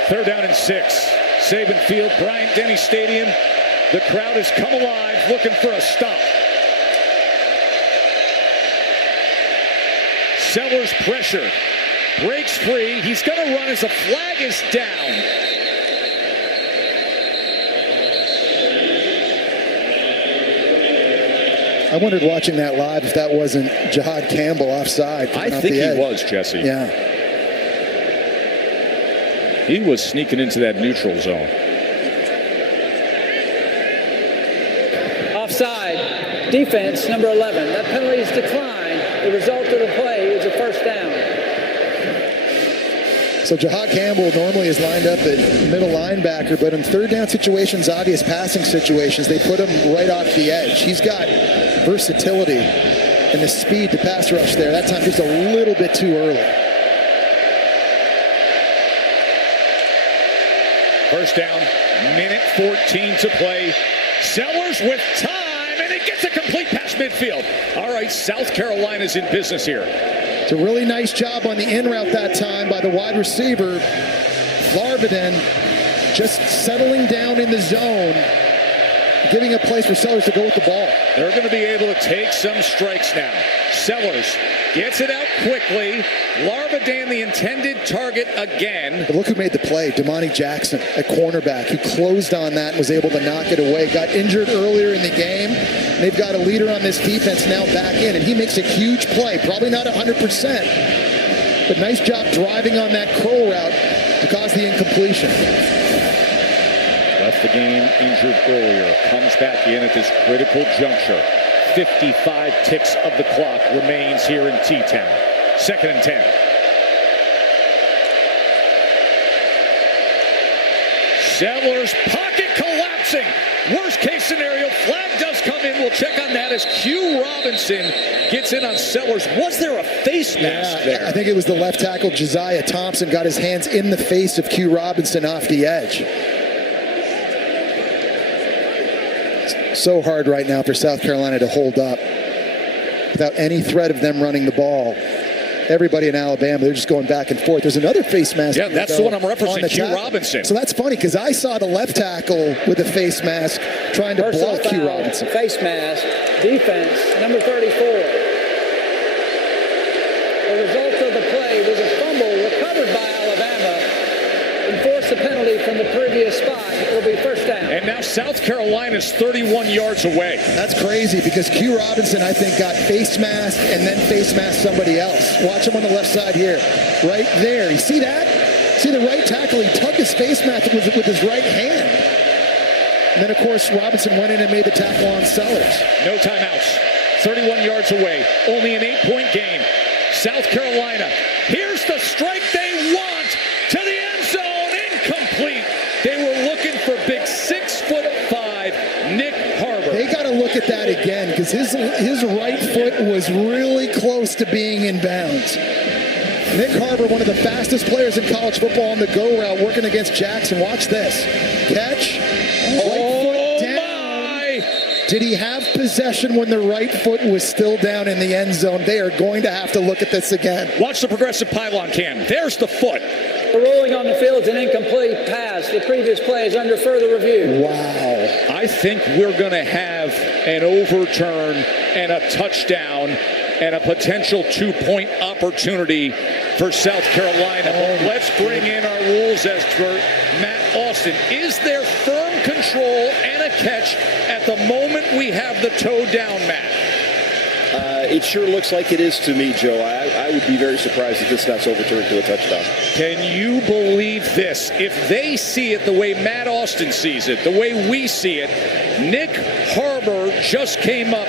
3rd down and 6. Saban Field, Bryant-Denny Stadium. The crowd has come alive looking for a stop. Sellers pressure. Breaks free. He's going to run as the flag is down. I wondered watching that live if that wasn't Jahad Campbell offside. I think he was, Jesse. Yeah. He was sneaking into that neutral zone. Offside. Defense, number 11. That penalty is declined. The result of the play is a first down. So Jahad Campbell normally is lined up at middle linebacker, but in 3rd down situations, obvious passing situations, they put him right off the edge. He's got versatility and the speed to pass rush there. That time just a little bit too early. First down, minute 14 to play. Sellers with time, and it gets a complete pass midfield. All right, South Carolina's in business here. It's a really nice job on the in route that time by the wide receiver. Larvadan just settling down in the zone, giving a place for Sellers to go with the ball. They're going to be able to take some strikes now. Sellers gets it out quickly. Larvadan, the intended target again. But look who made the play. Damani Jackson, a cornerback, who closed on that and was able to knock it away. Got injured earlier in the game. They've got a leader on this defense now back in, and he makes a huge play. Probably not 100%, but nice job driving on that curl route to cause the incompletion. Left the game injured earlier. Comes back in at this critical juncture. 55 ticks of the clock remains here in T-Town. 2nd and 10. Sellers, pocket collapsing. Worst case scenario, flag does come in. We'll check on that as Q Robinson gets in on Sellers. Was there a face mask there? I think it was the left tackle, Josiah Thompson, got his hands in the face of Q Robinson off the edge. So hard right now for South Carolina to hold up without any threat of them running the ball. Everybody in Alabama, they're just going back and forth. There's another face mask. Yeah, that's the one I'm referencing, Q Robinson. So that's funny because I saw the left tackle with a face mask trying to block Q Robinson. Face mask, defense, number 34. The result of the play was a fumble recovered by Alabama and forced the penalty from the previous spot. It'll be first down. And now South Carolina's 31 yards away. That's crazy because Q Robinson, I think, got face masked and then face masked somebody else. Watch him on the left side here. Right there. You see that? See the right tackle? He tugged his face mask with his right hand. And then, of course, Robinson went in and made the tackle on Sellers. No timeouts. 31 yards away. Only an 8-point game. South Carolina. Here's the strike they want to the end zone. Incomplete. They were looking for big 6'5" Nick Harbor. They got to look at that again because his right foot was really close to being in bounds. Nick Harbor, one of the fastest players in college football on the go route, working against Jackson. Watch this. Catch. Right foot down. My. Did he have possession when the right foot was still down in the end zone? They are going to have to look at this again. Watch the progressive pylon cam. There's the foot. The ruling on the field is an incomplete pass. The previous play is under further review. Wow. I think we're going to have an overturn and a touchdown and a potential 2-point opportunity for South Carolina. Let's bring in our rules expert, Matt Austin. Is there firm control and a catch at the moment we have the toe down, Matt? It sure looks like it is to me, Joe. I would be very surprised if this not overturned to a touchdown. Can you believe this? If they see it the way Matt Austin sees it, the way we see it, Nick Harbor just came up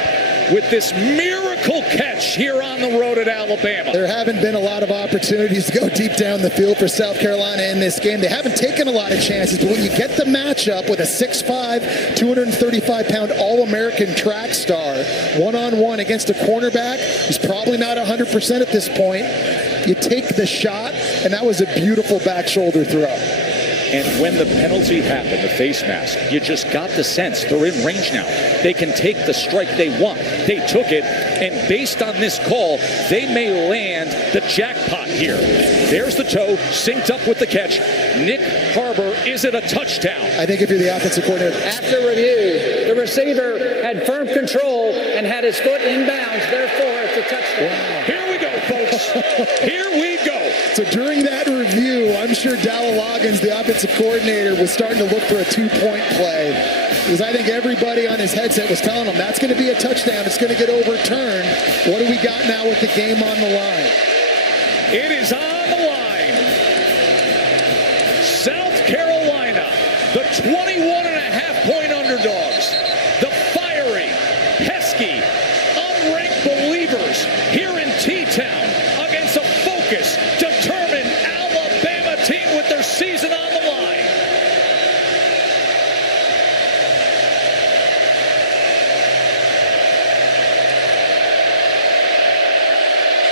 with this miracle catch here on the road at Alabama. There haven't been a lot of opportunities to go deep down the field for South Carolina in this game. They haven't taken a lot of chances, but when you get the matchup with a 6'5", 235-pound All-American track star, one-on-one against a cornerback who's probably not 100% at this point, you take the shot, and that was a beautiful back shoulder throw. And when the penalty happened, the face mask, you just got the sense they're in range now. They can take the strike they want. They took it, and based on this call, they may land the jackpot here. There's the toe, synced up with the catch. Nick Harbor, is it a touchdown? I think if you're the offensive coordinator. After review, the receiver had firm control and had his foot in bounds. Therefore, it's a touchdown. Wow. Here we go, folks. Here we go. So during that review, I'm sure Dalla Loggins, the offensive coordinator, was starting to look for a two-point play. Because I think everybody on his headset was telling him that's going to be a touchdown. It's going to get overturned. What do we got now with the game on the line? It is on the line. South Carolina, the 21.5-point underdogs. The fiery, pesky, unranked believers here in T-Town against a focused, determined Alabama team with their season on the line.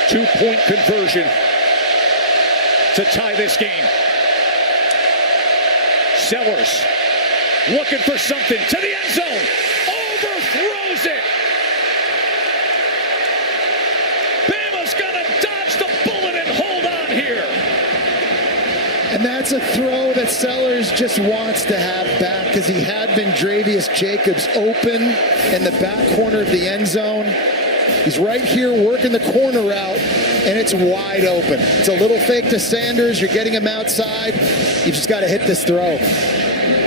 Two-point conversion to tie this game. Sellers looking for something to the end zone. Overthrows it. Bama's gonna dodge the bullet and hold on here. And that's a throw that Sellers just wants to have back because he had Vendravius Jacobs open in the back corner of the end zone. He's right here working the corner route, and it's wide open. It's a little fake to Sanders. You're getting him outside. You've just got to hit this throw.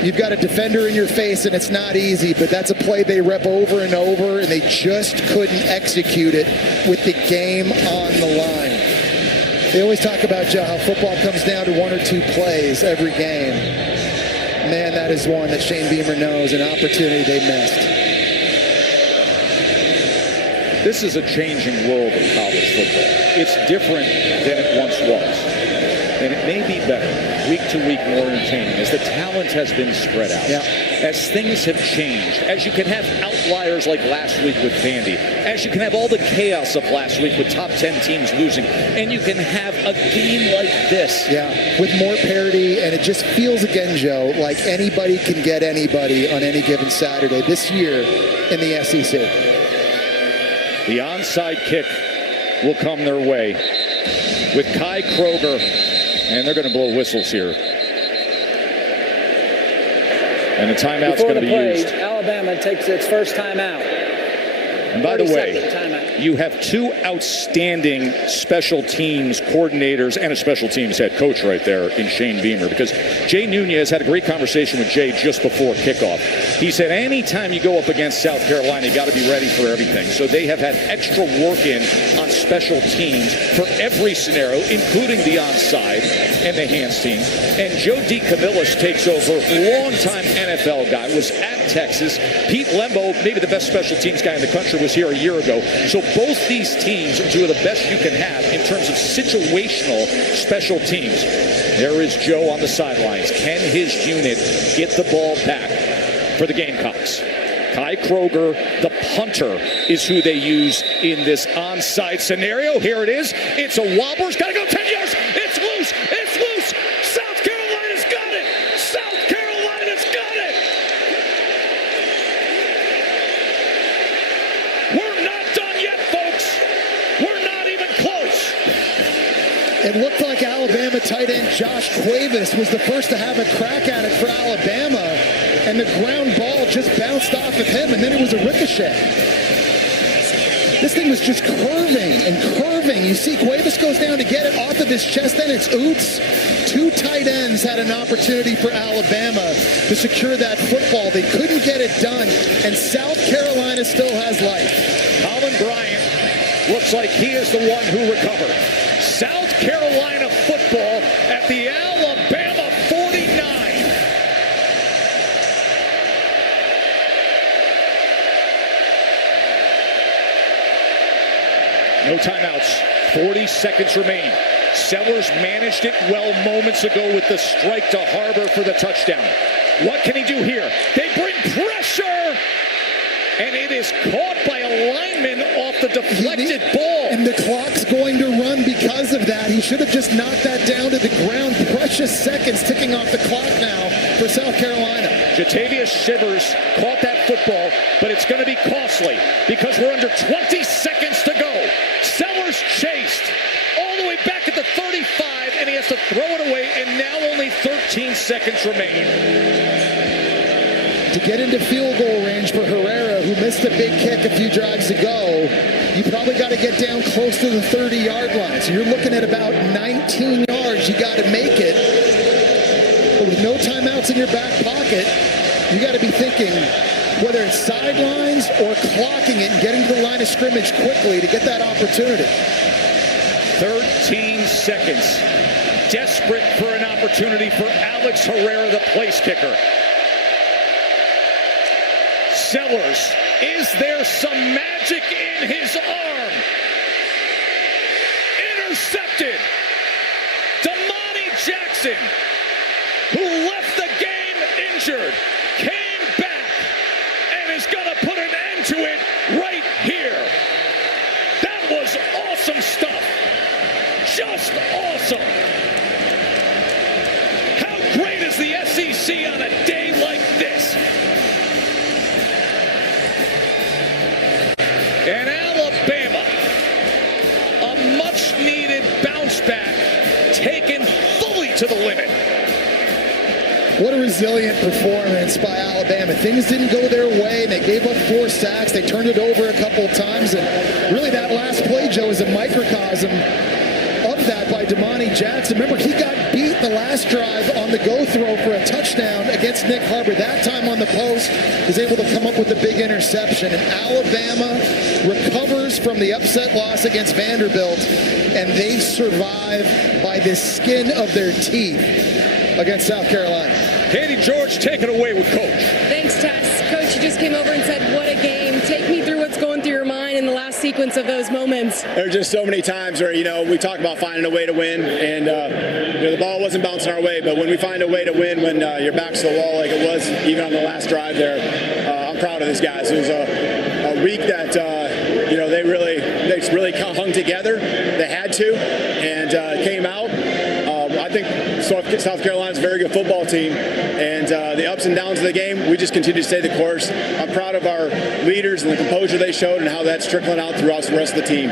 You've got a defender in your face, and it's not easy, but that's a play they rep over and over, and they just couldn't execute it with the game on the line. They always talk about, Joe, how football comes down to one or two plays every game. Man, that is one that Shane Beamer knows, an opportunity they missed. This is a changing world of college football. It's different than it once was. And it may be better, week to week, more entertaining, as the talent has been spread out. Yeah. As things have changed, as you can have outliers like last week with Vandy, as you can have all the chaos of last week with top 10 teams losing, and you can have a game like this. Yeah, with more parity, and it just feels again, Joe, like anybody can get anybody on any given Saturday this year in the SEC. The onside kick will come their way with Kai Kroger, and they're going to blow whistles here. And a timeout's going to be used. Alabama takes its first timeout. And by the way, you have two outstanding special teams coordinators and a special teams head coach right there in Shane Beamer, because Jay Nunez had a great conversation with Jay just before kickoff. He said anytime you go up against South Carolina, you got to be ready for everything. So they have had extra work in on special teams for every scenario, including the onside and the hands team. And Joe DeCamillis takes over, longtime NFL guy, was at Texas. Pete Lembo, maybe the best special teams guy in the country, was here a year ago. So both these teams are two of the best you can have in terms of situational special teams. There is Joe on the sidelines. Can his unit get the ball back for the Gamecocks? Kai Kroger, the punter, is who they use in this onside scenario. Here it is. It's a wobbler. It's got to go 10 yards. It's loose. It's loose. South Carolina's got it. South Carolina's got it. We're not done yet, folks. We're not even close. It looked like Alabama tight end Josh Cuevas was the first to have a crack at it for Alabama, and the ground ball just bounced off of him, and then it was a ricochet. This thing was just curving and curving. You see Cuevas goes down to get it off of his chest, then it's Oots. Two tight ends had an opportunity for Alabama to secure that football. They couldn't get it done, and South Carolina still has life. Colin Bryant looks like he is the one who recovered. South Carolina football at the Alabama 49. No timeouts. 40 seconds remain. Sellers managed it well moments ago with the strike to Harbor for the touchdown. What can he do here? They bring pressure, and it is caught by a lineman off the deflected ball. And the clock's going to run because of that. He should have just knocked that down to the ground. Precious seconds ticking off the clock now for South Carolina. Jatavius Shivers caught that football, but it's going to be costly because we're under 20 seconds to go. Sellers chased all the way back at the 35, and he has to throw it away, and now only 13 seconds remain. To get into field goal range for Herrera, who missed a big kick a few drives ago, you probably got to get down close to the 30-yard line. So you're looking at about 19 yards. You got to make it. But with no timeouts in your back pocket, you got to be thinking whether it's sidelines or clocking it and getting to the line of scrimmage quickly to get that opportunity. 13 seconds. Desperate for an opportunity for Alex Herrera, the place kicker. Sellers, is there some magic in his arm? Intercepted. Damani Jackson, who left the game injured, came back and is going to put an end to it right here. That was awesome stuff. Just awesome. How great is the SEC on a day like this? And Alabama, a much-needed bounce back, taken fully to the limit. What a resilient performance by Alabama. Things didn't go their way, and they gave up 4 sacks. They turned it over a couple of times, and really that last play, Joe, is a microcosm of that by Damani Jackson. Remember, he got beat the last drive on the go throw for a touchdown against Nick Harbor. That time on the post, was able to come up with a big interception. And Alabama recovers from the upset loss against Vanderbilt, and they survive by the skin of their teeth against South Carolina. Katie George, take it away with Coach. Thanks, Tess. Coach, you just came over and said, what a game. Take me through what's going through your mind in the last sequence of those moments. There are just so many times where, we talk about finding a way to win, and the ball wasn't bouncing our way, but when we find a way to win, when your back's to the wall like it was even on the last drive there, I'm proud of these guys. It was a week that, they really hung together. They had to, and came out. I think South Carolina's a very good football team, and the ups and downs of the game, we just continue to stay the course. I'm proud of our leaders and the composure they showed and how that's trickling out throughout the rest of the team.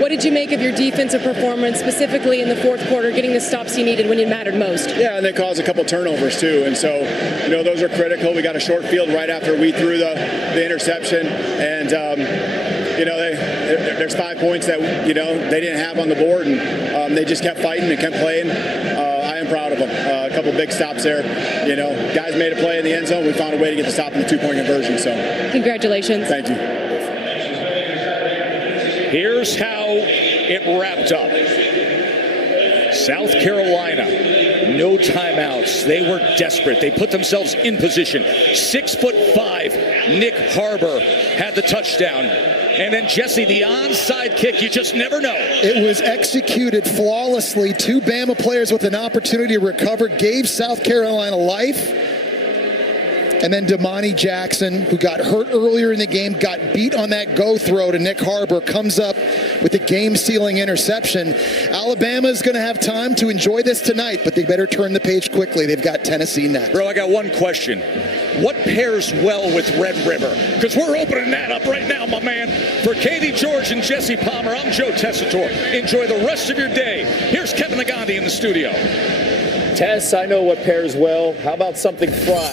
What did you make of your defensive performance, specifically in the fourth quarter, getting the stops you needed when it mattered most? Yeah, and they caused a couple turnovers too, and so those are critical. We got a short field right after we threw the interception, and there's 5 points that they didn't have on the board, and they just kept fighting and kept playing. I am proud of them. A couple big stops there. Guys made a play in the end zone. We found a way to get the stop in the 2-point conversion. So congratulations. Thank you. Here's how it wrapped up. South Carolina, no timeouts. They were desperate. They put themselves in position. 6'5", Nick Harbor had the touchdown. And then, Jesse, the onside kick, you just never know. It was executed flawlessly. 2 Bama players with an opportunity to recover gave South Carolina life. And then Damani Jackson, who got hurt earlier in the game, got beat on that go throw to Nick Harbor, comes up with a game-sealing interception. Alabama's going to have time to enjoy this tonight, but they better turn the page quickly. They've got Tennessee next. Bro, I got one question. What pairs well with Red River? Because we're opening that up right now, my man. For Katie George and Jesse Palmer, I'm Joe Tessitore. Enjoy the rest of your day. Here's Kevin Nagandi in the studio. Tess, I know what pairs well. How about something fried?